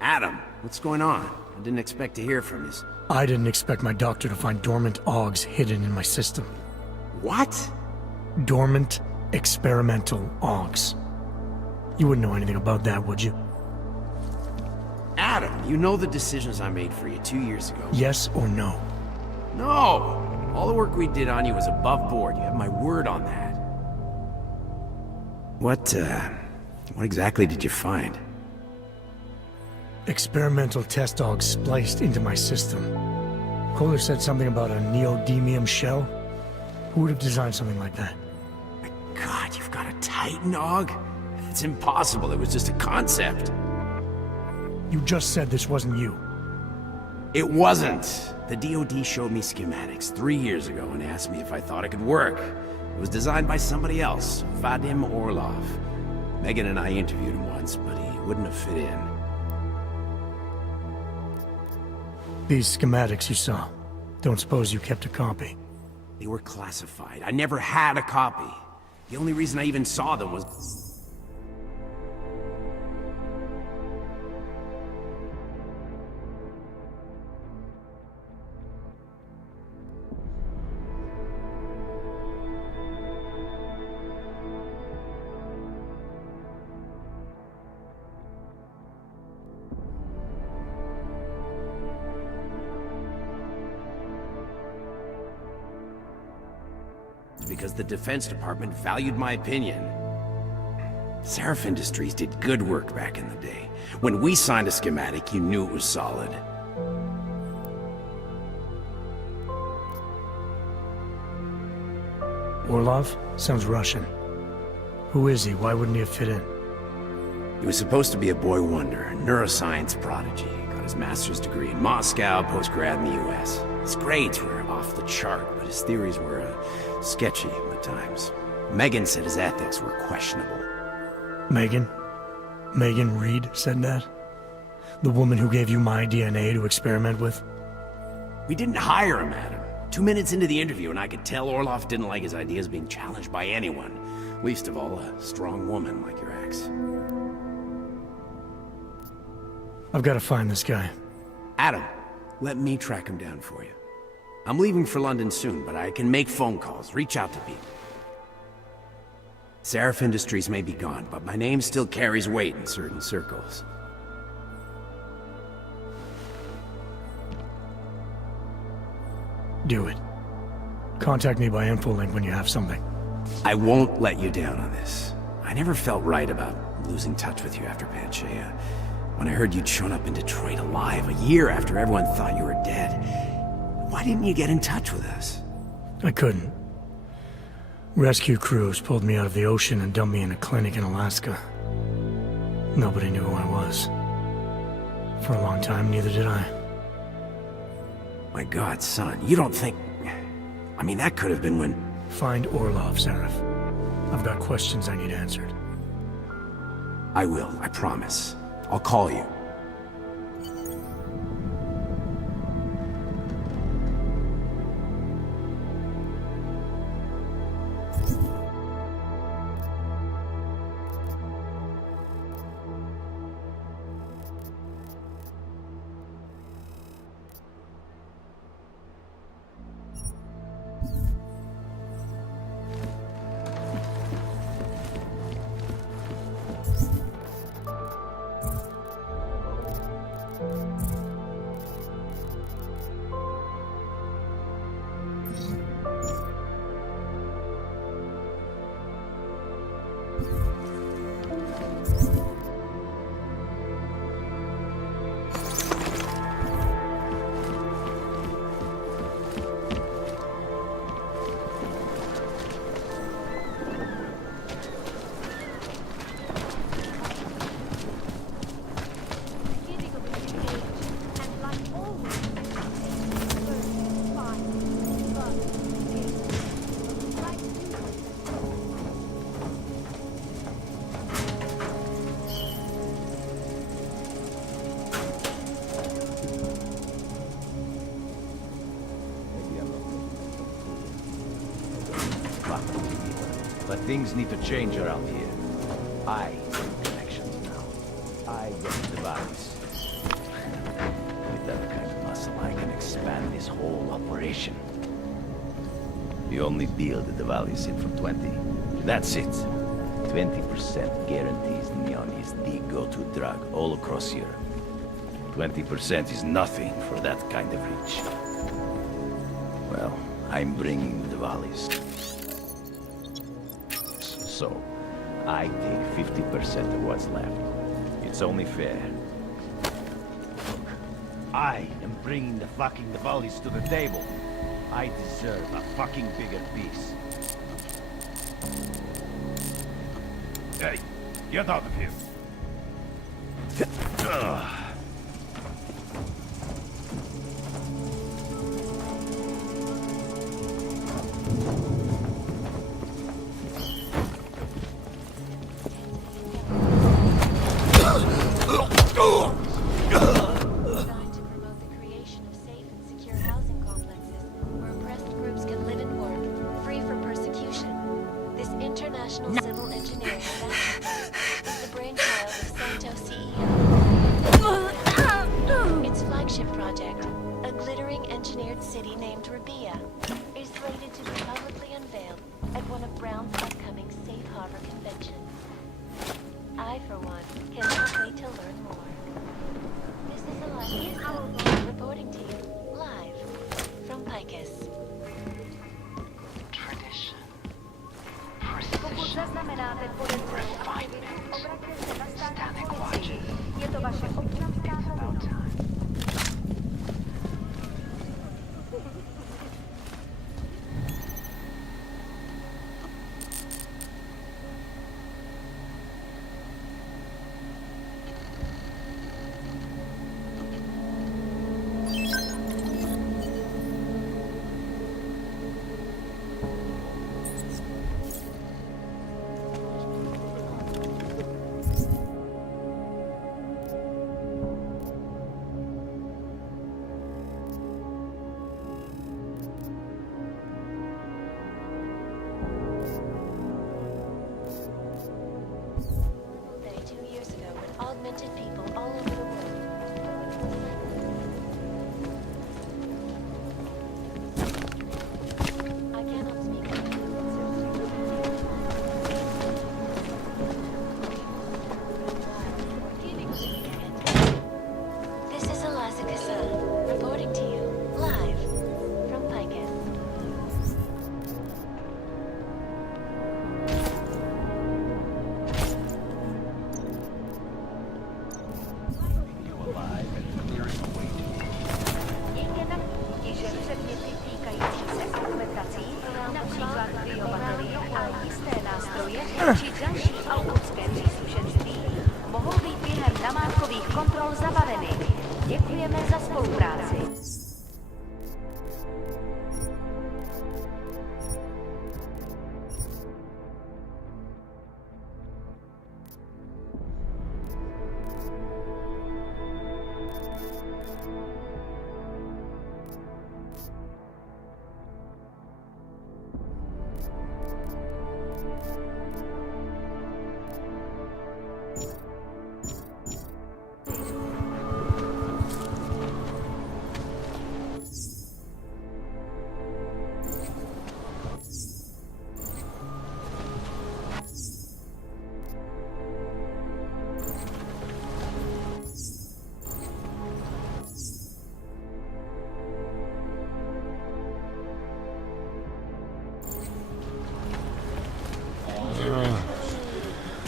Adam, what's going on? I didn't expect to hear from you. I didn't expect my doctor to find dormant Augs hidden in my system. What? Dormant, experimental Augs. You wouldn't know anything about that, would you? Adam, you know the decisions I made for you 2 years ago. Yes or no? No! All the work we did on you was above board. You have my word on that. What exactly did you find? Experimental test Augs spliced into my system. Kohler said something about a neodymium shell. Who would have designed something like that? God, you've got a Titan Aug? It's impossible. It was just a concept. You just said this wasn't you. It wasn't. The DoD showed me schematics 3 years ago and asked me if I thought it could work. It was designed by somebody else, Vadim Orlov. Megan and I interviewed him once, but he wouldn't have fit in. These schematics you saw, don't suppose you kept a copy? They were classified. I never had a copy. The only reason I even saw them was... because the Defense Department valued my opinion. Seraph Industries did good work back in the day. When we signed a schematic, you knew it was solid. Orlov? Sounds Russian. Who is he? Why wouldn't he have fit in? He was supposed to be a boy wonder, a neuroscience prodigy. Got his master's degree in Moscow, post-grad in the US. His grades were off the chart, but his theories were sketchy at times. Megan said his ethics were questionable. Megan? Megan Reed said that? The woman who gave you my DNA to experiment with? We didn't hire him, Adam. 2 minutes into the interview and I could tell Orlov didn't like his ideas being challenged by anyone. Least of all, a strong woman like your ex. I've got to find this guy. Adam, let me track him down for you. I'm leaving for London soon, but I can make phone calls, reach out to people. Seraph Industries may be gone, but my name still carries weight in certain circles. Do it. Contact me by infolink when you have something. I won't let you down on this. I never felt right about losing touch with you after Panchaea. When I heard you'd shown up in Detroit alive a year after everyone thought you were dead. Why didn't you get in touch with us? I couldn't. Rescue crews pulled me out of the ocean and dumped me in a clinic in Alaska. Nobody knew who I was. For a long time, neither did I. My God, son, you don't think... I mean, that could have been when... Find Orlov, Seraph. I've got questions I need answered. I will, I promise. I'll call you. But things need to change around here. I get connections now. I get the device. With that kind of muscle, I can expand this whole operation. The only deal that the Valley's in for 20. That's it. 20% guarantees neon is the go-to drug all across Europe. 20% is nothing for that kind of reach. Well, I'm bringing the Valleys. So, I take 50% of what's left. It's only fair. Look, I am bringing the Valleys to the table. I deserve a fucking bigger piece. Hey, get out of here.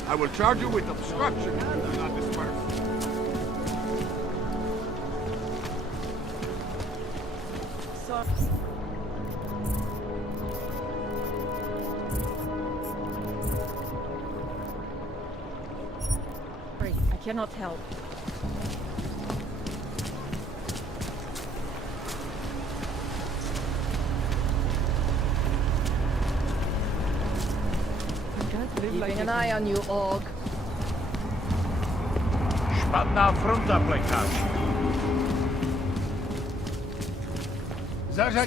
I will charge you with obstruction if you do not disperse. Sorry, I cannot help. Keeping an eye on you, Org. Špatná fronta, plekáč.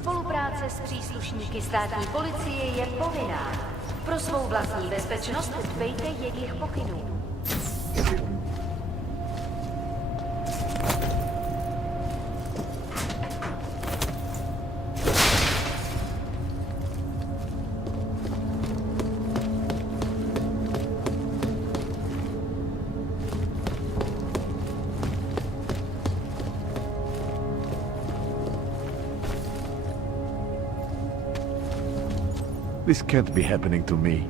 Spolupráce s příslušníky státní policie je povinná. Pro svou vlastní bezpečnost dbejte jejich pokynů. This can't be happening to me.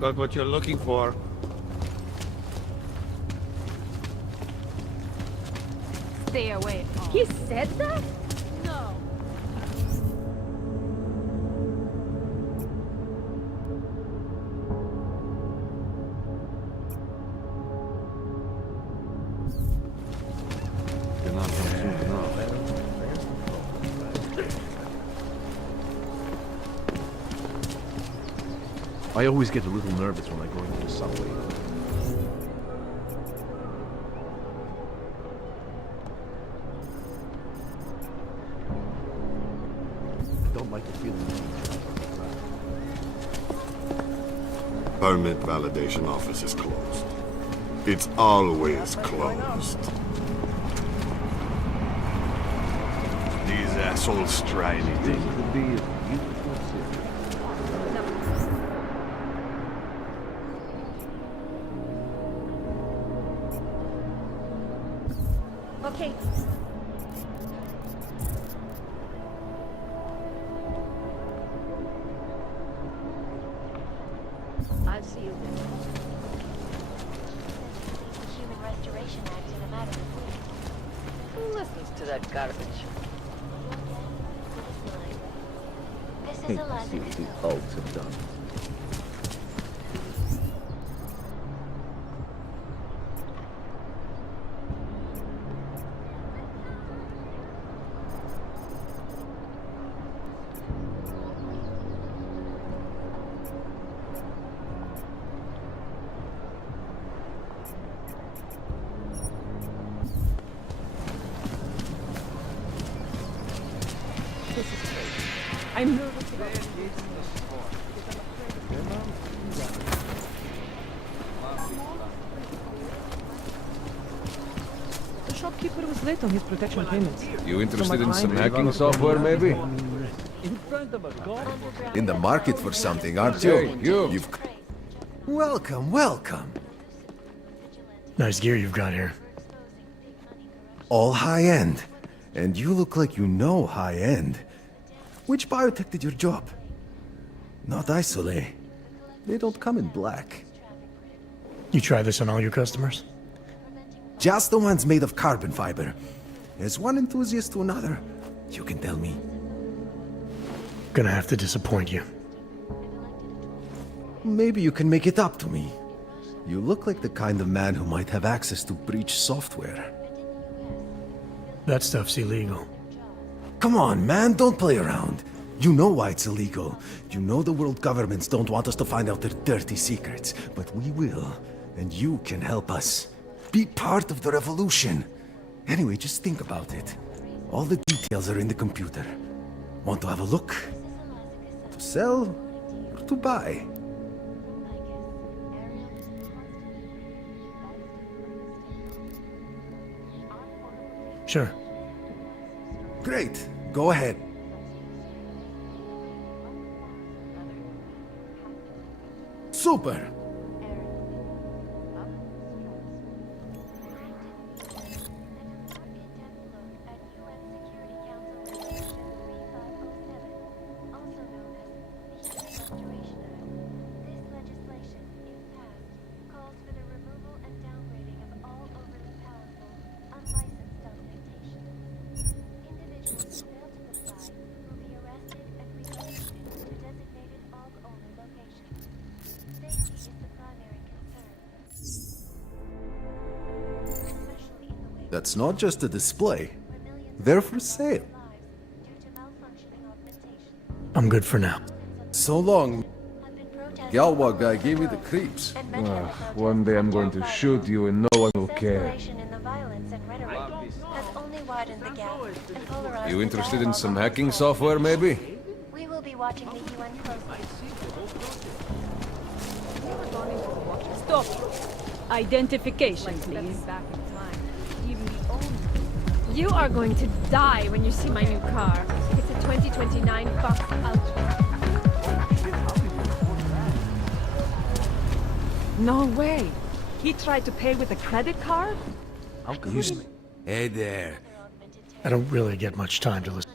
Got what you're looking for. Stay away. He said that? No. You're not from soon enough. I always get a little nervous when I go into the subway. I don't like the feeling. Permit validation office is closed. It's always closed. These assholes try anything. Okay. I'll see you then. Human Restoration Act in a matter of weeks. Who listens to that garbage? This is Hate a to lot see what these folks have done. I'm nervous about The shopkeeper was late on his protection payments. You interested in some hacking software, maybe? In the market for something, aren't you? Hey, you! You've... Welcome, welcome. Nice gear you've got here. All high-end. And you look like you know high-end. Which biotech did your job? Not Isolate. They don't come in black. You try this on all your customers? Just the ones made of carbon fiber. As one enthusiast to another, you can tell me. Gonna have to disappoint you. Maybe you can make it up to me. You look like the kind of man who might have access to breach software. That stuff's illegal. Come on, man, don't play around. You know why it's illegal. You know the world governments don't want us to find out their dirty secrets. But we will, and you can help us. Be part of the revolution. Anyway, just think about it. All the details are in the computer. Want to have a look? To sell or to buy? Sure. Great. Go ahead. Super. That's not just a display. They're for sale. I'm good for now. So long. Galwa guy gave me the creeps. One day I'm going to shoot you and no one will care. You interested in some hacking software, maybe? We will be watching the UN closely. Stop. Identification, please. You are going to die when you see my new car. It's a 2029 Fox Ultra. No way. He tried to pay with a credit card? Hey there. I don't really get much time to listen.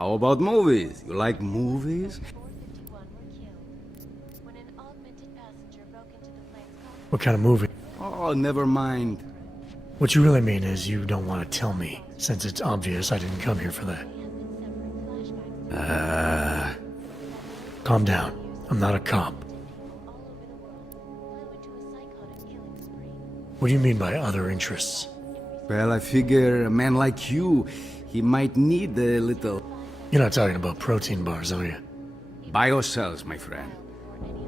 How about movies? You like movies? What kind of movie? Oh, never mind. What you really mean is you don't want to tell me, since it's obvious I didn't come here for that. Calm down. I'm not a cop. What do you mean by other interests? Well, I figure a man like you, he might need a little... You're not talking about protein bars, are you? Biocells, my friend.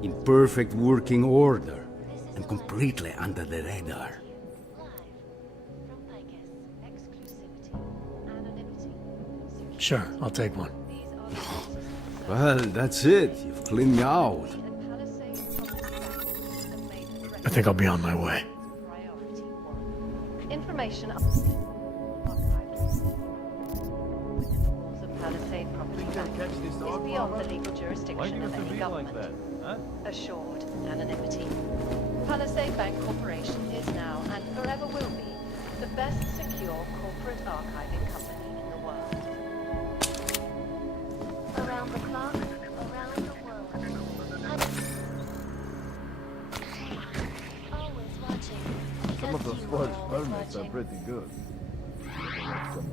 In perfect working order. And completely under the radar. Sure, I'll take one. Well, that's it. You've cleaned me out. I think I'll be on my way. Information of Palisade property is beyond the legal jurisdiction of any government. Assured anonymity. Palisade Bank Corporation is now and forever will be the best secure corporate archiving company in the world. Around the clock, around the world. Always watching. Some of those forged permits are pretty good.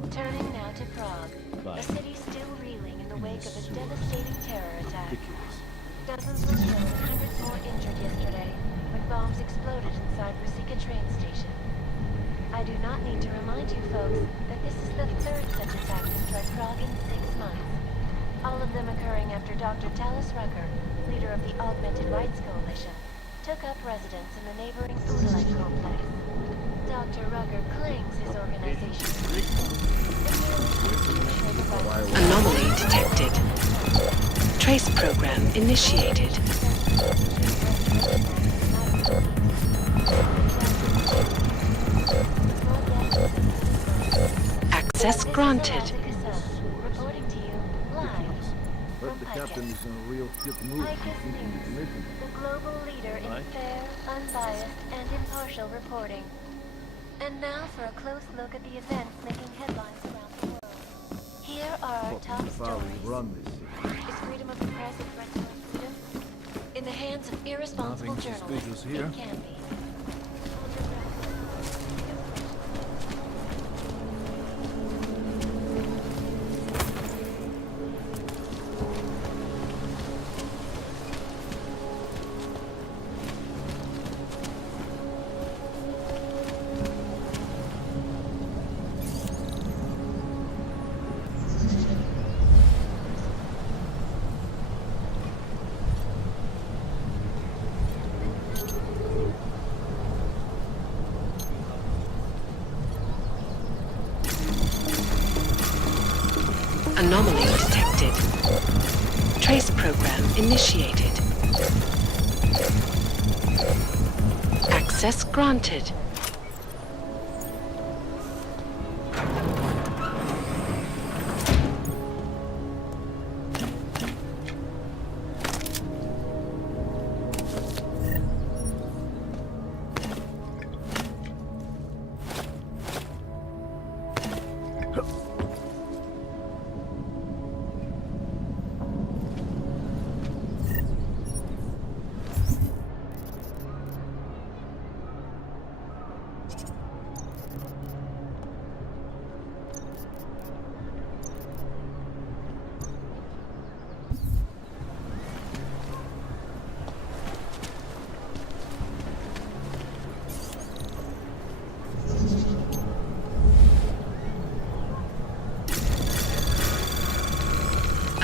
Turning now to Prague, a city still reeling in the wake of a devastating terror attack. Dozens were killed and hundreds more injured yesterday when bombs exploded inside Rusika train station. I do not need to remind you folks that this is the third such attack to strike Prague in 6 months. All of them occurring after Dr. Talis Rucker, leader of the Augmented Rights Coalition, took up residence in the neighboring Udalek complex. Dr. Rucker claims his organization Anomaly detected. Trace program initiated. Access granted. Reporting to you live But the captain is in a real shit mood. He's seeking the commission. the global leader in fair, unbiased, and impartial reporting. And now for a close look at the events making headlines around the world. Here are our top stories. Run this city. Is freedom of the press a threat to our freedom? In the hands of irresponsible Nothing journalists, suspicious here. it can be. Anomaly detected. Trace program initiated. Access granted.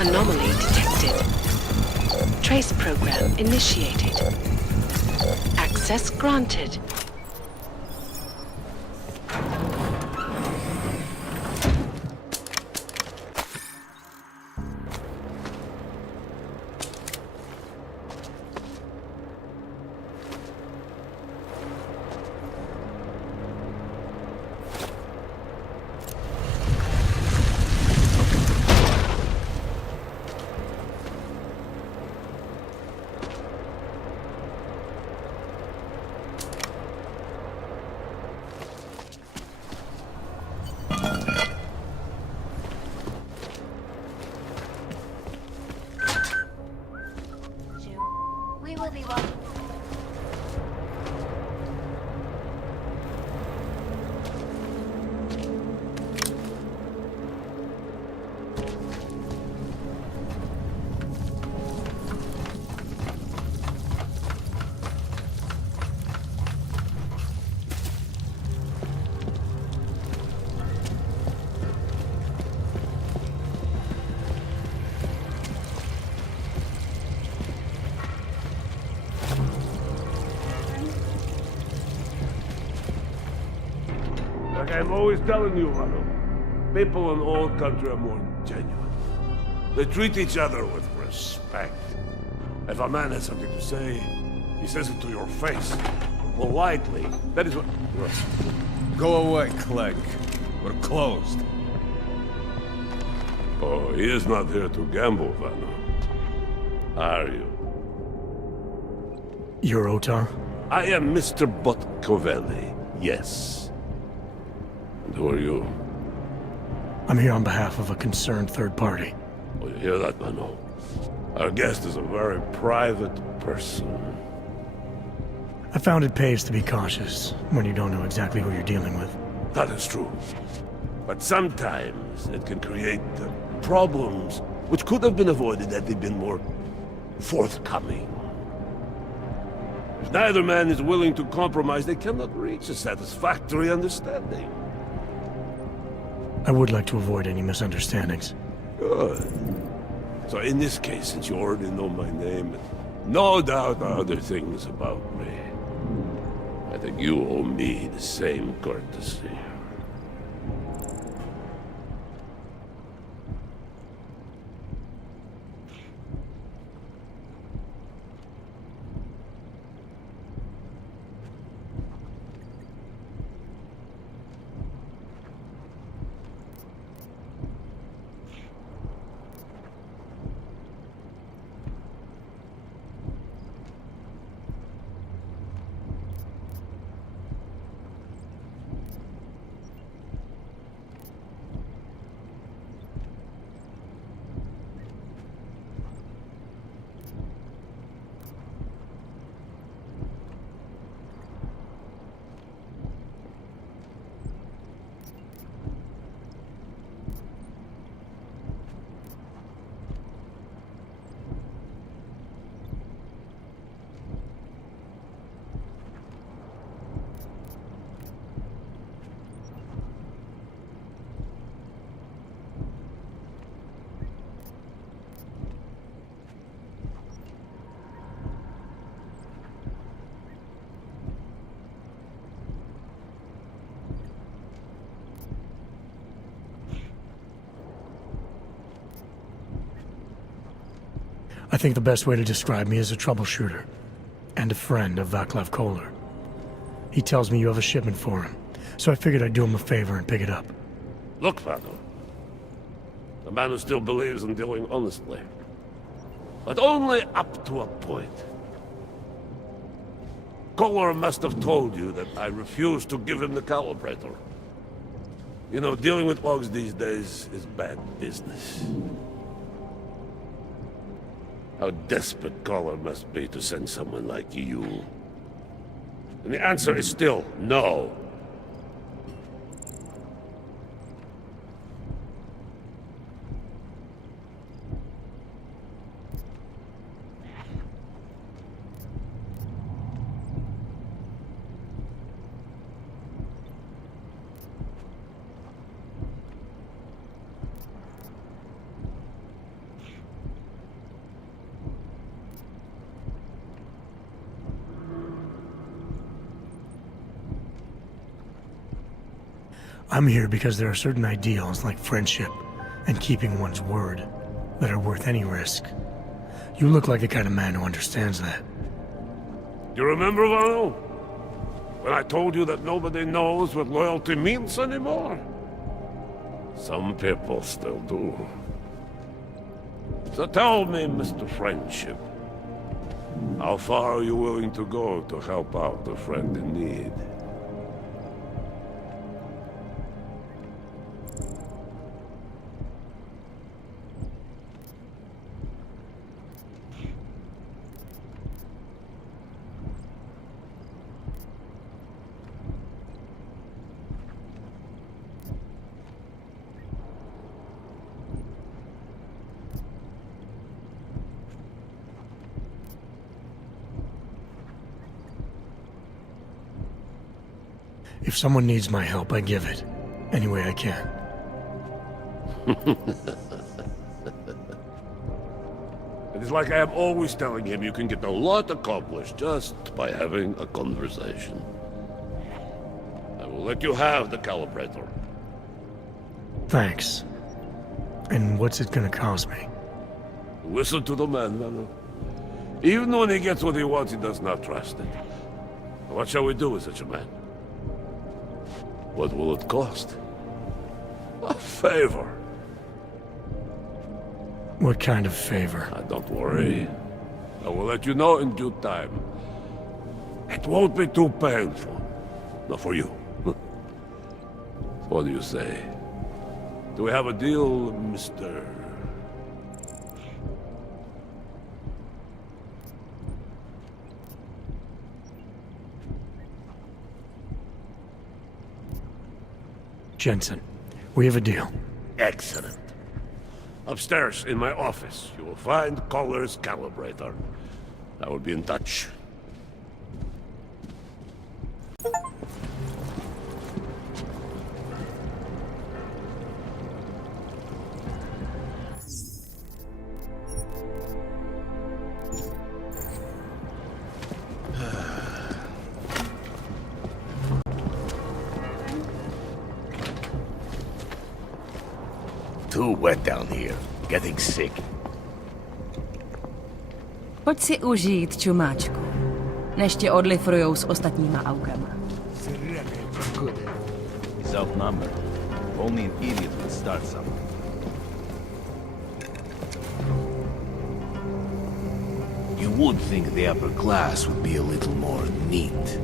Anomaly detected. Trace program initiated. Access granted. We will be watching. Like I'm always telling you, Rano, people in old country are more genuine. They treat each other with respect. If a man has something to say, he says it to your face. Politely. That is what... Go away, Clegg. We're closed. Oh, he is not here to gamble, Vano. Are you? You're Otar? I am Mr. Botkovelli, yes. And who are you? I'm here on behalf of a concerned third party. Oh, you hear that, Vano? Our guest is a very private person. I found it pays to be cautious when you don't know exactly who you're dealing with. That is true. But sometimes it can create problems which could have been avoided had they been more forthcoming. If neither man is willing to compromise, they cannot reach a satisfactory understanding. I would like to avoid any misunderstandings. Good. So in this case, since you already know my name, and no doubt other things about me, I think you owe me the same courtesy. I think the best way to describe me is a troubleshooter, and a friend of Vaclav Koller. He tells me you have a shipment for him, so I figured I'd do him a favor and pick it up. Look, Vano. A man who still believes in dealing honestly. But only up to a point. Koller must have told you that I refuse to give him the calibrator. You know, dealing with logs these days is bad business. How desperate Koller must be to send someone like you. And the answer is still no. I'm here because there are certain ideals like friendship and keeping one's word that are worth any risk. You look like the kind of man who understands that. You remember, Vano? When I told you that nobody knows what loyalty means anymore? Some people still do. So tell me, Mr. Friendship, how far are you willing to go to help out a friend in need? If someone needs my help, I give it. Any way I can. It is like I am always telling him you can get a lot accomplished just by having a conversation. I will let you have the calibrator. Thanks. And what's it gonna cost me? Listen to the man, Vano. Even when he gets what he wants, he does not trust it. What shall we do with such a man? What will it cost? A favor. What kind of favor? Don't worry. I will let you know in due time. It won't be too painful. Not for you. What do you say? Do we have a deal, Mr. Jensen, we have a deal. Excellent. Upstairs in my office, you will find Collar's calibrator. I will be in touch. Too wet down here. Getting sick. Pojď si užít, čumáčku, než tě odlifrujou s ostatníma augama. He's outnumbered. Only an idiot would start something. You would think the upper class would be a little more neat.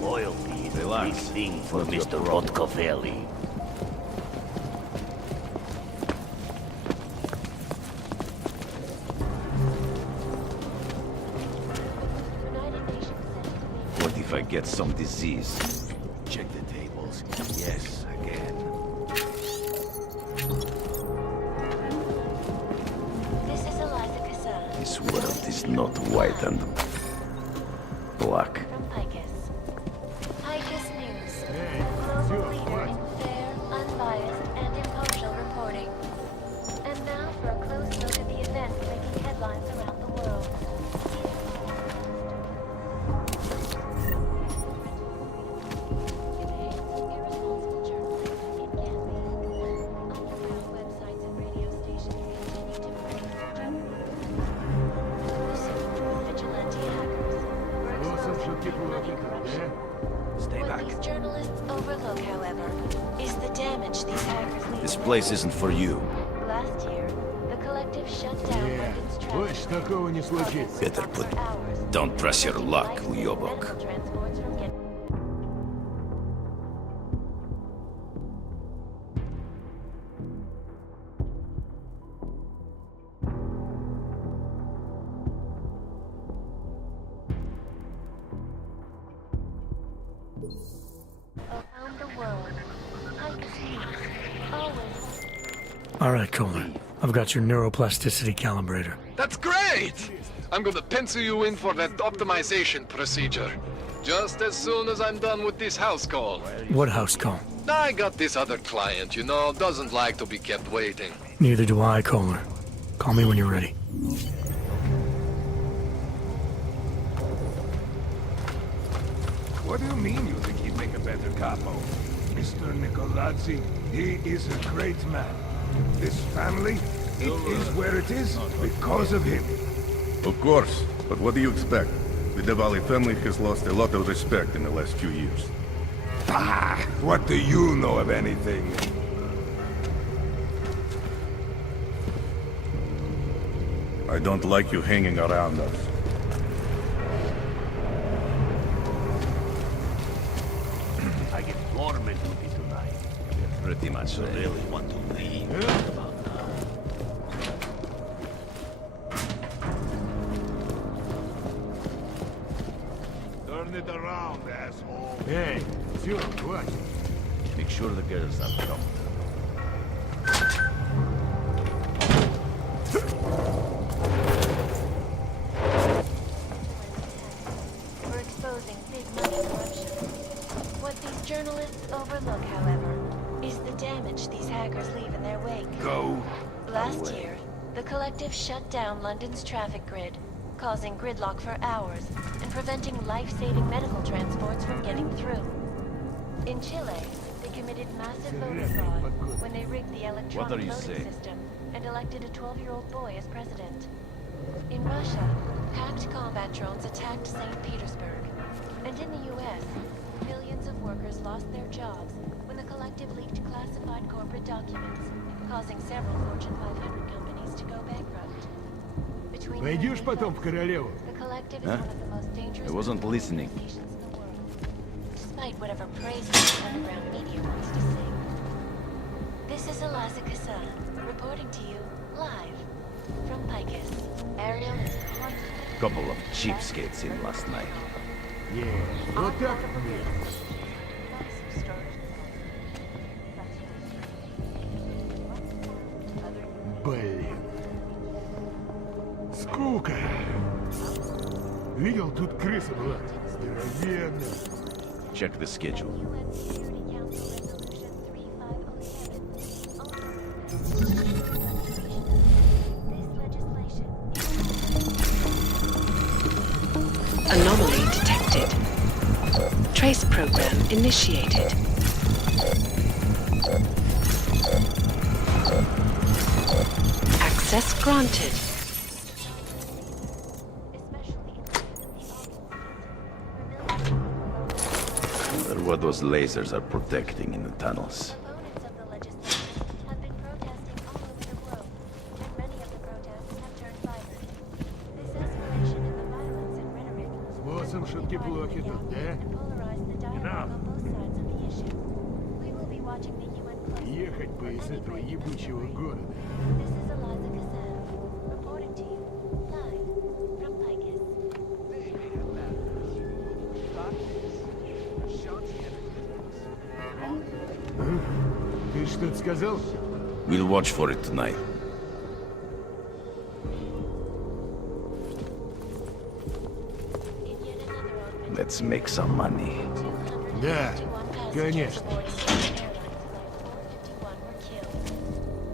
Loyalty is a big thing for Mr. Rotkovelli. What if I get some disease? Check the tables. Yes, again. This is Eliza Cassan. This world is not white and black. From Picus. Picus News. Global leader in fair, unbiased, and impartial reporting. And now for a close look at the events making headlines around the world. Stay back. These journalists overlook, however, is the damage these hackers leave. This place isn't for you. Last year, the collective shut down weapons trafficking. Better put... Don't press your luck, Uyobok. Transports from getting... All right, Kohler. I've got your neuroplasticity calibrator. That's great! I'm gonna pencil you in for that optimization procedure. Just as soon as I'm done with this house call. What house call? I got this other client, you know, doesn't like to be kept waiting. Neither do I, Kohler. Call me when you're ready. What do you mean you think he'd make a better capo? Mr. Nicolazzi, he is a great man. This family, it is where it is because of him. Of course, but what do you expect? The Diwali family has lost a lot of respect in the last few years. Ah, what do you know of anything? I don't like you hanging around us. I get tormented tonight. They're pretty much really want to leave about now. Turn it around, asshole. Hey, sure, what? Make sure the girls are comfortable. For exposing big money corruption. What these journalists overlook, however, is the damage these hackers leave in their wake. Go Last year, the Collective shut down London's traffic grid, causing gridlock for hours and preventing life-saving medical transports from getting through. In Chile, they committed massive voter fraud when they rigged the electronic voting system and elected a 12-year-old boy as president. In Russia, hacked combat drones attacked St. Petersburg. And in the US, millions of workers lost their jobs when the Collective leaked classified corporate documents, causing several Fortune 500 companies to go bankrupt. Between Пойдешь потом в королеву? the Collective is one of the most dangerous I wasn't listening. organizations in the world, despite whatever praise the underground media wants to sing. This is Eliza Kassan, reporting to you live from Picus. Ariel is constantly... Couple of cheapskates in last night. Yeah, вот так нет. Блин. Скука. Видел, тут крыса была. Здоровенная. Check the schedule. Anomaly detected. Trace program initiated. Access granted. Wonder what those lasers are protecting in the tunnels. Способ шутки плохи тут, да? Ехать бы из этого ебучего города. Ты что-то сказал? We'll watch for it tonight. Let's make some money. Да, конечно.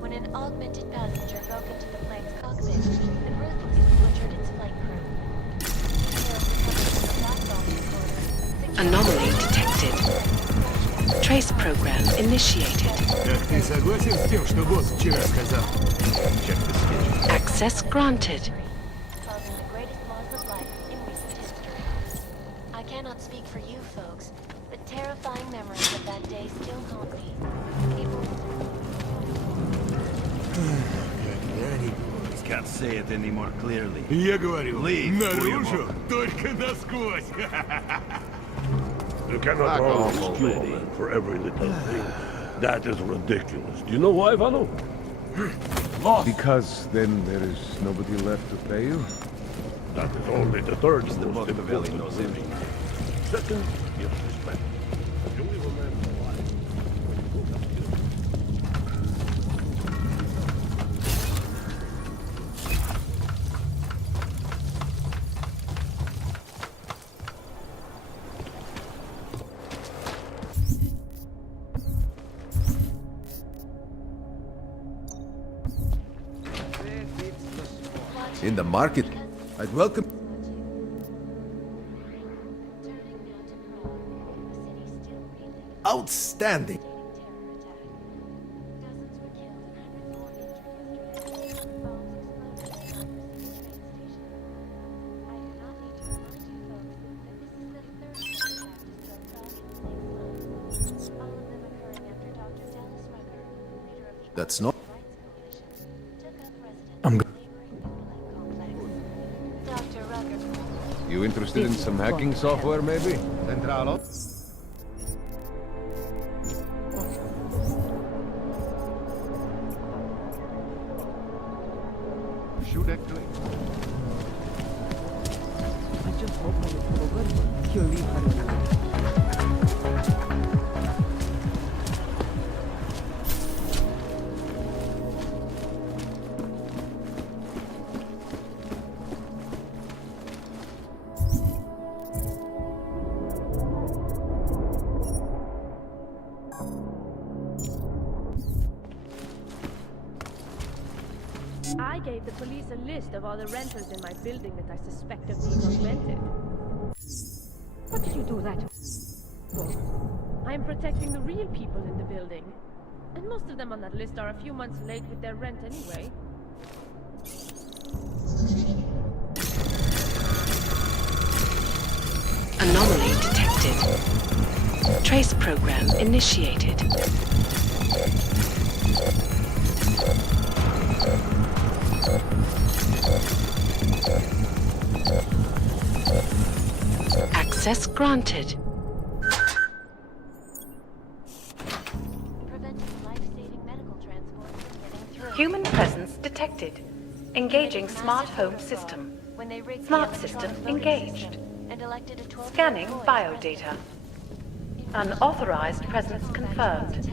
When an augmented passenger broke into the plane's cockpit and ruthlessly butchered its flight crew. Anomaly detected. Trace program initiated. Так ты согласен с тем, что босс вчера сказал? Check the schedule. Access granted. Causing the greatest loss of life in recent history. I cannot speak for you folks, but terrifying memories of that day still haunt me. People... Can't say it any more clearly. Я говорю, Leave, наружу, только насквозь. You cannot always kill a man for every little thing. That is ridiculous. Do you know why, Vano? Because then there is nobody left to pay you? That is only the third The most Machiavelli important knows thing. everything. Second, give respect. You leave a man alive. In the market, I'd welcome... Outstanding! That's not... I'm good. You interested in some hacking software, maybe? Centralo? Shoot actually. I just hope I will forget. He'll leave her. I gave the police a list of all the renters in my building that I suspect of being augmented. What did you do that for? I am protecting the real people in the building. And most of them on that list are a few months late with their rent anyway. Anomaly detected. Trace program initiated. Access granted. Human presence detected. Engaging smart home system. Smart system engaged. Scanning biodata. Unauthorized presence confirmed.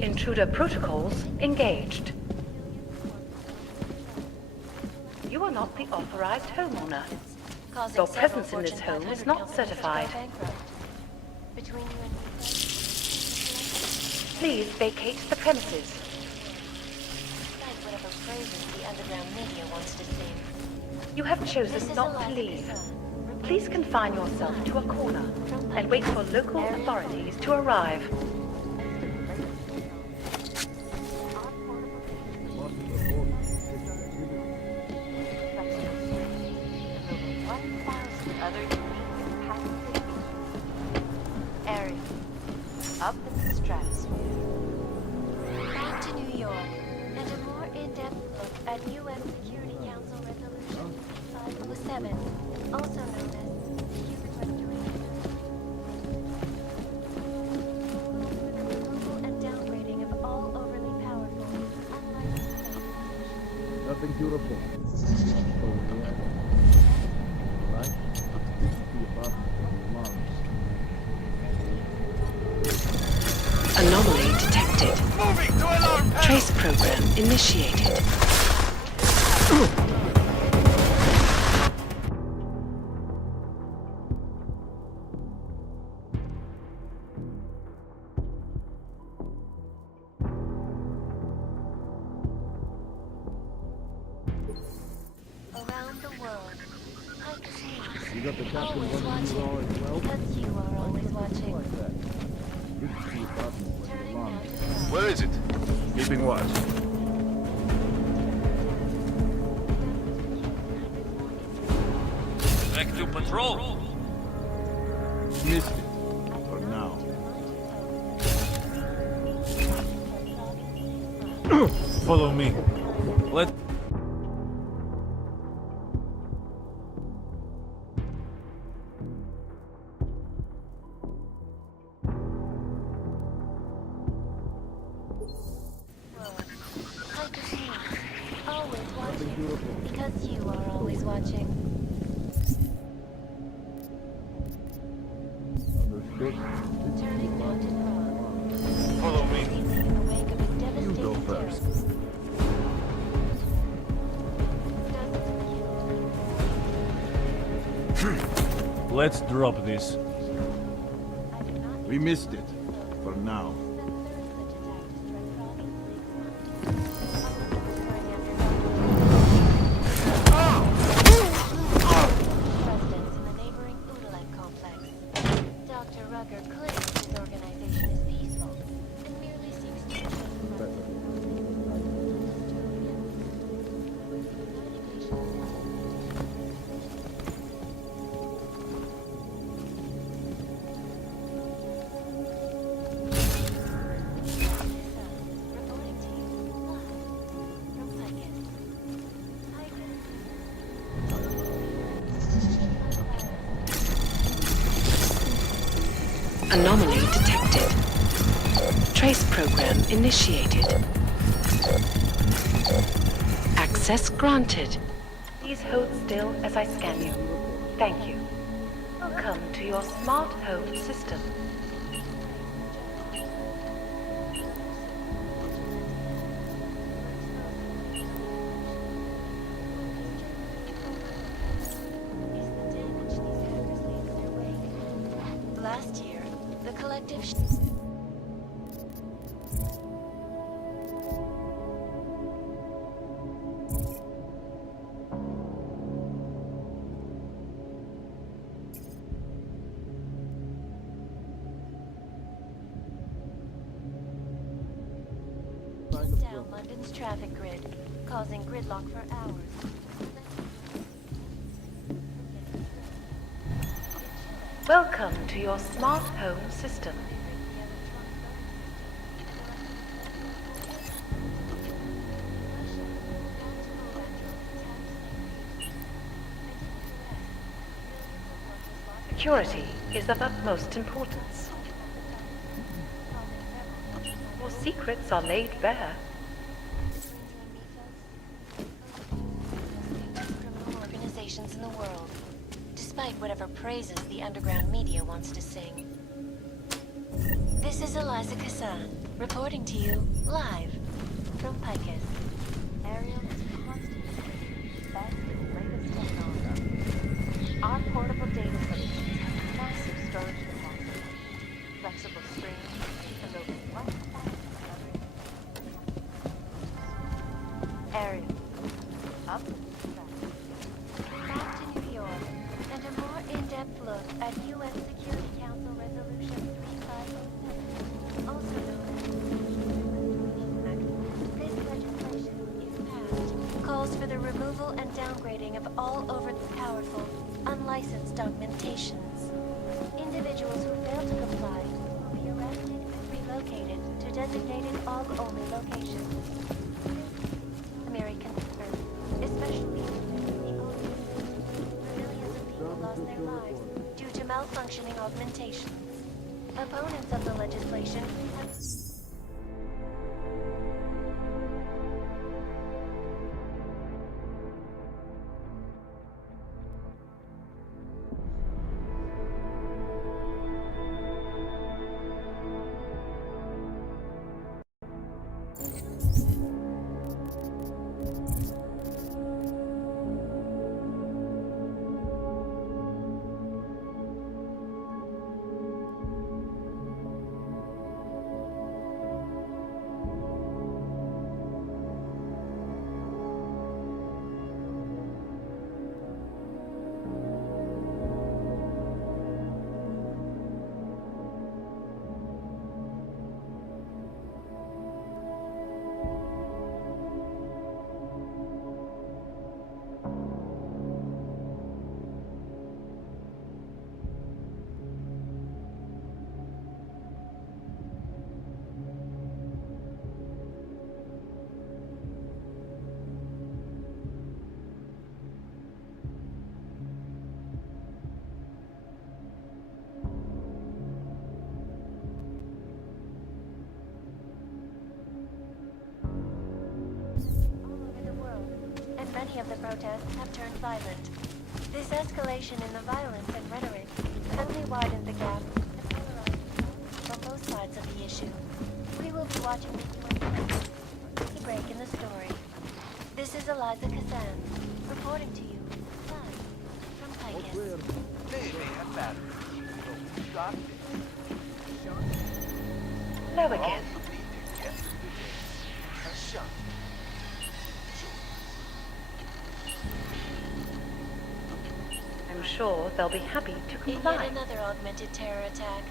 Intruder protocols engaged. You are not the authorized homeowner. Your presence in this home is not certified. Please vacate the premises. You have chosen not to leave. Please confine yourself to a corner and wait for local authorities to arrive. Up in the stratosphere. Back to New York, and a more in-depth look at UN Security Council Resolution 507, also known as the Human Restoration. Removal and downgrading of all overly powerful, unlicensed. Nothing to report. Right? This is the apartment of the lounge. Anomaly detected. Trace program initiated. Around the world, like the news. You got the captain Always running watching, you all as well? because you are always watching. Like that. This is the apartment where the lounge. Where is it? Keeping watch. Back to patrol. Missed it. For now. Follow me. Let. Like the news. Always watching, because you are always watching. Turning now to Prague. Follow me. In the wake of a devastating first. Let's drop this. We missed it. For now. Anomaly detected. Trace program initiated. Access granted. Please hold still as I scan you. Thank you. Welcome to your smart home system. Last year, the collective... down London's traffic grid, causing gridlock for hours. Welcome to your smart home system. Security is of utmost importance. Your secrets are laid bare. Criminal organizations in the world, despite whatever praises the underground media wants to sing. This is Eliza Cassan, reporting to you live from Picus. Ariel is constantly best and latest technology. Our portable data solutions have massive storage capacity, flexible screens, and over 1,000 Ariel, up back to New York, and a more in-depth look at U.S. Security Council Resolution 3507, also known as this legislation, if passed, calls for the removal and downgrading of all over-powerful, unlicensed augmentations. Individuals who fail to comply will be arrested and relocated to designated AUG-only locations. American Earth, especially the AUG, where millions of people lost their lives due to malfunctioning augmentations. Opponents of the legislation have... Many of the protests have turned violent. This escalation in the violence and rhetoric only widens the gap and polarizes on both sides of the issue. We will be watching the break in the story. This is Eliza Cassan, reporting to you live from Picus. Hello again. I'm sure they'll be happy to comply. Yet another augmented terror attack.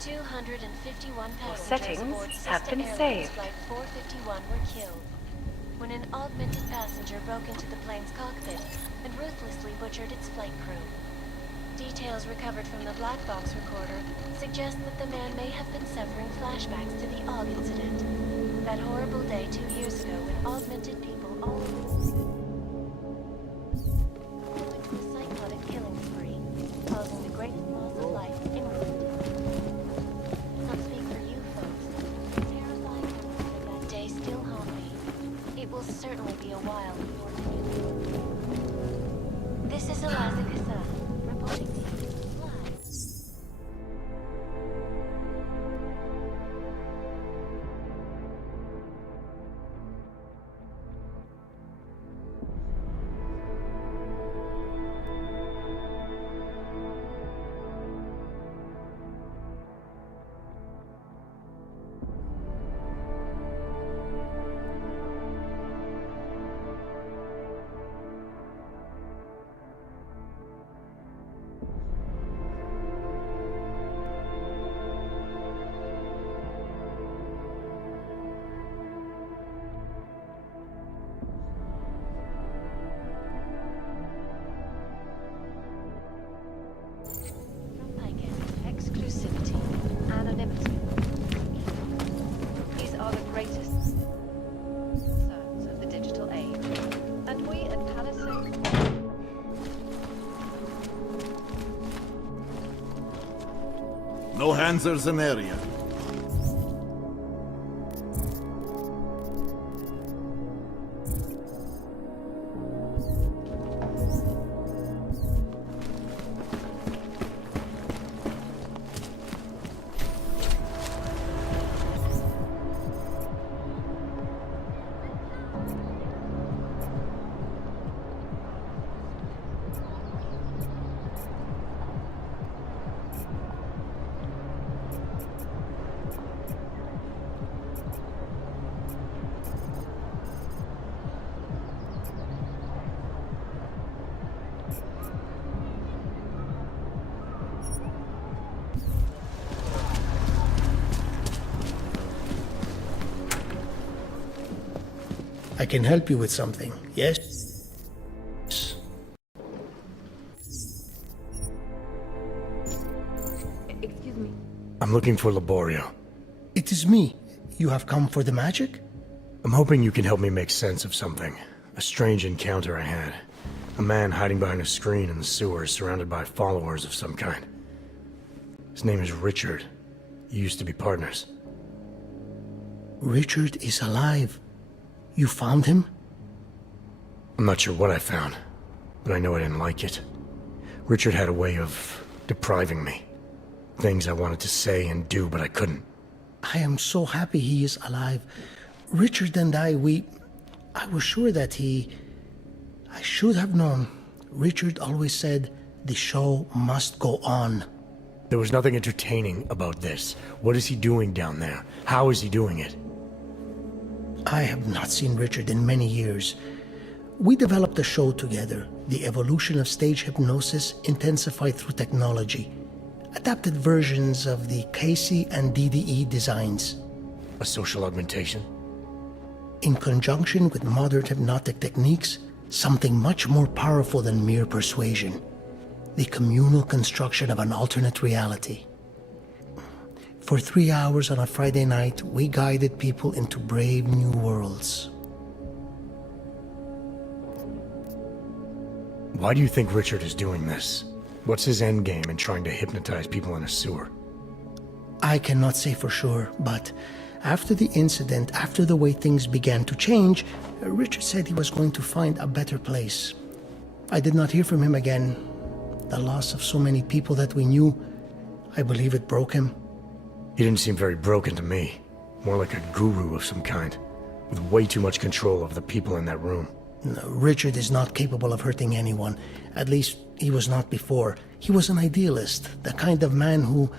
251 passengers settings aboard have Cessna been Airlines saved. Flight 451 were killed when an augmented passenger broke into the plane's cockpit and ruthlessly butchered its flight crew. Details recovered from the black box recorder suggest that the man may have been suffering flashbacks to the AUG incident. That horrible day 2 years ago when augmented people all went to the psychotic killing spree, causing the greatest loss of life in recent This is Eliza Cassell, reporting to you live. Exclusivity, anonymity. These are the greatest concerns of the digital age. And we at Palisade... No handsers in area. I can help you with something, yes? Excuse me. I'm looking for Laborio. It is me. You have come for the magic? I'm hoping you can help me make sense of something. A strange encounter I had. A man hiding behind a screen in the sewers, surrounded by followers of some kind. His name is Richard. You used to be partners. Richard is alive. You found him? I'm not sure what I found, but I know I didn't like it. Richard had a way of depriving me. Things I wanted to say and do, but I couldn't. I am so happy he is alive. Richard and I was sure that I should have known. Richard always said, the show must go on. There was nothing entertaining about this. What is he doing down there? How is he doing it? I have not seen Richard in many years. We developed a show together, The Evolution of Stage Hypnosis Intensified Through Technology. Adapted versions of the Casey and DDE designs. A social augmentation? In conjunction with modern hypnotic techniques, something much more powerful than mere persuasion. The communal construction of an alternate reality. For 3 hours on a Friday night, we guided people into brave new worlds. Why do you think Richard is doing this? What's his endgame in trying to hypnotize people in a sewer? I cannot say for sure, but after the incident, after the way things began to change, Richard said he was going to find a better place. I did not hear from him again. The loss of so many people that we knew, I believe it broke him. He didn't seem very broken to me. More like a guru of some kind, with way too much control of the people in that room. No, Richard is not capable of hurting anyone. At least, he was not before. He was an idealist, the kind of man who...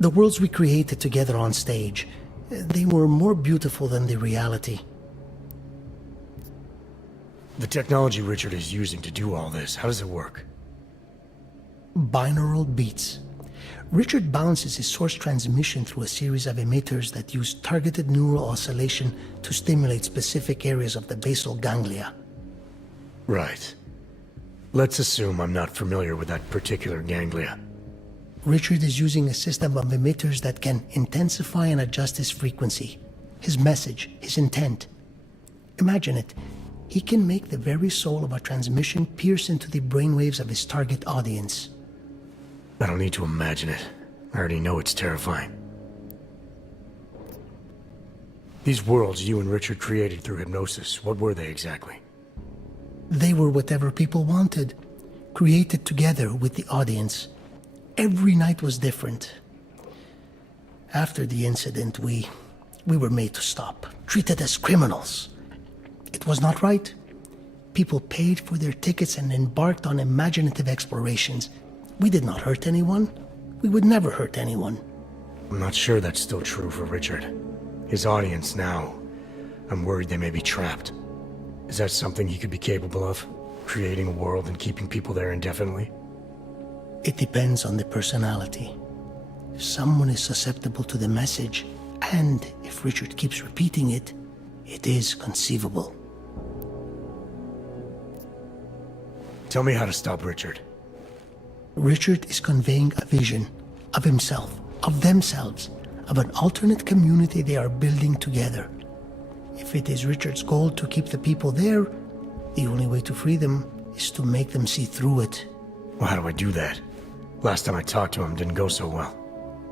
The worlds we created together on stage, they were more beautiful than the reality. The technology Richard is using to do all this, how does it work? Binaural beats. Richard bounces his source transmission through a series of emitters that use targeted neural oscillation to stimulate specific areas of the basal ganglia. Right. Let's assume I'm not familiar with that particular ganglia. Richard is using a system of emitters that can intensify and adjust his frequency, his message, his intent. Imagine it. He can make the very soul of a transmission pierce into the brainwaves of his target audience. I don't need to imagine it. I already know it's terrifying. These worlds you and Richard created through hypnosis, what were they exactly? They were whatever people wanted, created together with the audience. Every night was different. After the incident, we were made to stop, treated as criminals. It was not right. People paid for their tickets and embarked on imaginative explorations. We did not hurt anyone. We would never hurt anyone. I'm not sure that's still true for Richard. His audience now, I'm worried they may be trapped. Is that something he could be capable of? Creating a world and keeping people there indefinitely? It depends on the personality. If someone is susceptible to the message, and if Richard keeps repeating it, it is conceivable. Tell me how to stop Richard. Richard is conveying a vision of himself, of themselves, of an alternate community they are building together. If it is Richard's goal to keep the people there, the only way to free them is to make them see through it. Well, how do I do that? Last time I talked to him didn't go so well.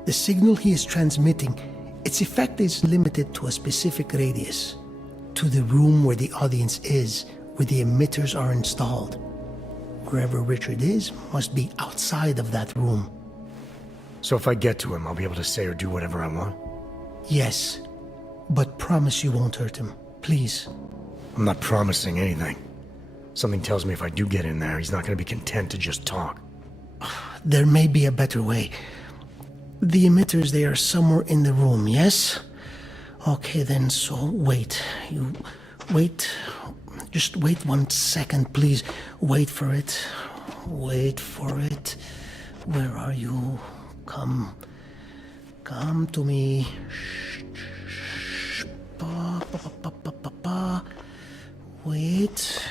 The signal he is transmitting, its effect is limited to a specific radius, to the room where the audience is, where the emitters are installed. Wherever Richard is must be outside of that room. So if I get to him, I'll be able to say or do whatever I want? Yes, but promise you won't hurt him, please. I'm not promising anything. Something tells me if I do get in there, he's not going to be content to just talk. There may be a better way. The emitters, they are somewhere in the room, yes? Okay then, so wait. You wait. Just wait 1 second, please. Wait for it. Wait for it. Where are you? Come to me. Shh. Wait.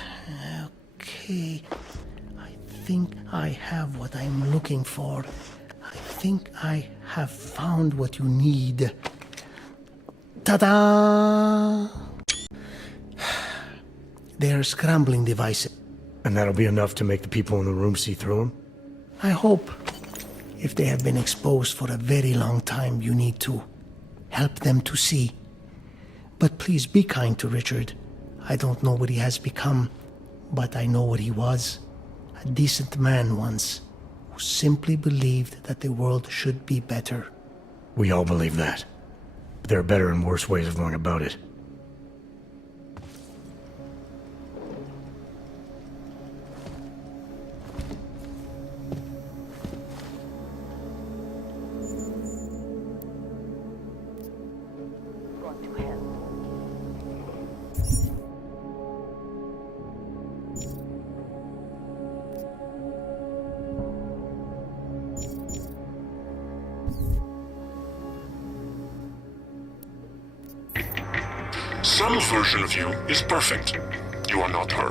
Okay. I think I have what I'm looking for. I think I have found what you need. Ta-da! They are scrambling devices. And that'll be enough to make the people in the room see through them? I hope. If they have been exposed for a very long time, you need to help them to see. But please be kind to Richard. I don't know what he has become, but I know what he was. A decent man once, who simply believed that the world should be better. We all believe that. But there are better and worse ways of going about it. Some version of you is perfect. You are not her.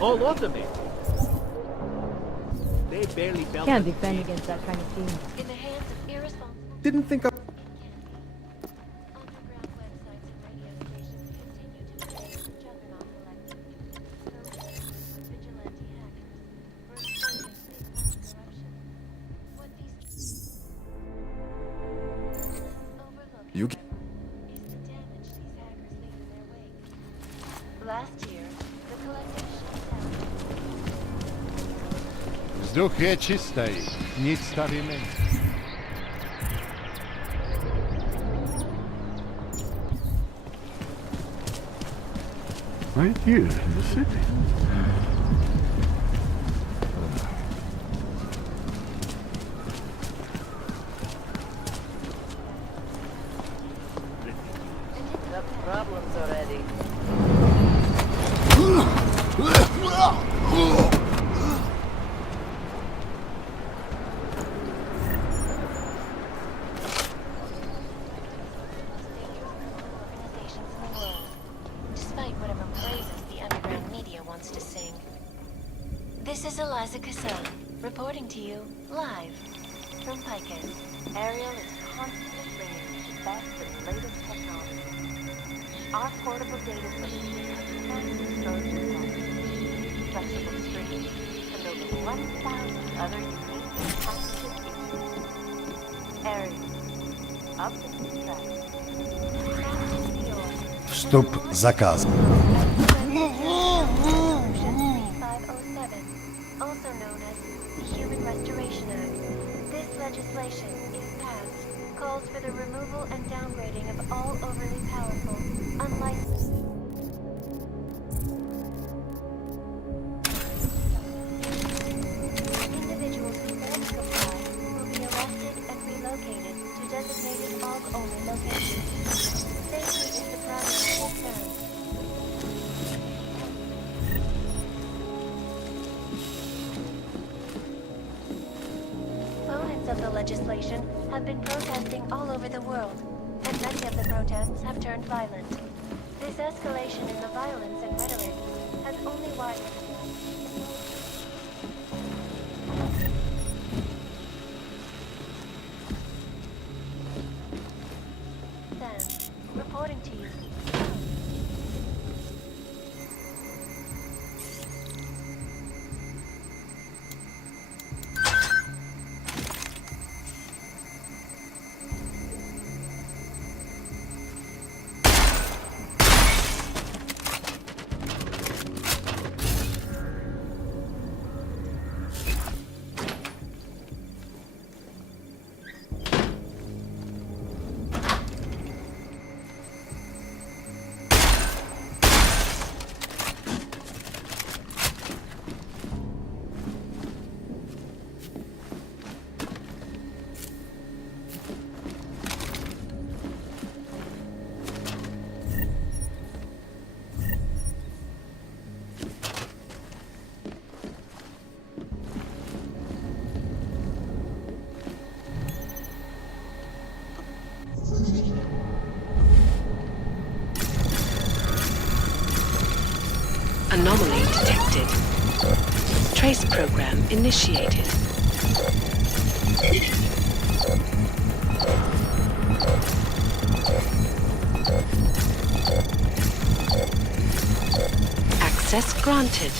All automated. They barely felt. Can't defend against that kind of thing. In the hands of irresponsible Didn't think I... You last year, the collective Vzduch je čistý, nic tady není. Right here in the city. Got problems already. Kassan, reporting to you live from Picus. Ariel is constantly bringing you the best and latest technology. Our portable data solution has advanced exposure tests, flexible streams, and over 1,000 other unique and patented features. Ariel, up to subscribe. Wstęp zakazany. Also known as the Human Restoration Act. This legislation, if passed, calls for the removal and downgrading of all overly powerful, unlicensed... Individuals who fail to comply will be arrested and relocated to designated AUG-only locations. Safety is the primary concern. Opponents of the legislation have been protesting all over the world, and many of the protests have turned violent. This escalation in the violence and rhetoric has only widened. Sam, reporting to you. Anomaly detected. Trace program initiated. Access granted.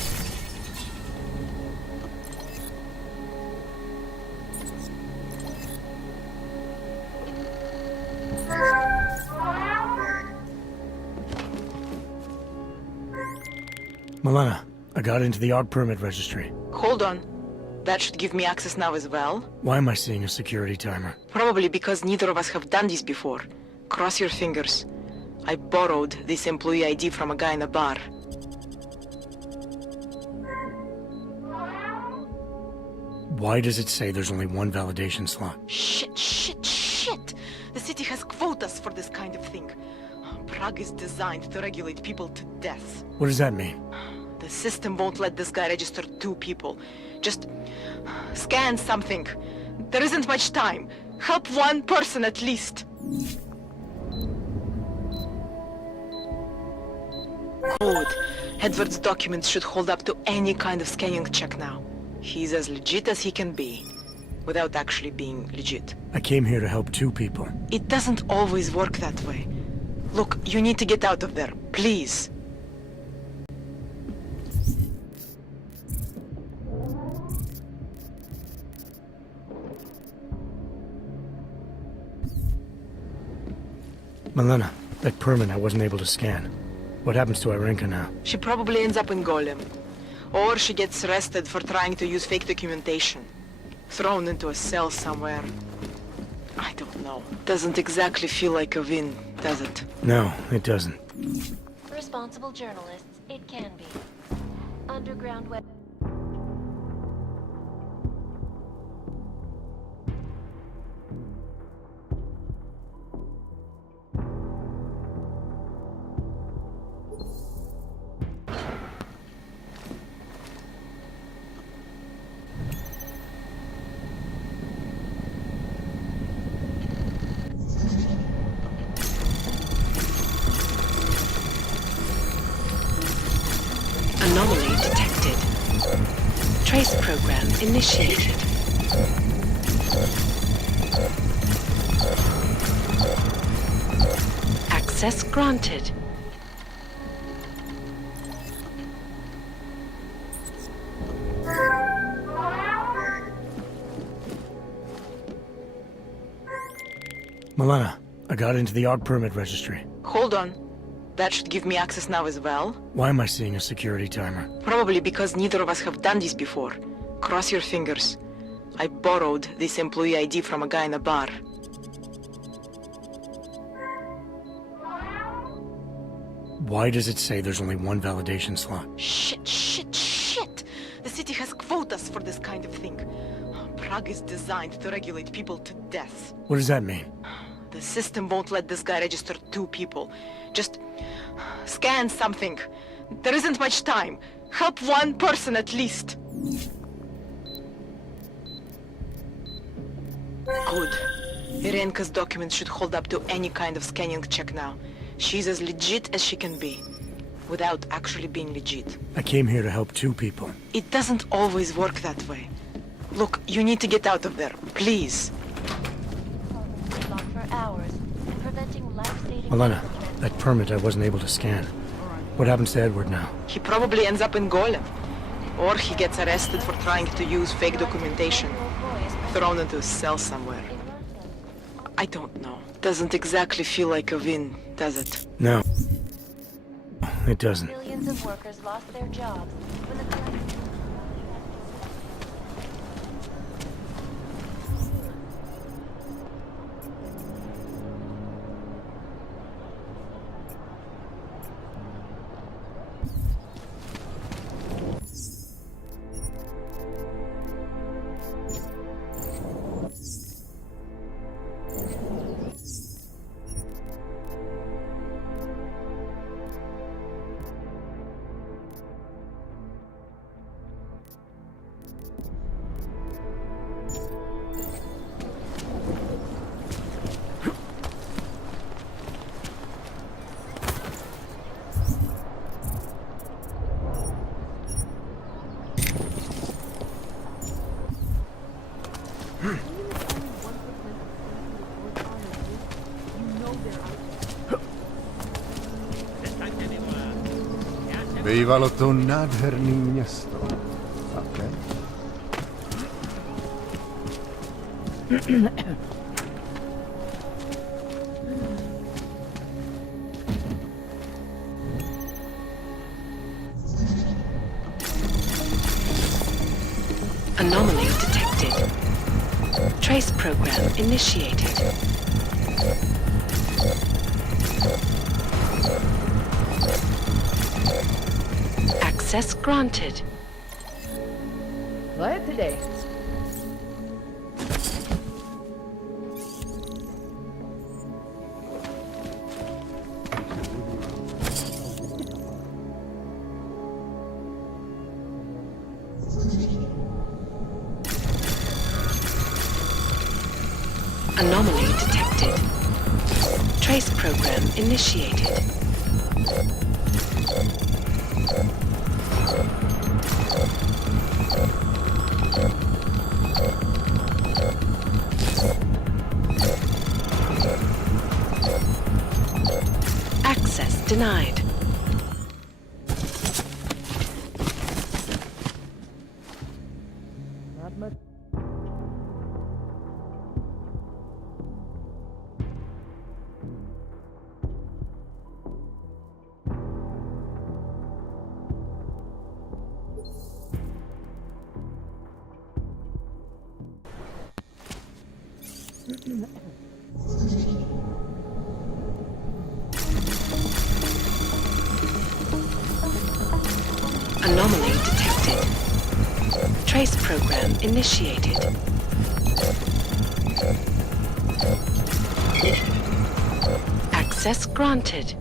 Milena, I got into the AUG permit registry. Hold on. That should give me access now as well. Why am I seeing a security timer? Probably because neither of us have done this before. Cross your fingers. I borrowed this employee ID from a guy in a bar. Why does it say there's only one validation slot? Shit! The city has quotas for this kind of thing. Prague is designed to regulate people to death. What does that mean? The system won't let this guy register 2 people. Just scan something. There isn't much time. Help one person at least. Good. Edward's documents should hold up to any kind of scanning check now. He's as legit as he can be, without actually being legit. I came here to help 2 people. It doesn't always work that way. Look, you need to get out of there, please. Milena, that permit I wasn't able to scan. What happens to Irenka now? She probably ends up in Golem. Or she gets arrested for trying to use fake documentation. Thrown into a cell somewhere. I don't know. Doesn't exactly feel like a win, does it? No, it doesn't. Responsible journalists, it can be. Underground web... Anomaly detected. Trace program initiated. Access granted. Milena, I got into the ARC permit registry. Hold on. That should give me access now as well. Why am I seeing a security timer? Probably because neither of us have done this before. Cross your fingers. I borrowed this employee ID from a guy in a bar. Why does it say there's only one validation slot? Shit! The city has quotas for this kind of thing. Prague is designed to regulate people to death. What does that mean? The system won't let this guy register 2 people. Just scan something. There isn't much time. Help one person at least. Good. Irenka's documents should hold up to any kind of scanning check now. She's as legit as she can be, without actually being legit. I came here to help 2 people. It doesn't always work that way. Look, you need to get out of there, please. For hours, and preventing life-saving... Milena, that permit I wasn't able to scan. What happens to Edward now? He probably ends up in Golem. Or he gets arrested for trying to use fake documentation. Thrown into a cell somewhere. I don't know. Doesn't exactly feel like a win, does it? No. It doesn't. Millions of workers lost their jobs when the... Bývalo to nádherný město. Také? Anomaly detected. Trace program initiated. Access granted. Glad today. Anomaly detected. Trace program initiated. Access denied. Not much. Anomaly detected. Trace program initiated. Access granted.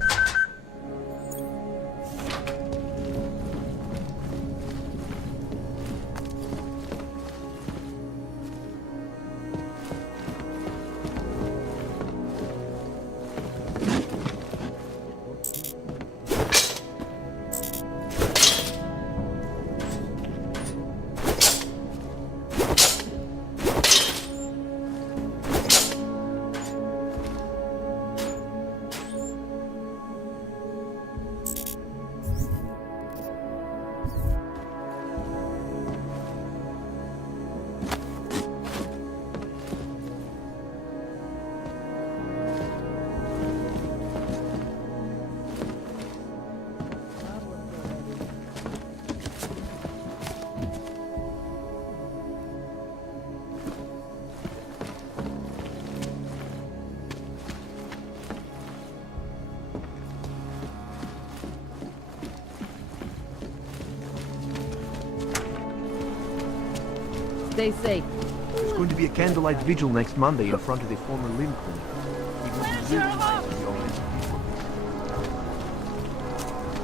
stay safe. There's going to be a candlelight vigil next Monday in front of the former limb clinic. It will be really nice to see all these people.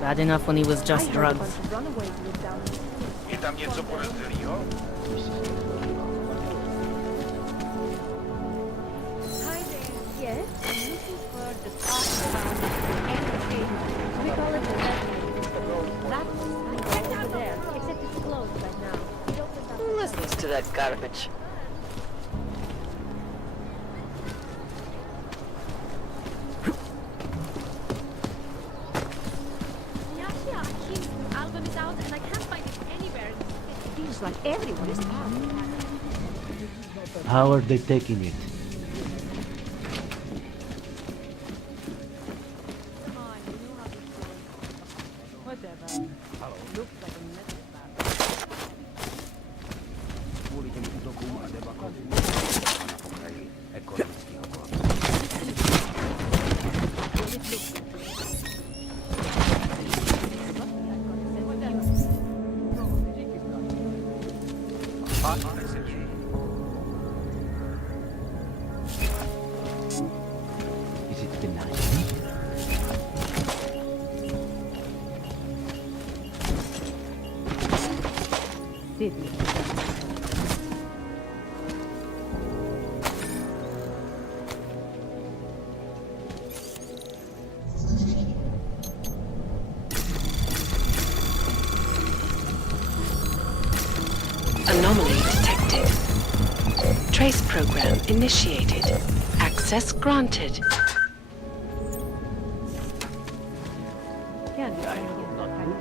Bad enough when he was just drugs. Hi there. Yes, I'm looking for the top entertainment. We call it the red light. That's over there, except it's closed right now. It opened up. Who listens to that garbage? Yashia, Akim's album is out and I can't find it anywhere. It feels like everyone is out. How are they taking it? Come on, you know how this goes. Whatever. Looks like a mess of that. Is it benign? Sydney. Anomaly detected. Trace program initiated. Access granted. Can't be finding it, not hiding.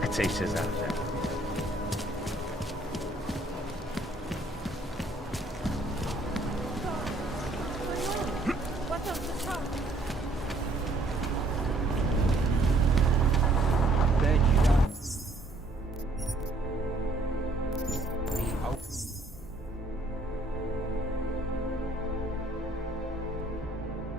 I'd say Cesar. What's up the top? Thank you.